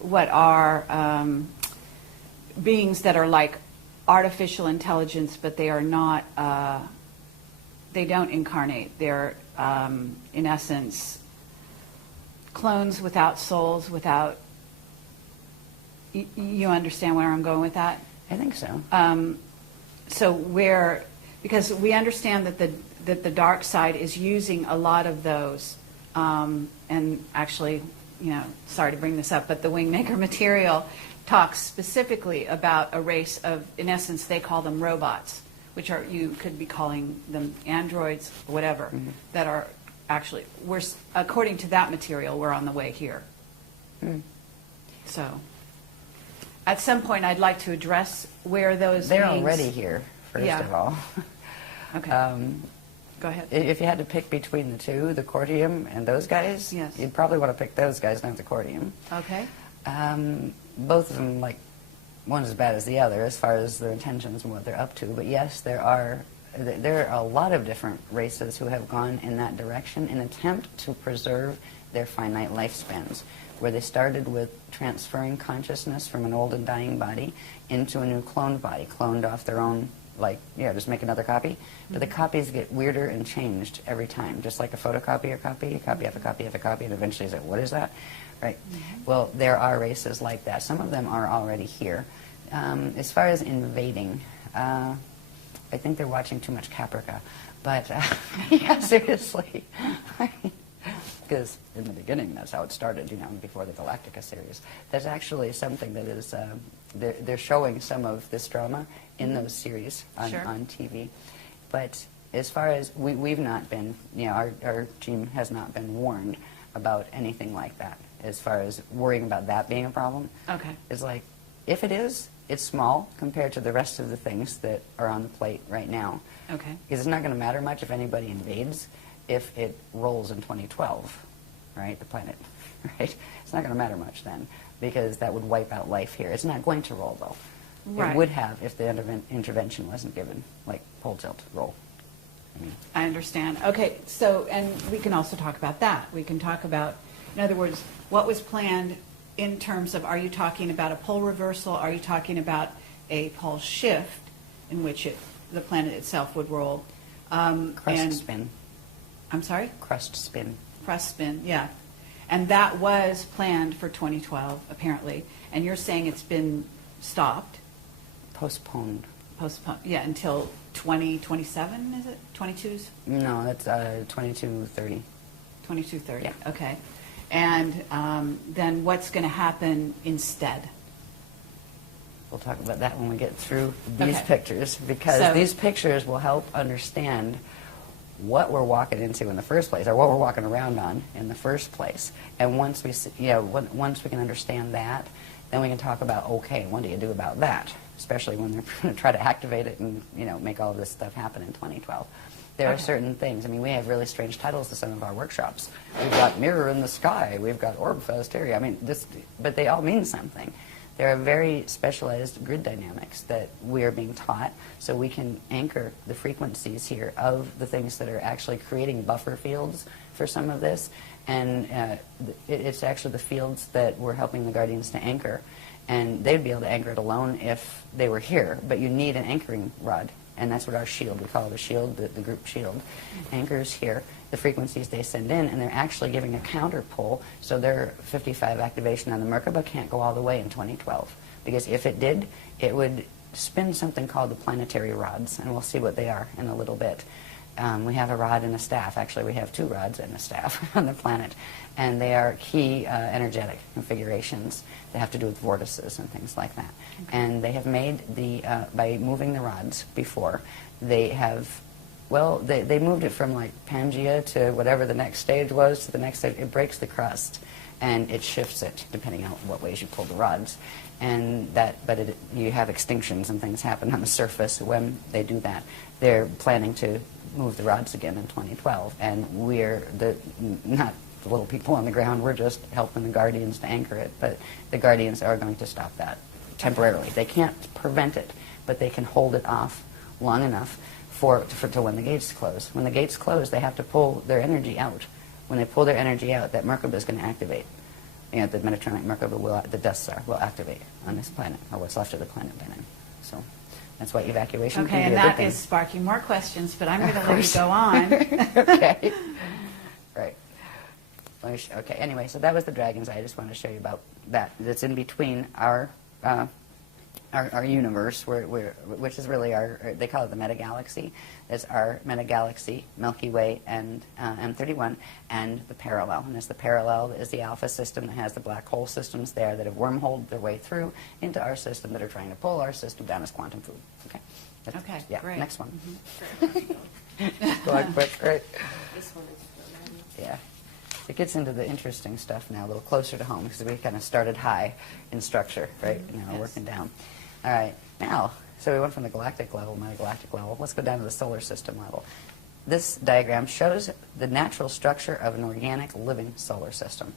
what are beings that are like artificial intelligence, but they are not, they don't incarnate. They're, in essence, clones without souls, without, you understand where I'm going with that? I think so. So because we understand that the dark side is using a lot of those, and actually, sorry to bring this up, but the Wingmaker material talks specifically about a race of, in essence, they call them robots, which are, you could be calling them androids, whatever, that are actually, according to that material, we're on the way here. So, at some point, I'd like to address where those They're beings, already here, first of all. Okay. Go ahead. If you had to pick between the two, the Cordium and those guys, yes, you'd probably want to pick those guys, not the Cordium. Okay. Both of them, one's as bad as the other as far as their intentions and what they're up to. But yes, there are a lot of different races who have gone in that direction in an attempt to preserve their finite lifespans, where they started with transferring consciousness from an old and dying body into a new cloned body, cloned off their own, just make another copy. But the copies get weirder and changed every time, just like a photocopier copy, a copy of a copy of a copy, and eventually it's like, what is that? Right. Well, there are races like that. Some of them are already here. As far as invading, I think they're watching too much Caprica. But, yeah, seriously. Because in the beginning, that's how it started, before the Galactica series. That's actually something that is, they're showing some of this drama in those series on TV. But as far as, we've not been, our team has not been warned about anything like that, as far as worrying about that being a problem. Okay. It's like, if it is, it's small compared to the rest of the things that are on the plate right now. Okay. Because it's not going to matter much if anybody invades if it rolls in 2012, right, the planet, right? It's not going to matter much then, because that would wipe out life here. It's not going to roll, though. Right. It would have if the intervention wasn't given, like pole tilt roll. I understand. Okay, so, and we can also talk about that. We can talk about, in other words, what was planned in terms of, are you talking about a pole reversal? Are you talking about a pole shift in which the planet itself would roll? Crust spin. I'm sorry? Crust spin. Crust spin, yeah. And that was planned for 2012, apparently. And you're saying it's been stopped? Postponed. Postponed, yeah, until 2027, is it? 22s? No, that's 2230. 2230, yeah. Okay. And then what's going to happen instead? We'll talk about that when we get through these pictures, because these pictures will help understand what we're walking into in the first place, or what we're walking around on in the first place. And once we can understand that, then we can talk about, okay, what do you do about that? Especially when they're going to try to activate it and make all of this stuff happen in 2012. There are certain things. I mean, we have really strange titles to some of our workshops. We've got Mirror in the Sky. We've got Orb Fest here. I mean, but they all mean something. There are very specialized grid dynamics that we are being taught, so we can anchor the frequencies here of the things that are actually creating buffer fields for some of this. And it's actually the fields that we're helping the Guardians to anchor. And they'd be able to anchor it alone if they were here, but you need an anchoring rod. And that's what our shield, we call it a shield, the group shield, anchors here the frequencies they send in, and they're actually giving a counter pull, so their 55 activation on the Merkaba can't go all the way in 2012. Because if it did, it would spin something called the planetary rods, and we'll see what they are in a little bit. We have a rod and a staff. Actually, we have two rods and a staff on the planet, and they are key energetic configurations that have to do with vortices and things like that. Okay. And they have made by moving the rods before, they have, well, they moved it from like Pangea to whatever the next stage was to the next stage. It breaks the crust, and it shifts it depending on what ways you pull the rods. And you have extinctions and things happen on the surface when they do that. They're planning to move the rods again in 2012, and we're not the little people on the ground. We're just helping the Guardians to anchor it, but the Guardians are going to stop that temporarily. They can't prevent it, but they can hold it off long enough to when the gates close. When the gates close, they have to pull their energy out. When they pull their energy out, that Merkaba is going to activate. You know, the Mediterranean Merkaba the Death Star will activate on this planet, or what's left of the planet by then. So that's why evacuation Okay, can be and a good that thing. is sparking more questions, but I'm going to let you go on. Okay. Right. Okay, anyway, so that was the dragons. I just wanted to show you about that. That's in between our universe, which is really they call it the metagalaxy. It's our metagalaxy, Milky Way, and M31, and the parallel. And it's the parallel is the alpha system that has the black hole systems there that have wormholed their way through into our system that are trying to pull our system down as quantum food. Okay. Okay, yeah, great. Next one. Mm-hmm. Go on quick, right? This one is Yeah. It gets into the interesting stuff now, a little closer to home, because we kind of started high in structure, right? Now we're working down. All right. Now, so we went from the galactic level, metagalactic level. Let's go down to the solar system level. This diagram shows the natural structure of an organic living solar system.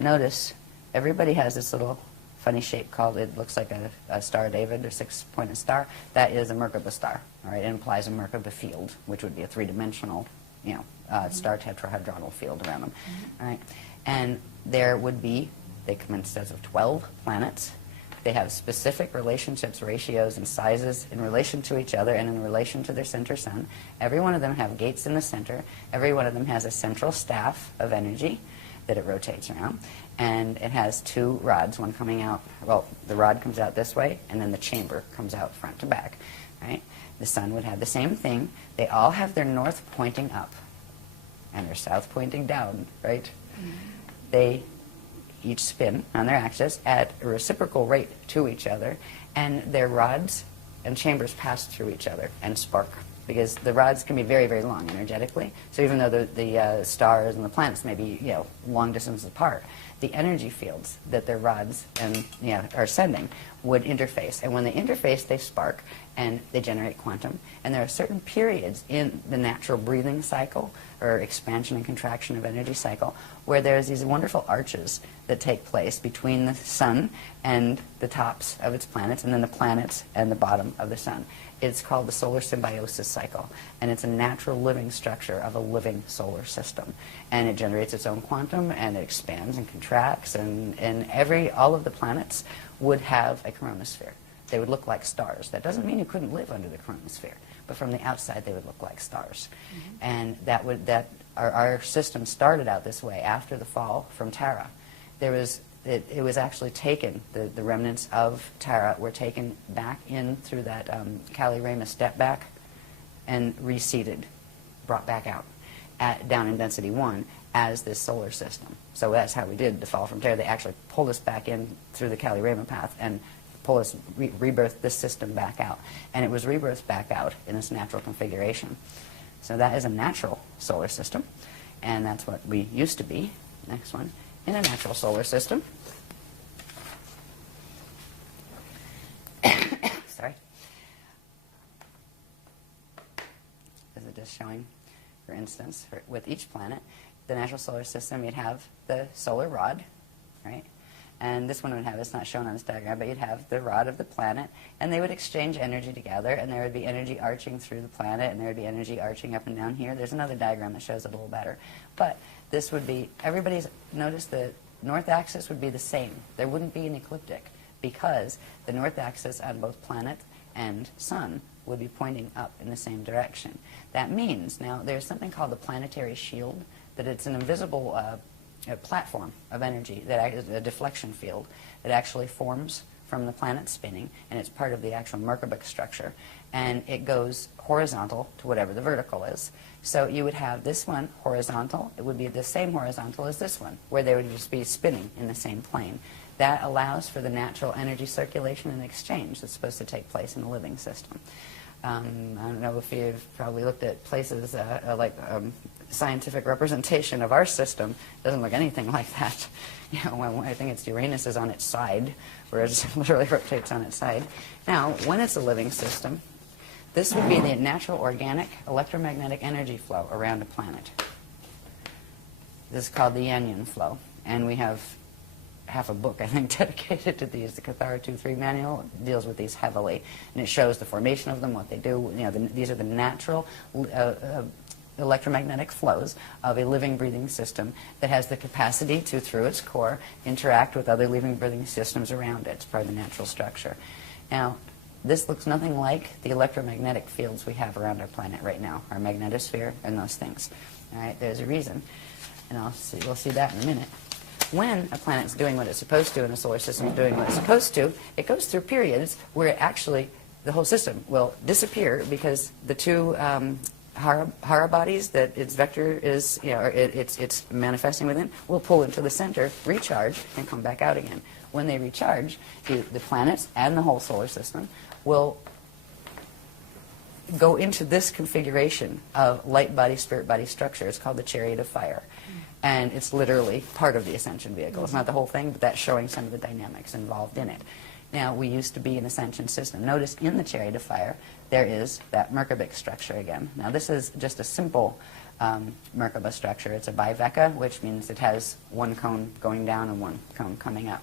Notice everybody has this little funny shape called, it looks like a Star of David or six-pointed star. That is a Merkaba star. All right. It implies a Merkaba field, which would be a three-dimensional, star tetrahedronal field around them. All right. And there would be, they come in sets of 12 planets. They have specific relationships, ratios, and sizes in relation to each other and in relation to their center sun. Every one of them have gates in the center. Every one of them has a central staff of energy that it rotates around. And it has two rods, one coming out, well, the rod comes out this way, and then the chamber comes out front to back. Right? The sun would have the same thing. They all have their north pointing up and their south pointing down, right? Mm-hmm. They each spin on their axis at a reciprocal rate to each other, and their rods and chambers pass through each other and spark, because the rods can be very, very long energetically. So even though the stars and the planets may be long distances apart, the energy fields that their rods and are sending would interface, and when they interface, they spark and they generate quantum. And there are certain periods in the natural breathing cycle, or expansion and contraction of energy cycle, where there's these wonderful arches that take place between the sun and the tops of its planets, and then the planets and the bottom of the sun. It's called the solar symbiosis cycle, and it's a natural living structure of a living solar system. And it generates its own quantum, and it expands and contracts, and all of the planets would have a coronosphere. They would look like stars. That doesn't mean you couldn't live under the coronosphere, but from the outside they would look like stars. Mm-hmm. And our system started out this way after the fall from Tara. It was actually taken, the remnants of Tara were taken back in through that Kali-Rama step back and reseeded, brought back out down in density 1 as this solar system. So that's how we did the fall from Tara. They actually pulled us back in through the Kali-Rama path and pull us, rebirth this system back out. And it was rebirthed back out in its natural configuration. So that is a natural solar system, and that's what we used to be. Next one. In a natural solar system. Sorry. This is just showing, for instance, with each planet, the natural solar system, you'd have the solar rod, right? And this one would have, it's not shown on this diagram, but you'd have the rod of the planet, and they would exchange energy together, and there would be energy arching through the planet, and there would be energy arching up and down here. There's another diagram that shows it a little better. But this would be, notice the north axis would be the same. There wouldn't be an ecliptic, because the north axis on both planet and sun would be pointing up in the same direction. That means, now, there's something called the planetary shield, that it's an invisible a platform of energy, that is a deflection field that actually forms from the planet spinning, and it's part of the actual Merkaba structure, and it goes horizontal to whatever the vertical is. So you would have this one horizontal. It would be the same horizontal as this one, where they would just be spinning in the same plane. That allows for the natural energy circulation and exchange that's supposed to take place in a living system. I don't know if you've probably looked at places scientific representation of our system. It doesn't look anything like that. I think it's Uranus is on its side, where it literally rotates on its side. Now, when it's a living system, this would be the natural organic electromagnetic energy flow around a planet. This is called the Yanyan flow, and we have half a book, I think, dedicated to these. The Cathara 2-3 manual deals with these heavily, and it shows the formation of them, what they do. You know, these are the natural electromagnetic flows of a living, breathing system that has the capacity to, through its core, interact with other living, breathing systems around it. It's part of the natural structure. Now, this looks nothing like the electromagnetic fields we have around our planet right now, our magnetosphere and those things. All right, there's a reason, and we'll see that in a minute. When a planet's doing what it's supposed to and a solar system's doing what it's supposed to, it goes through periods where it actually, the whole system will disappear because the two Hara bodies that its vector is, you know, or it's manifesting within, will pull into the center, recharge, and come back out again. When they recharge, the planets and the whole solar system will go into this configuration of light body, spirit body structure. It's called the chariot of fire. And it's literally part of the ascension vehicle. It's not the whole thing, but that's showing some of the dynamics involved in it. Now, we used to be an ascension system. Notice in the chariot of fire, there is that Merkabah structure again. Now, this is just a simple Merkabah structure. It's a biveka, which means it has one cone going down and one cone coming up.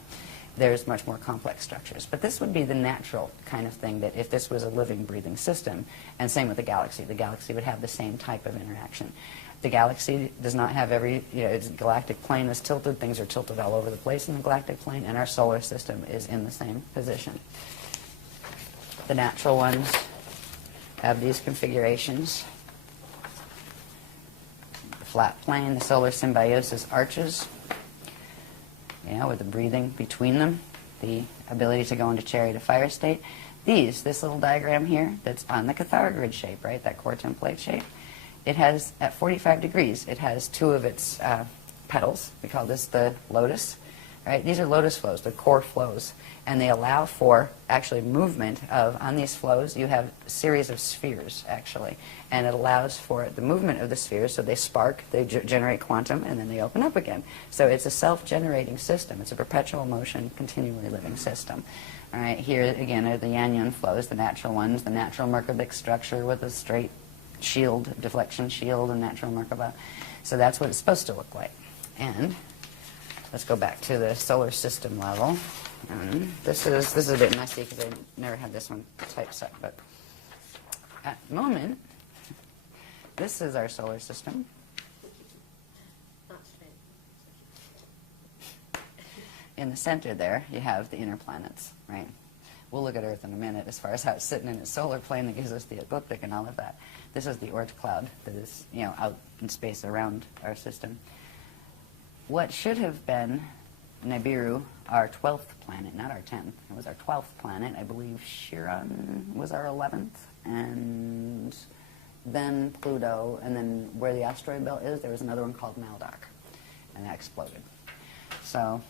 There's much more complex structures. But this would be the natural kind of thing that if this was a living, breathing system, and same with the galaxy would have the same type of interaction. The galaxy does not have its galactic plane is tilted. Things are tilted all over the place in the galactic plane, and our solar system is in the same position. The natural ones have these configurations. The flat plane, the solar symbiosis arches, with the breathing between them, the ability to go into chariot of fire state. This little diagram here that's on the Cathara grid shape, right, that core template shape, it has, at 45 degrees, it has two of its petals. We call this the lotus, right? These are lotus flows, the core flows, and they allow for actually movement of, on these flows, you have a series of spheres, actually, and it allows for the movement of the spheres, so they spark, they generate quantum, and then they open up again. So it's a self-generating system. It's a perpetual motion, continually living system. All right, here again are the Yanyan flows, the natural ones, the natural Merkabic structure with a straight shield, deflection shield, and natural Merkabah. So that's what it's supposed to look like. And let's go back to the solar system level. And this is a bit messy because I never had this one typeset, but at the moment, this is our solar system. In the center there, you have the inner planets, right? We'll look at Earth in a minute as far as how it's sitting in its solar plane that gives us the ecliptic and all of that. This is the Oort cloud that is, out in space around our system. What should have been Nibiru, our 12th planet, not our 10th. It was our 12th planet. I believe Chiron was our 11th, and then Pluto, and then where the asteroid belt is, there was another one called Maldoc, and that exploded. So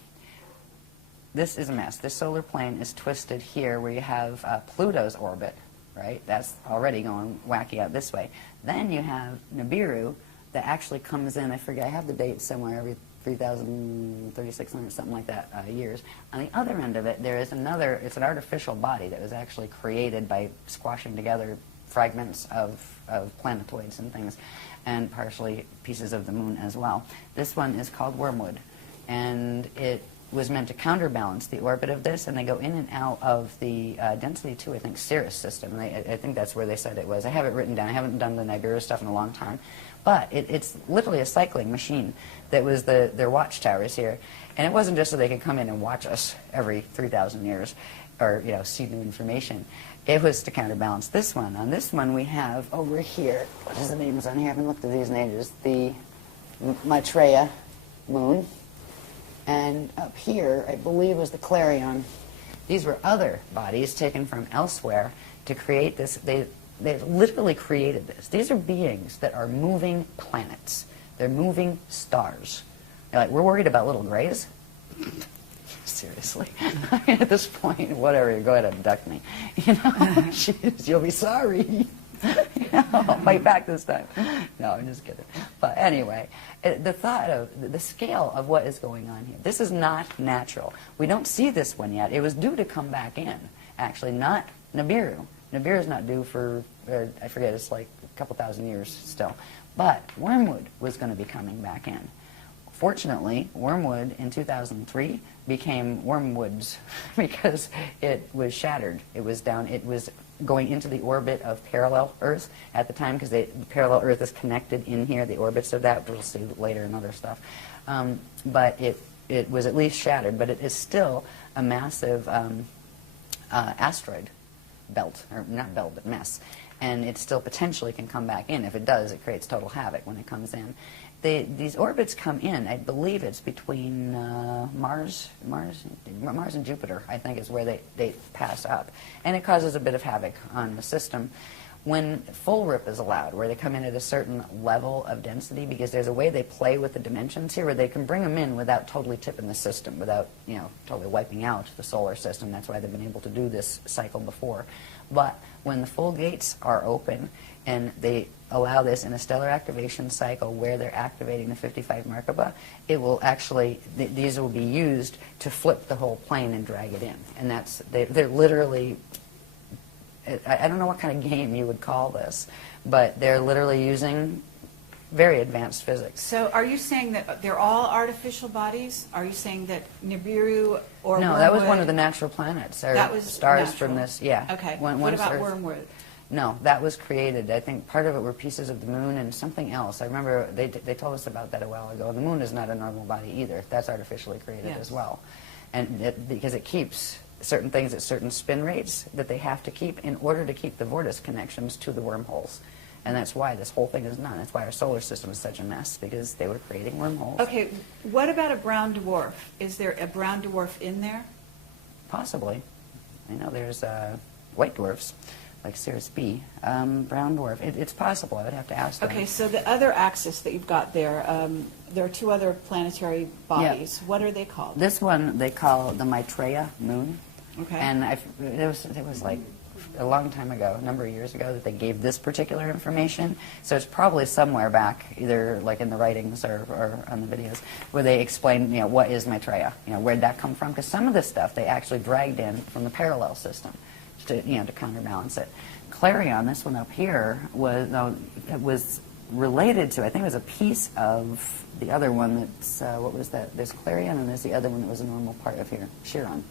this is a mess. This solar plane is twisted here where you have Pluto's orbit, right? That's already going wacky out this way. Then you have Nibiru that actually comes in, I forget, I have the date somewhere, every 3,000, 3,600, something like that, years. On the other end of it, there is another, it's an artificial body that was actually created by squashing together fragments of planetoids and things, and partially pieces of the moon as well. This one is called Wormwood, and it was meant to counterbalance the orbit of this, and they go in and out of the density 2, I think, Sirius system. I think that's where they said it was. I have it written down. I haven't done the Nibiru stuff in a long time. But it's literally a cycling machine that was their watchtowers here. And it wasn't just so they could come in and watch us every 3,000 years or, see new information. It was to counterbalance this one. On this one, we have over here, what is the names on here? I haven't looked at these in ages. The Maitreya moon. And up here, I believe, was the Clarion. These were other bodies taken from elsewhere to create this. They literally created this. These are beings that are moving planets. They're moving stars. You're like, we're worried about little grays? Seriously. At this point, whatever, go ahead and abduct me. Jeez, you'll be sorry. I'll fight back this time. No, I'm just kidding. But anyway, the thought of the scale of what is going on here, this is not natural. We don't see this one yet. It was due to come back in, actually, not Nibiru. Nibiru is not due for, I forget, it's like a couple thousand years still. But Wormwood was going to be coming back in. Fortunately, Wormwood in 2003 became Wormwoods because it was shattered. It was going into the orbit of parallel Earth at the time, because the parallel Earth is connected in here, the orbits of that, we'll see later in other stuff. But it was at least shattered, but it is still a massive asteroid belt, or not belt, but mess. And it still potentially can come back in. If it does, it creates total havoc when it comes in. These orbits come in, I believe it's between Mars and Jupiter, I think, is where they pass up. And it causes a bit of havoc on the system. When full rip is allowed, where they come in at a certain level of density, because there's a way they play with the dimensions here where they can bring them in without totally tipping the system, without, you know, totally wiping out the solar system. That's why they've been able to do this cycle before. But when the full gates are open and they allow this in a stellar activation cycle where they're activating the 55 Merkaba, it will actually, these will be used to flip the whole plane and drag it in. And they're literally, I don't know what kind of game you would call this, but they're literally using very advanced physics. So are you saying that they're all artificial bodies? Are you saying that Nibiru or No, Wormwood, that was one of the natural planets. That was stars natural. from this, yeah. Okay. One What about Earth. Wormwood? No, that was created. I think part of it were pieces of the moon and something else. I remember they told us about that a while ago. The moon is not a normal body either. That's artificially created Yes. as well. And because it keeps certain things at certain spin rates that they have to keep in order to keep the vortex connections to the wormholes. And that's why this whole thing is done. That's why our solar system is such a mess, because they were creating wormholes. Okay, what about a brown dwarf? Is there a brown dwarf in there? Possibly. I know there's white dwarfs, like Sirius B. Brown dwarf. It's possible. I would have to ask them. Okay, so the other axis that you've got there are two other planetary bodies. Yeah. What are they called? This one they call the Maitreya moon. Okay. And it was like a long time ago, a number of years ago, that they gave this particular information. So it's probably somewhere back, either like in the writings or on the videos, where they explain, you know, what is Maitreya? You know, where'd that come from? Because some of this stuff they actually dragged in from the parallel system to counterbalance it. Clarion, this one up here, was related to, I think it was a piece of the other one that's, what was that? There's Clarion and there's the other one that was a normal part of here, Chiron.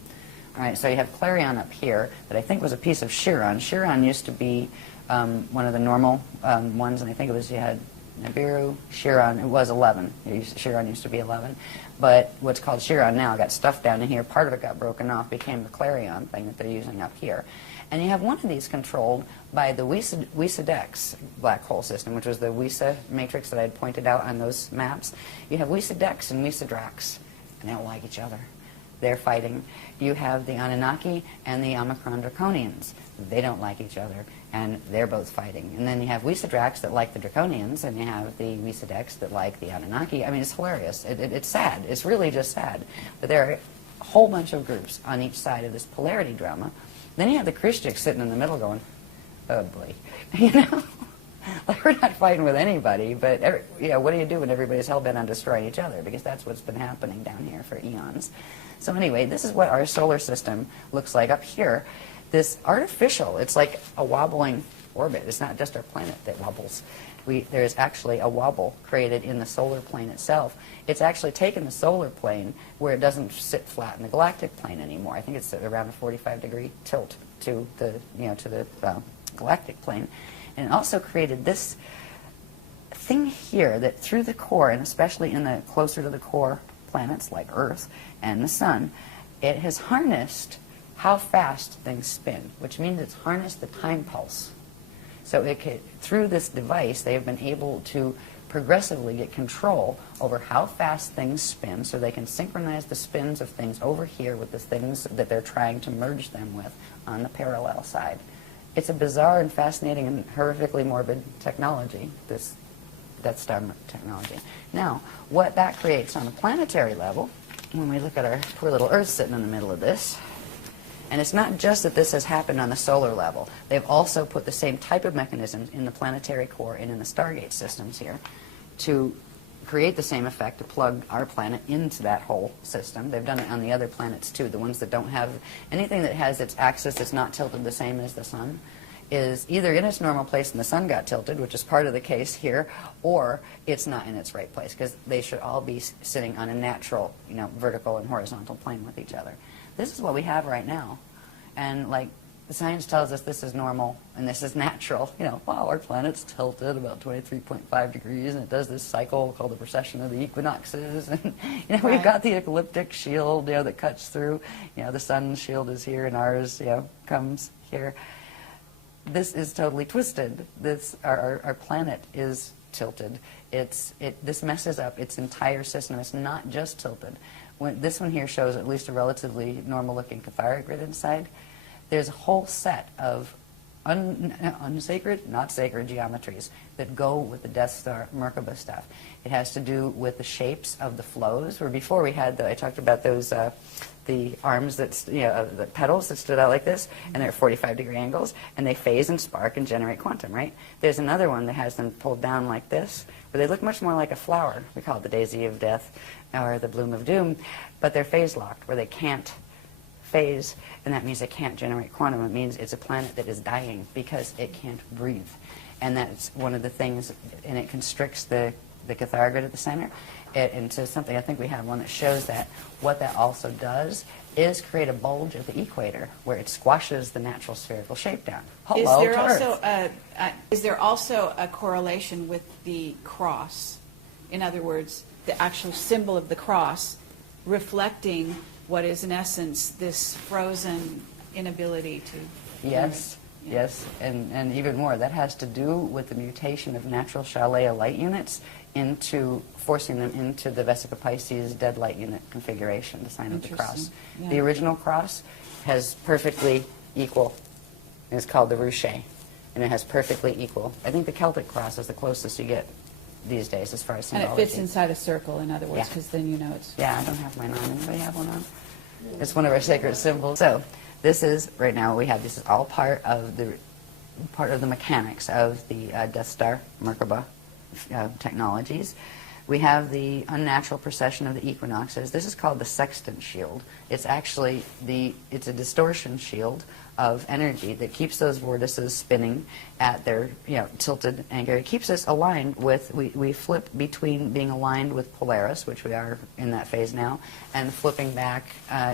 All right, so you have Clarion up here that I think was a piece of Chiron. Chiron used to be one of the normal ones, and I think it was, you had Nibiru, Chiron, it was 11. Chiron used to be 11. But what's called Chiron now got stuffed down in here. Part of it got broken off, became the Clarion thing that they're using up here. And you have one of these controlled by the Wiese-Dex black hole system, which was the Wiese matrix that I had pointed out on those maps. You have Wiese-Dex and Wiese-Drax, and they don't like each other. They're fighting. You have the Anunnaki and the Omicron Draconians. They don't like each other, and they're both fighting. And then you have Wiese-Drax that like the Draconians, and you have the Wiese-Dex that like the Anunnaki. I mean, it's hilarious. It's sad. It's really just sad. But there are a whole bunch of groups on each side of this polarity drama. Then you have the Christians sitting in the middle going, oh boy, you know? Like, we're not fighting with anybody, but what do you do when everybody's hell-bent on destroying each other? Because that's what's been happening down here for eons. So anyway, this is what our solar system looks like up here. This artificial, it's like a wobbling orbit. It's not just our planet that wobbles. There's actually a wobble created in the solar plane itself. It's actually taken the solar plane where it doesn't sit flat in the galactic plane anymore. I think it's around a 45-degree tilt to the galactic plane. And it also created this thing here that through the core, and especially in the closer to the core planets like Earth and the Sun, it has harnessed how fast things spin, which means it's harnessed the time pulse. So through this device, they have been able to progressively get control over how fast things spin, so they can synchronize the spins of things over here with the things that they're trying to merge them with on the parallel side. It's a bizarre and fascinating and horrifically morbid technology, this Death Star technology. Now, what that creates on a planetary level, when we look at our poor little Earth sitting in the middle of this, and it's not just that this has happened on the solar level. They've also put the same type of mechanisms in the planetary core and in the Stargate systems here to create the same effect, to plug our planet into that whole system. They've done it on the other planets too, the ones that don't have anything that has its axis that's not tilted the same as the Sun. is either in its normal place and the sun got tilted, which is part of the case here, or it's not in its right place, because they should all be sitting on a natural, vertical and horizontal plane with each other. This is what we have right now. And like the science tells us this is normal and this is natural. Wow, our planet's tilted about 23.5 degrees and it does this cycle called the precession of the equinoxes. And we've got the ecliptic shield, that cuts through. The sun's shield is here and ours, comes here. This is totally twisted. Our planet is tilted. This messes up its entire system. It's not just tilted. This one here shows at least a relatively normal-looking cathara grid inside. There's a whole set of unsacred, not sacred geometries that go with the Death Star Merkaba stuff. It has to do with the shapes of the flows, where before we had I talked about those, the arms the petals that stood out like this, and they're at 45-degree angles, and they phase and spark and generate quantum, right? There's another one that has them pulled down like this, where they look much more like a flower. We call it the daisy of death, or the bloom of doom, but they're phase locked, where they can't phase, and that means it can't generate quantum. It means it's a planet that is dying because it can't breathe. And that's one of the things, and it constricts the cathara grid at the center into something. I think we have one that shows that. What that also does is create a bulge at the equator where it squashes the natural spherical shape down. Hello to Earth. Is there also a correlation with the cross? In other words, the actual symbol of the cross reflecting what is in essence this frozen inability to... Yes, yes, and even more. That has to do with the mutation of natural Shalea light units into forcing them into the Vesica Pisces dead light unit configuration, the sign of the cross. Yeah. The original cross has perfectly equal, and it's called the ruche, and it has perfectly equal. I think the Celtic cross is the closest you get these days as far as symbology. And it fits inside a circle, in other words, because then it's... Yeah, I don't have mine on. Anybody have one on? It's one of our sacred symbols. So this is, right now, we have, this is all part of the mechanics of the Death Star Merkaba technologies. We have the unnatural precession of the equinoxes. This is called the sextant shield. It's actually it's a distortion shield of energy that keeps those vortices spinning at their tilted angle. It keeps us aligned with, we flip between being aligned with Polaris, which we are in that phase now, and flipping back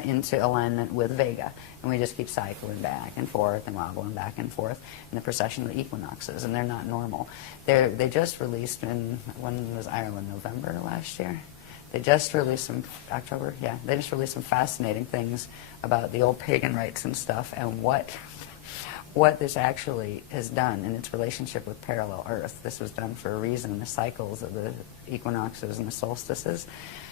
into alignment with Vega. And we just keep cycling back and forth and wobbling back and forth in the precession of the equinoxes, and they're not normal. They just released when was Ireland, November last year? They just released some, October, yeah, they just released some fascinating things about the old pagan rites and stuff, and what this actually has done in its relationship with parallel Earth. This was done for a reason. The cycles of the equinoxes and the solstices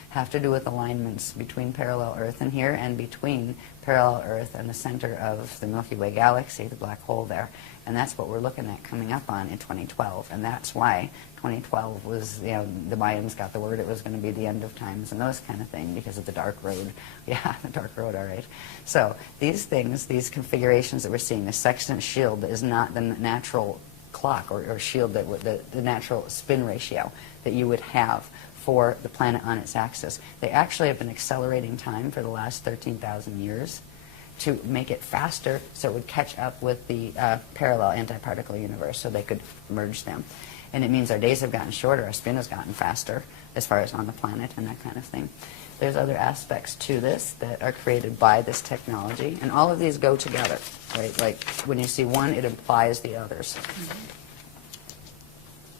have to do with alignments between parallel Earth and here, and between parallel Earth and the center of the Milky Way galaxy, the black hole there. And that's what we're looking at coming up on in 2012. And that's why 2012 was, the Mayans got the word it was going to be the end of times and those kind of things because of the dark road. Yeah, the dark road, all right. So these things, these configurations that we're seeing, the sextant shield is not the natural clock or shield, the natural spin ratio that you would have for the planet on its axis. They actually have been accelerating time for the last 13,000 years to make it faster so it would catch up with the parallel antiparticle universe so they could merge them. And it means our days have gotten shorter, our spin has gotten faster as far as on the planet and that kind of thing. There's other aspects to this that are created by this technology, and all of these go together, right? Like when you see one, it implies the others. Mm-hmm.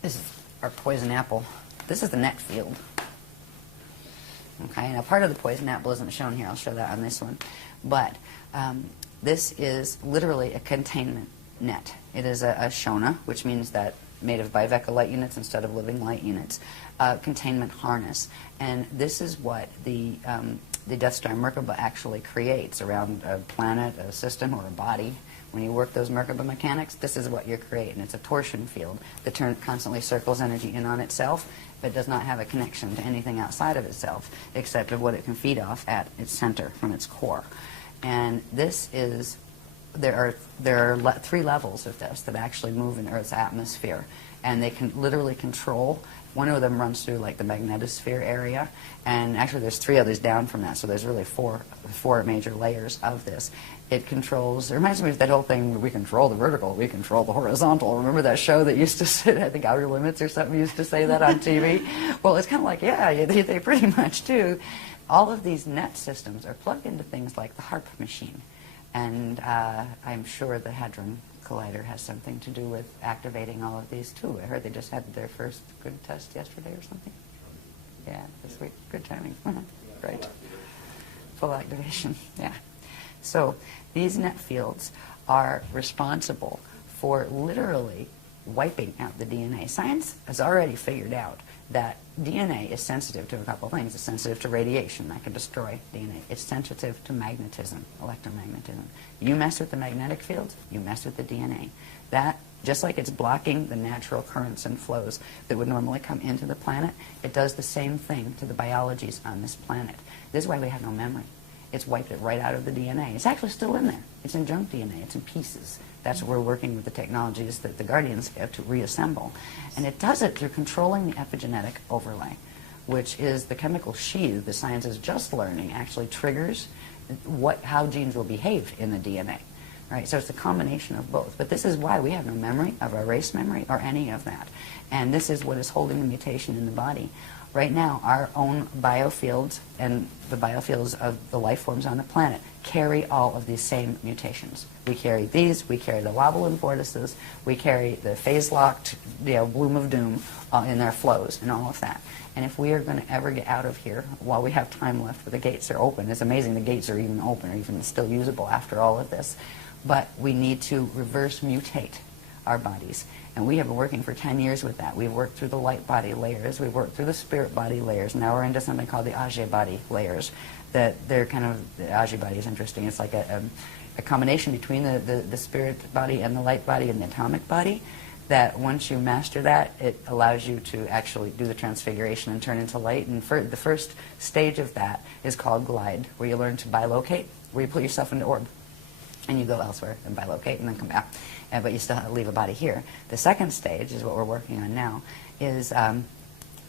This is our poison apple. This is the net field. Okay, now part of the poison apple isn't shown here. I'll show that on this one. But this is literally a containment net. It is a Shona, which means that made of biveca light units instead of living light units, containment harness. And this is what the Death Star Merkaba actually creates around a planet, a system, or a body. When you work those Merkaba mechanics, this is what you're creating. It's a torsion field that constantly circles energy in on itself, but does not have a connection to anything outside of itself, except of what it can feed off at its center from its core. And this is there are 3 levels of this that actually move in Earth's atmosphere, and they can literally control. One of them runs through like the magnetosphere area, and actually there's 3 others down from that, so there's really four major layers of this. It controls, it reminds me of that whole thing where we control the vertical, we control the horizontal. Remember that show that used to sit, I think Outer Limits or something used to say that on TV? Well, it's kind of like, yeah, they pretty much do. All of these net systems are plugged into things like the HARP machine. And I'm sure the Hadron Collider has something to do with activating all of these too. I heard they just had their first good test yesterday or something. Yeah, this week. Good timing. Right. Full activation. Yeah. So these net fields are responsible for literally wiping out the DNA. Science has already figured out that DNA is sensitive to a couple of things. It's sensitive to radiation. That can destroy DNA. It's sensitive to magnetism, electromagnetism. You mess with the magnetic field, you mess with the DNA. That, just like it's blocking the natural currents and flows that would normally come into the planet, it does the same thing to the biologies on this planet. This is why we have no memory. It's wiped it right out of the DNA. It's actually still in there. It's in junk DNA. It's in pieces. That's what we're working with the technologies that the Guardians give to reassemble. And it does it through controlling the epigenetic overlay, which is the chemical sheath the science is just learning actually triggers how genes will behave in the DNA. Right? So it's a combination of both. But this is why we have no memory of our race memory or any of that. And this is what is holding the mutation in the body. Right now, our own biofields and the biofields of the life forms on the planet carry all of these same mutations. We carry these, we carry the wobble and vortices, we carry the phase-locked bloom of doom in their flows and all of that. And if we are going to ever get out of here while we have time left where the gates are open, it's amazing the gates are even open or even still usable after all of this, but we need to reverse mutate our bodies. And we have been working for 10 years with that. We've worked through the light body layers. We've worked through the spirit body layers. Now we're into something called the Ajay body layers. That they're kind of, the Ajay body is interesting. It's like a combination between the spirit body and the light body and the atomic body, that once you master that, it allows you to actually do the transfiguration and turn into light. And the first stage of that is called glide, where you learn to bilocate, where you put yourself into orb. And you go elsewhere and bilocate and then come back. But you still leave a body here. The second stage is what we're working on now, is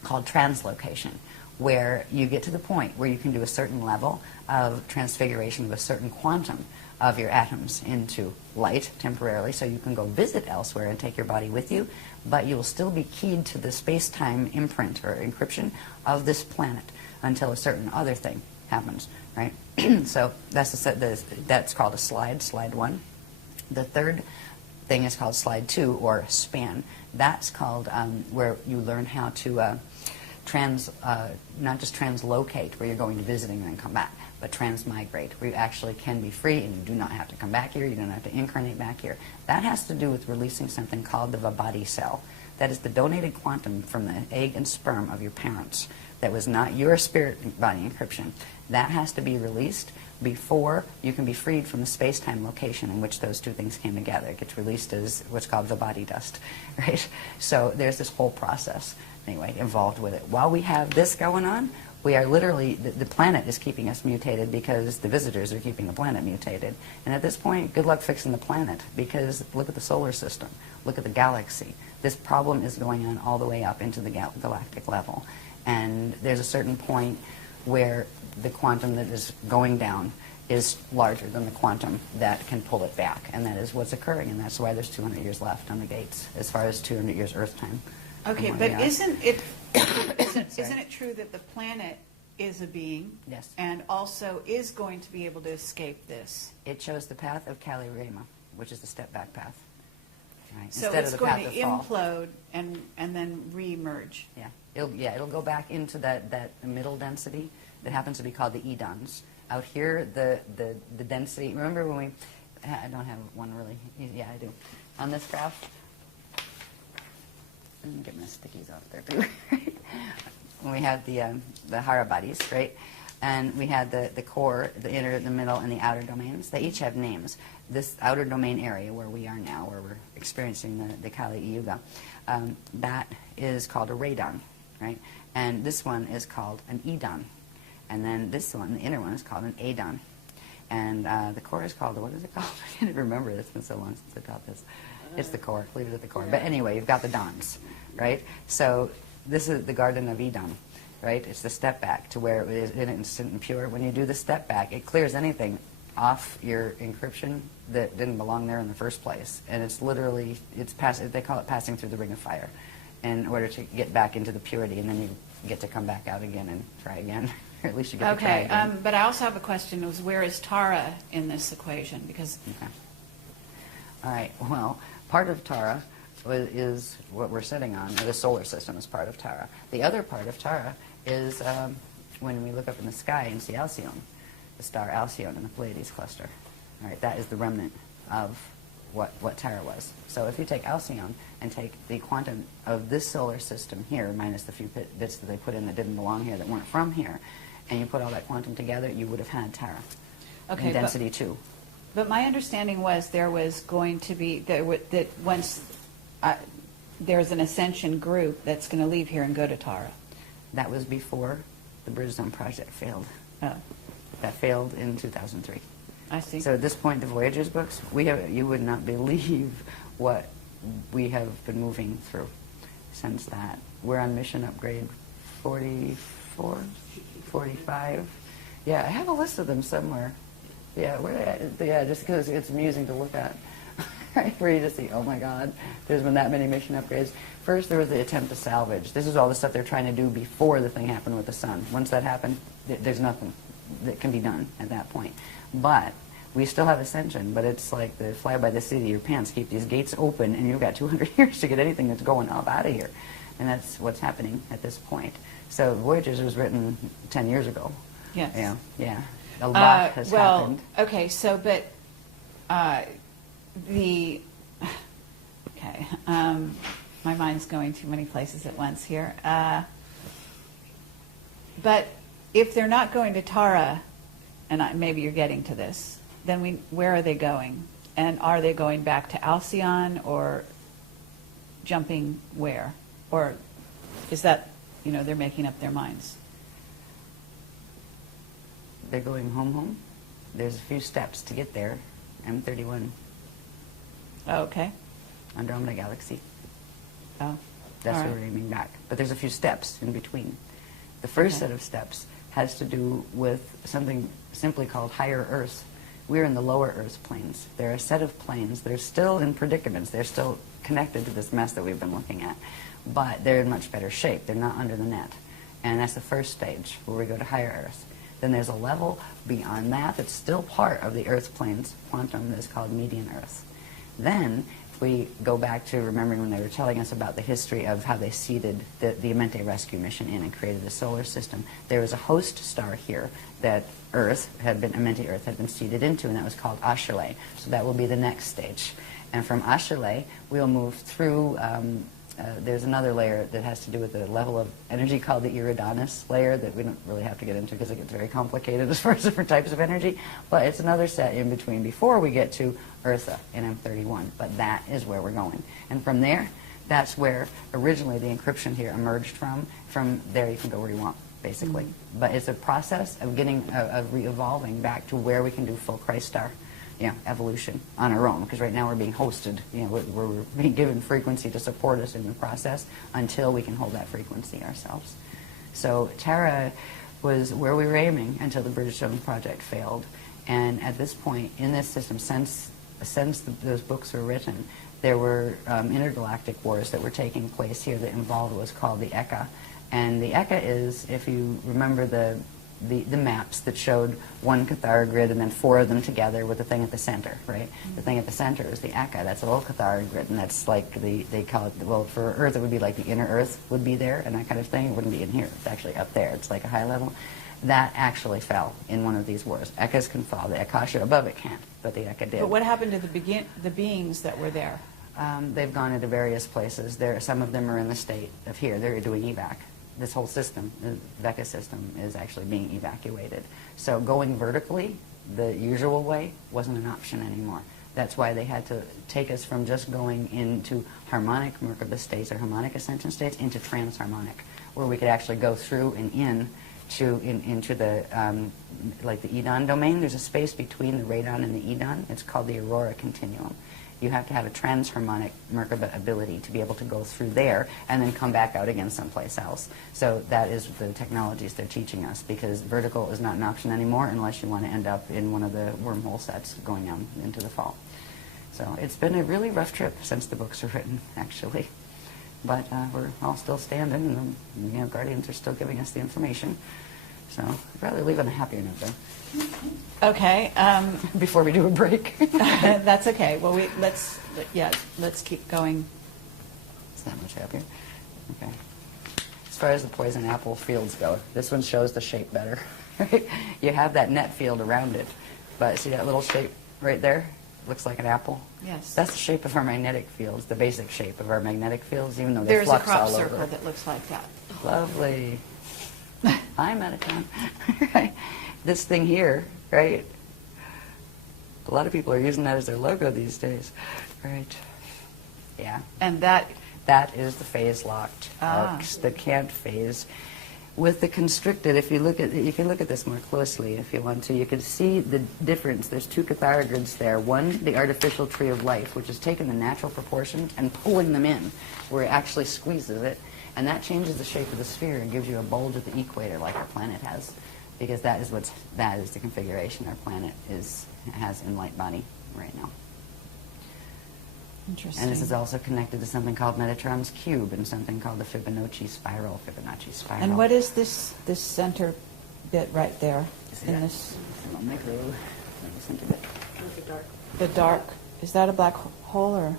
called translocation, where you get to the point where you can do a certain level of transfiguration of a certain quantum of your atoms into light temporarily, so you can go visit elsewhere and take your body with you, but you will still be keyed to the space-time imprint or encryption of this planet until a certain other thing happens, right? So that's called a slide 1. The third thing is called slide 2, or span. That's called where you learn how to not just translocate, where you're going to visiting and then come back, but transmigrate, where you actually can be free and you do not have to come back here, you don't have to incarnate back here. That has to do with releasing something called the Vibhati cell. That is the donated quantum from the egg and sperm of your parents. That was not your spirit body encryption. That has to be released before you can be freed from the space-time location in which those two things came together. It gets released as what's called Vibhati dust, right? So there's this whole process, anyway, involved with it. While we have this going on, we are literally, the planet is keeping us mutated because the visitors are keeping the planet mutated. And at this point, good luck fixing the planet, because look at the solar system, look at the galaxy. This problem is going on all the way up into the galactic level. And there's a certain point where the quantum that is going down is larger than the quantum that can pull it back. And that is what's occurring, and that's why there's 200 years left on the gates, as far as 200 years Earth time. Okay, but isn't it true that the planet is a being? Yes. And also is going to be able to escape this? It chose the path of Kali Rama, which is the step-back path. Right? So Instead it's of the going path to of fall. implode and then re-emerge. Yeah. It'll go back into that middle density that happens to be called the edons. Out here, the density, remember when we, I don't have one really, yeah, I do. On this graph, let me get my stickies off there too. When we have the Hara bodies, right? And we had the core, the inner, the middle, and the outer domains. They each have names. This outer domain area where we are now, where we're experiencing the Kali Yuga, that is called a radon, right? And this one is called an edon. And then this one, the inner one, is called an adon. And the core is called, what is it called? I can't even remember. It's been so long since I taught this. It's the core. Leave it at the core. But anyway, you've got the dawns, right? So this is the Garden of Eden, right? It's the step back to where it is instant and pure. When you do the step back, it clears anything off your encryption that didn't belong there in the first place. And it's literally, they call it passing through the ring of fire in order to get back into the purity, and then you get to come back out again and try again. Or at least you get to try again. But I also have a question, was where is Tara in this equation? Because okay. All right, well, part of Tara is what we're sitting on. The solar system is part of Tara. The other part of Tara is when we look up in the sky and see Alcyone, the star Alcyone in the Pleiades cluster. All right, that is the remnant of what Tara was. So if you take Alcyone and take the quantum of this solar system here, minus the few bits that they put in that didn't belong here, that weren't from here, and you put all that quantum together, you would have had Tara. Okay, in density 2. But my understanding was there was going to be, that once there's an ascension group that's going to leave here and go to Tara. That was before the Bridgestone project failed. Oh. That failed in 2003. I see. So at this point, the Voyagers books, you would not believe what we have been moving through since that. We're on mission upgrade 44, 45. Yeah, I have a list of them somewhere. Yeah, just because it's amusing to look at. Right, where you just see, oh my God, there's been that many mission upgrades. First, there was the attempt to salvage. This is all the stuff they're trying to do before the thing happened with the sun. Once that happened, there's nothing that can be done at that point. But we still have ascension, but it's like the fly by the seat of your pants. Keep these gates open, and you've got 200 years to get anything that's going up out of here. And that's what's happening at this point. So Voyagers was written 10 years ago. Yes. Yeah. A lot has happened. Okay, so, but my mind's going too many places at once here. But if they're not going to Tara, and maybe you're getting to this, then where are they going? And are they going back to Alcyone or jumping where? Or is that, they're making up their minds? They're going home. There's a few steps to get there. M31. Oh, okay. Andromeda Galaxy. Oh. That's all where right. we're aiming back. But there's a few steps in between. The first set of steps has to do with something simply called higher Earth. We're in the lower Earth planes. There are a set of planes. They're still in predicaments. They're still connected to this mess that we've been looking at. But they're in much better shape. They're not under the net. And that's the first stage, where we go to higher Earth. Then there's a level beyond that that's still part of the Earth plane's quantum that's called median Earth. Then, if we go back to remembering when they were telling us about the history of how they seeded the Amnezję rescue mission in and created a solar system, there was a host star here that Amnezję Earth had been seeded into, and that was called Ashayana. So that will be the next stage. And from Ashayana, we'll move through there's another layer that has to do with the level of energy called the Iridanus layer that we don't really have to get into because it gets very complicated as far as different types of energy. But it's another set in between before we get to Eartha in M31. But that is where we're going. And from there, that's where originally the encryption here emerged from. From there, you can go where you want, basically. Mm-hmm. But it's a process of getting, of re-evolving back to where we can do full Christ star. Evolution on our own, because right now we're being hosted. We're being given frequency to support us in the process until we can hold that frequency ourselves. So Tara was where we were aiming until the Bridgestone project failed. And at this point in this system, since those books were written, there were intergalactic wars that were taking place here that involved what's called the Eka. And the Eka is, if you remember the maps that showed one Cathara grid and then 4 of them together with the thing at the center, right? Mm-hmm. The thing at the center is the Eka. That's a little Cathara grid, and that's like they call it, well, for Earth it would be like the inner Earth would be there and that kind of thing. It wouldn't be in here. It's actually up there. It's like a high level. That actually fell in one of these wars. Ekas can fall. The Akasha above it can't, but the Eka did. But what happened to the beings that were there? They've gone into various places. Some of them are in the state of here. They're doing evac. This whole system, the VECA system, is actually being evacuated. So going vertically, the usual way, wasn't an option anymore. That's why they had to take us from just going into harmonic Merkaba states or harmonic ascension states into transharmonic, where we could actually go through and in into the like the Edon domain. There's a space between the radon and the Edon. It's called the aurora continuum. You have to have a transharmonic Merkaba ability to be able to go through there and then come back out again someplace else. So that is the technologies they're teaching us, because vertical is not an option anymore unless you want to end up in one of the wormhole sets going on into the fall. So it's been a really rough trip since the books were written, actually. But we're all still standing, and the Guardians are still giving us the information. So I'd rather leave on a happier note, though. Okay. Before we do a break. That's okay. Well, let's keep going. It's not much happier. Okay. As far as the poison apple fields go, this one shows the shape better. Right? You have that net field around it, but see that little shape right there? Looks like an apple. Yes. That's the shape of our magnetic fields, the basic shape of our magnetic fields, even though There's they a flux crop all circle over. that looks like that. Lovely. I'm out of town. Right? This thing here, right? A lot of people are using that as their logo these days. Right. Yeah. And that is the phase-locked Ah. arcs, the can't phase. With the constricted, if you look at you can look at this more closely if you want to. You can see the difference. There's two catharogrids there. One, the artificial tree of life, which has taken the natural proportions and pulling them in, where it actually squeezes it, and that changes the shape of the sphere and gives you a bulge at the equator, like our planet has, because that is the configuration our planet has in light body right now. interesting. And this is also connected to something called Metatron's cube and something called the Fibonacci spiral. And what is this center bit right there? Yeah. In this, I'll make a little center bit. With the dark. the dark. Is that a black hole or?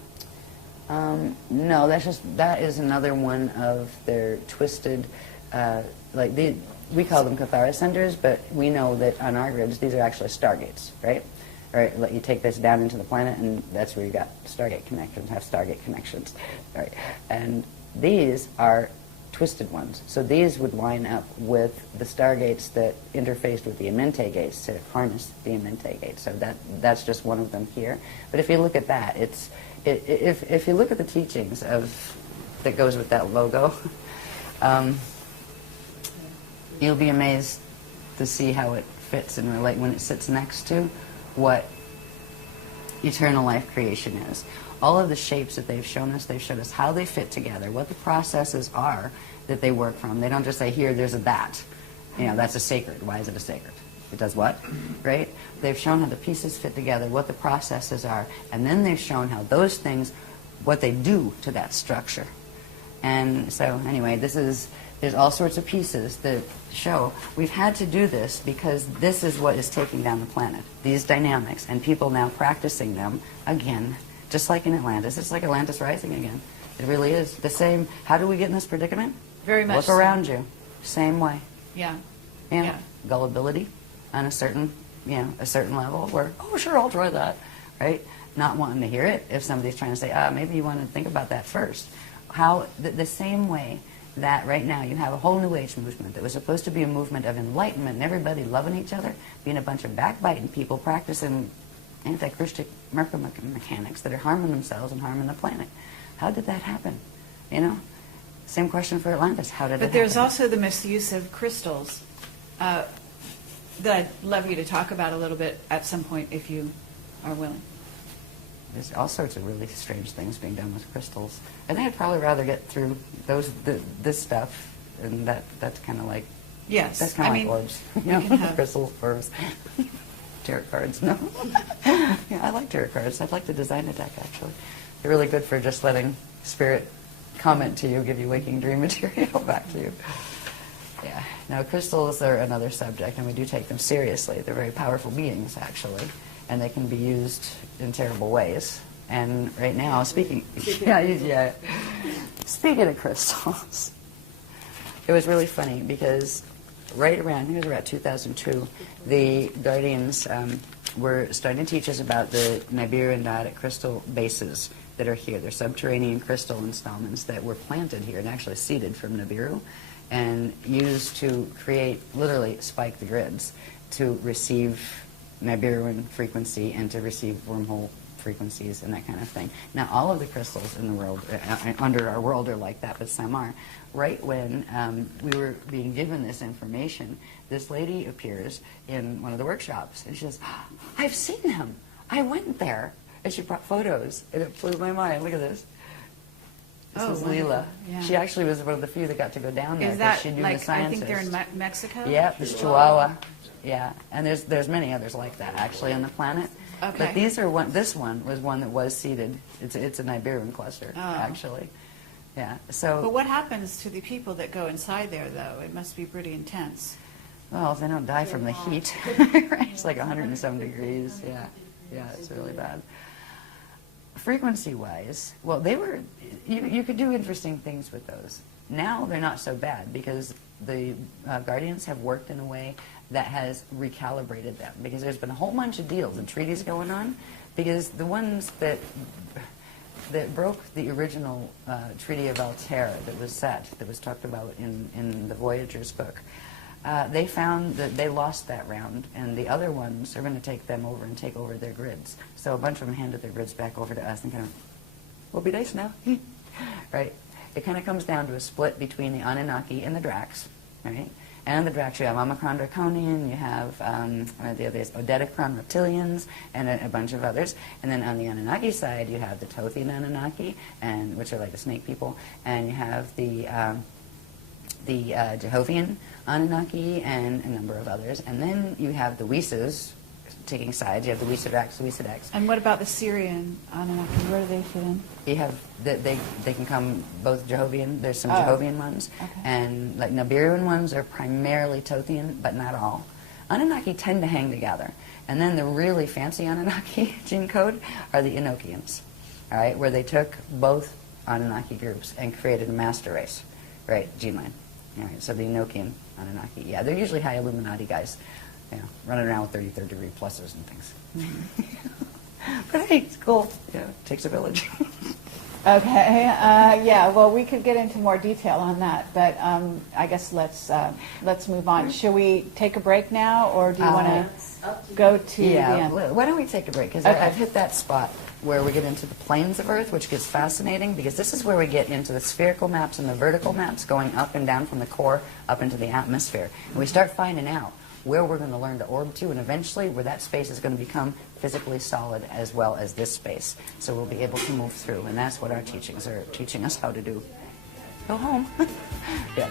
No, that is another one of their twisted, we call them Cathara centers, but we know that on our grids these are actually stargates, right? Right, let you take this down into the planet, and that's where you got Stargate connections, right? And these are twisted ones. So these would line up with the Stargates that interfaced with the Amnezia gates to harness the Amnezia gates. So that's just one of them here. But if you look at that, if you look at the teachings that goes with that logo, you'll be amazed to see how it fits and relate when it sits next to what eternal life creation is. All of the shapes that they've showed us how they fit together, what the processes are that they work from. They don't just say, here, there's a that. That's a sacred. Why is it a sacred? It does what? Right? They've shown how the pieces fit together, what the processes are, and then they've shown how those things, what they do to that structure. And so, anyway, there's all sorts of pieces that show we've had to do this because this is what is taking down the planet, these dynamics, and people now practicing them again, just like in Atlantis. It's like Atlantis rising again. It really is the same. How do we get in this predicament? Very much Look so. around you. Same way. Yeah. Yeah. Gullibility on a certain level where, oh, sure, I'll try that, right? Not wanting to hear it if somebody's trying to say, maybe you want to think about that first. How the same way that right now you have a whole New Age movement that was supposed to be a movement of enlightenment and everybody loving each other, being a bunch of backbiting people practicing anti-Christic mechanics that are harming themselves and harming the planet. How did that happen? Same question for Atlantis. How did it happen? But there's also the misuse of crystals that I'd love you to talk about a little bit at some point if you are willing. There's all sorts of really strange things being done with crystals. And I'd probably rather get through this stuff, and that's kind of like... Yes. That's kind of like orbs. can have... Crystals, orbs. Tarot cards, no. Yeah, I like tarot cards. I'd like to design a deck, actually. They're really good for just letting spirit comment to you, give you waking dream material back to you. Yeah. Now, crystals are another subject, and we do take them seriously. They're very powerful beings, actually, and they can be used in terrible ways. And right now, speaking of crystals, it was really funny because right around 2002, the Guardians were starting to teach us about the Nibiru and Diotic crystal bases that are here. They're subterranean crystal installments that were planted here and actually seeded from Nibiru and used to create, literally spike the grids to receive Nibiruan frequency and to receive wormhole frequencies and that kind of thing. Now, all of the crystals in the world, under our world, are like that, but some are. Right when we were being given this information, this lady appears in one of the workshops, and she says, "I've seen them. I went there." And she brought photos, and it blew my mind. Look at this. This is Leela. Yeah. She actually was one of the few that got to go down there Is because that she knew like, the scientists. I think they're in Mexico? Yeah, there's Chihuahua. Yeah, and there's many others like that actually on the planet. Okay. But these are one. This one was one that was seeded. It's a Niberian cluster actually. Yeah. So. But what happens to the people that go inside there, though? It must be pretty intense. Well, they don't die from the heat. Right? It's like 107 degrees. Yeah. Yeah, it's really bad. Frequency-wise, well, they were. You could do interesting things with those. Now they're not so bad because the Guardians have worked in a way that has recalibrated them, because there's been a whole bunch of deals and treaties going on, because the ones that broke the original Treaty of Altair that was set, that was talked about in the Voyager's book, they found that they lost that round, and the other ones are going to take them over and take over their grids. So a bunch of them handed their grids back over to us and kind of, we'll be nice now. Right? It kind of comes down to a split between the Anunnaki and the Dracs, right? And the Dracs, you have Omicron Draconian, you have the others, Odedicron Reptilians, and a bunch of others. And then on the Anunnaki side, you have the Tothian Anunnaki, and which are like the snake people, and you have the Jehovian Anunnaki, and a number of others. And then you have the Weeses taking sides. You have the Weesedax, the Weesedax. And what about the Syrian Anunnaki? Where do they fit in? You have they can come both Jehovian. There's some Jehovian ones, okay. and like Nibirian ones are primarily Tothian, but not all. Anunnaki tend to hang together, and then the really fancy Anunnaki gene code are the Enochians, all right, where they took both Anunnaki groups and created a master race, right, gene line. All right, so the Enochian Anunnaki, yeah, they're usually high Illuminati guys, you know, running around with 33rd degree pluses and things. But hey, it's cool. Yeah, it takes a village. Okay. Yeah. Well, we could get into more detail on that, but I guess let's move on. Should we take a break now, or do you want to go to the end? Why don't we take a break? Because Okay. I've hit that spot where we get into the planes of Earth, which gets fascinating, because this is where we get into the spherical maps and the vertical maps going up and down from the core up into the atmosphere. And we start finding out where we're going to learn to orb to, and eventually where that space is going to become physically solid as well as this space. So we'll be able to move through, and that's what our teachings are teaching us how to do. Go home. Yeah.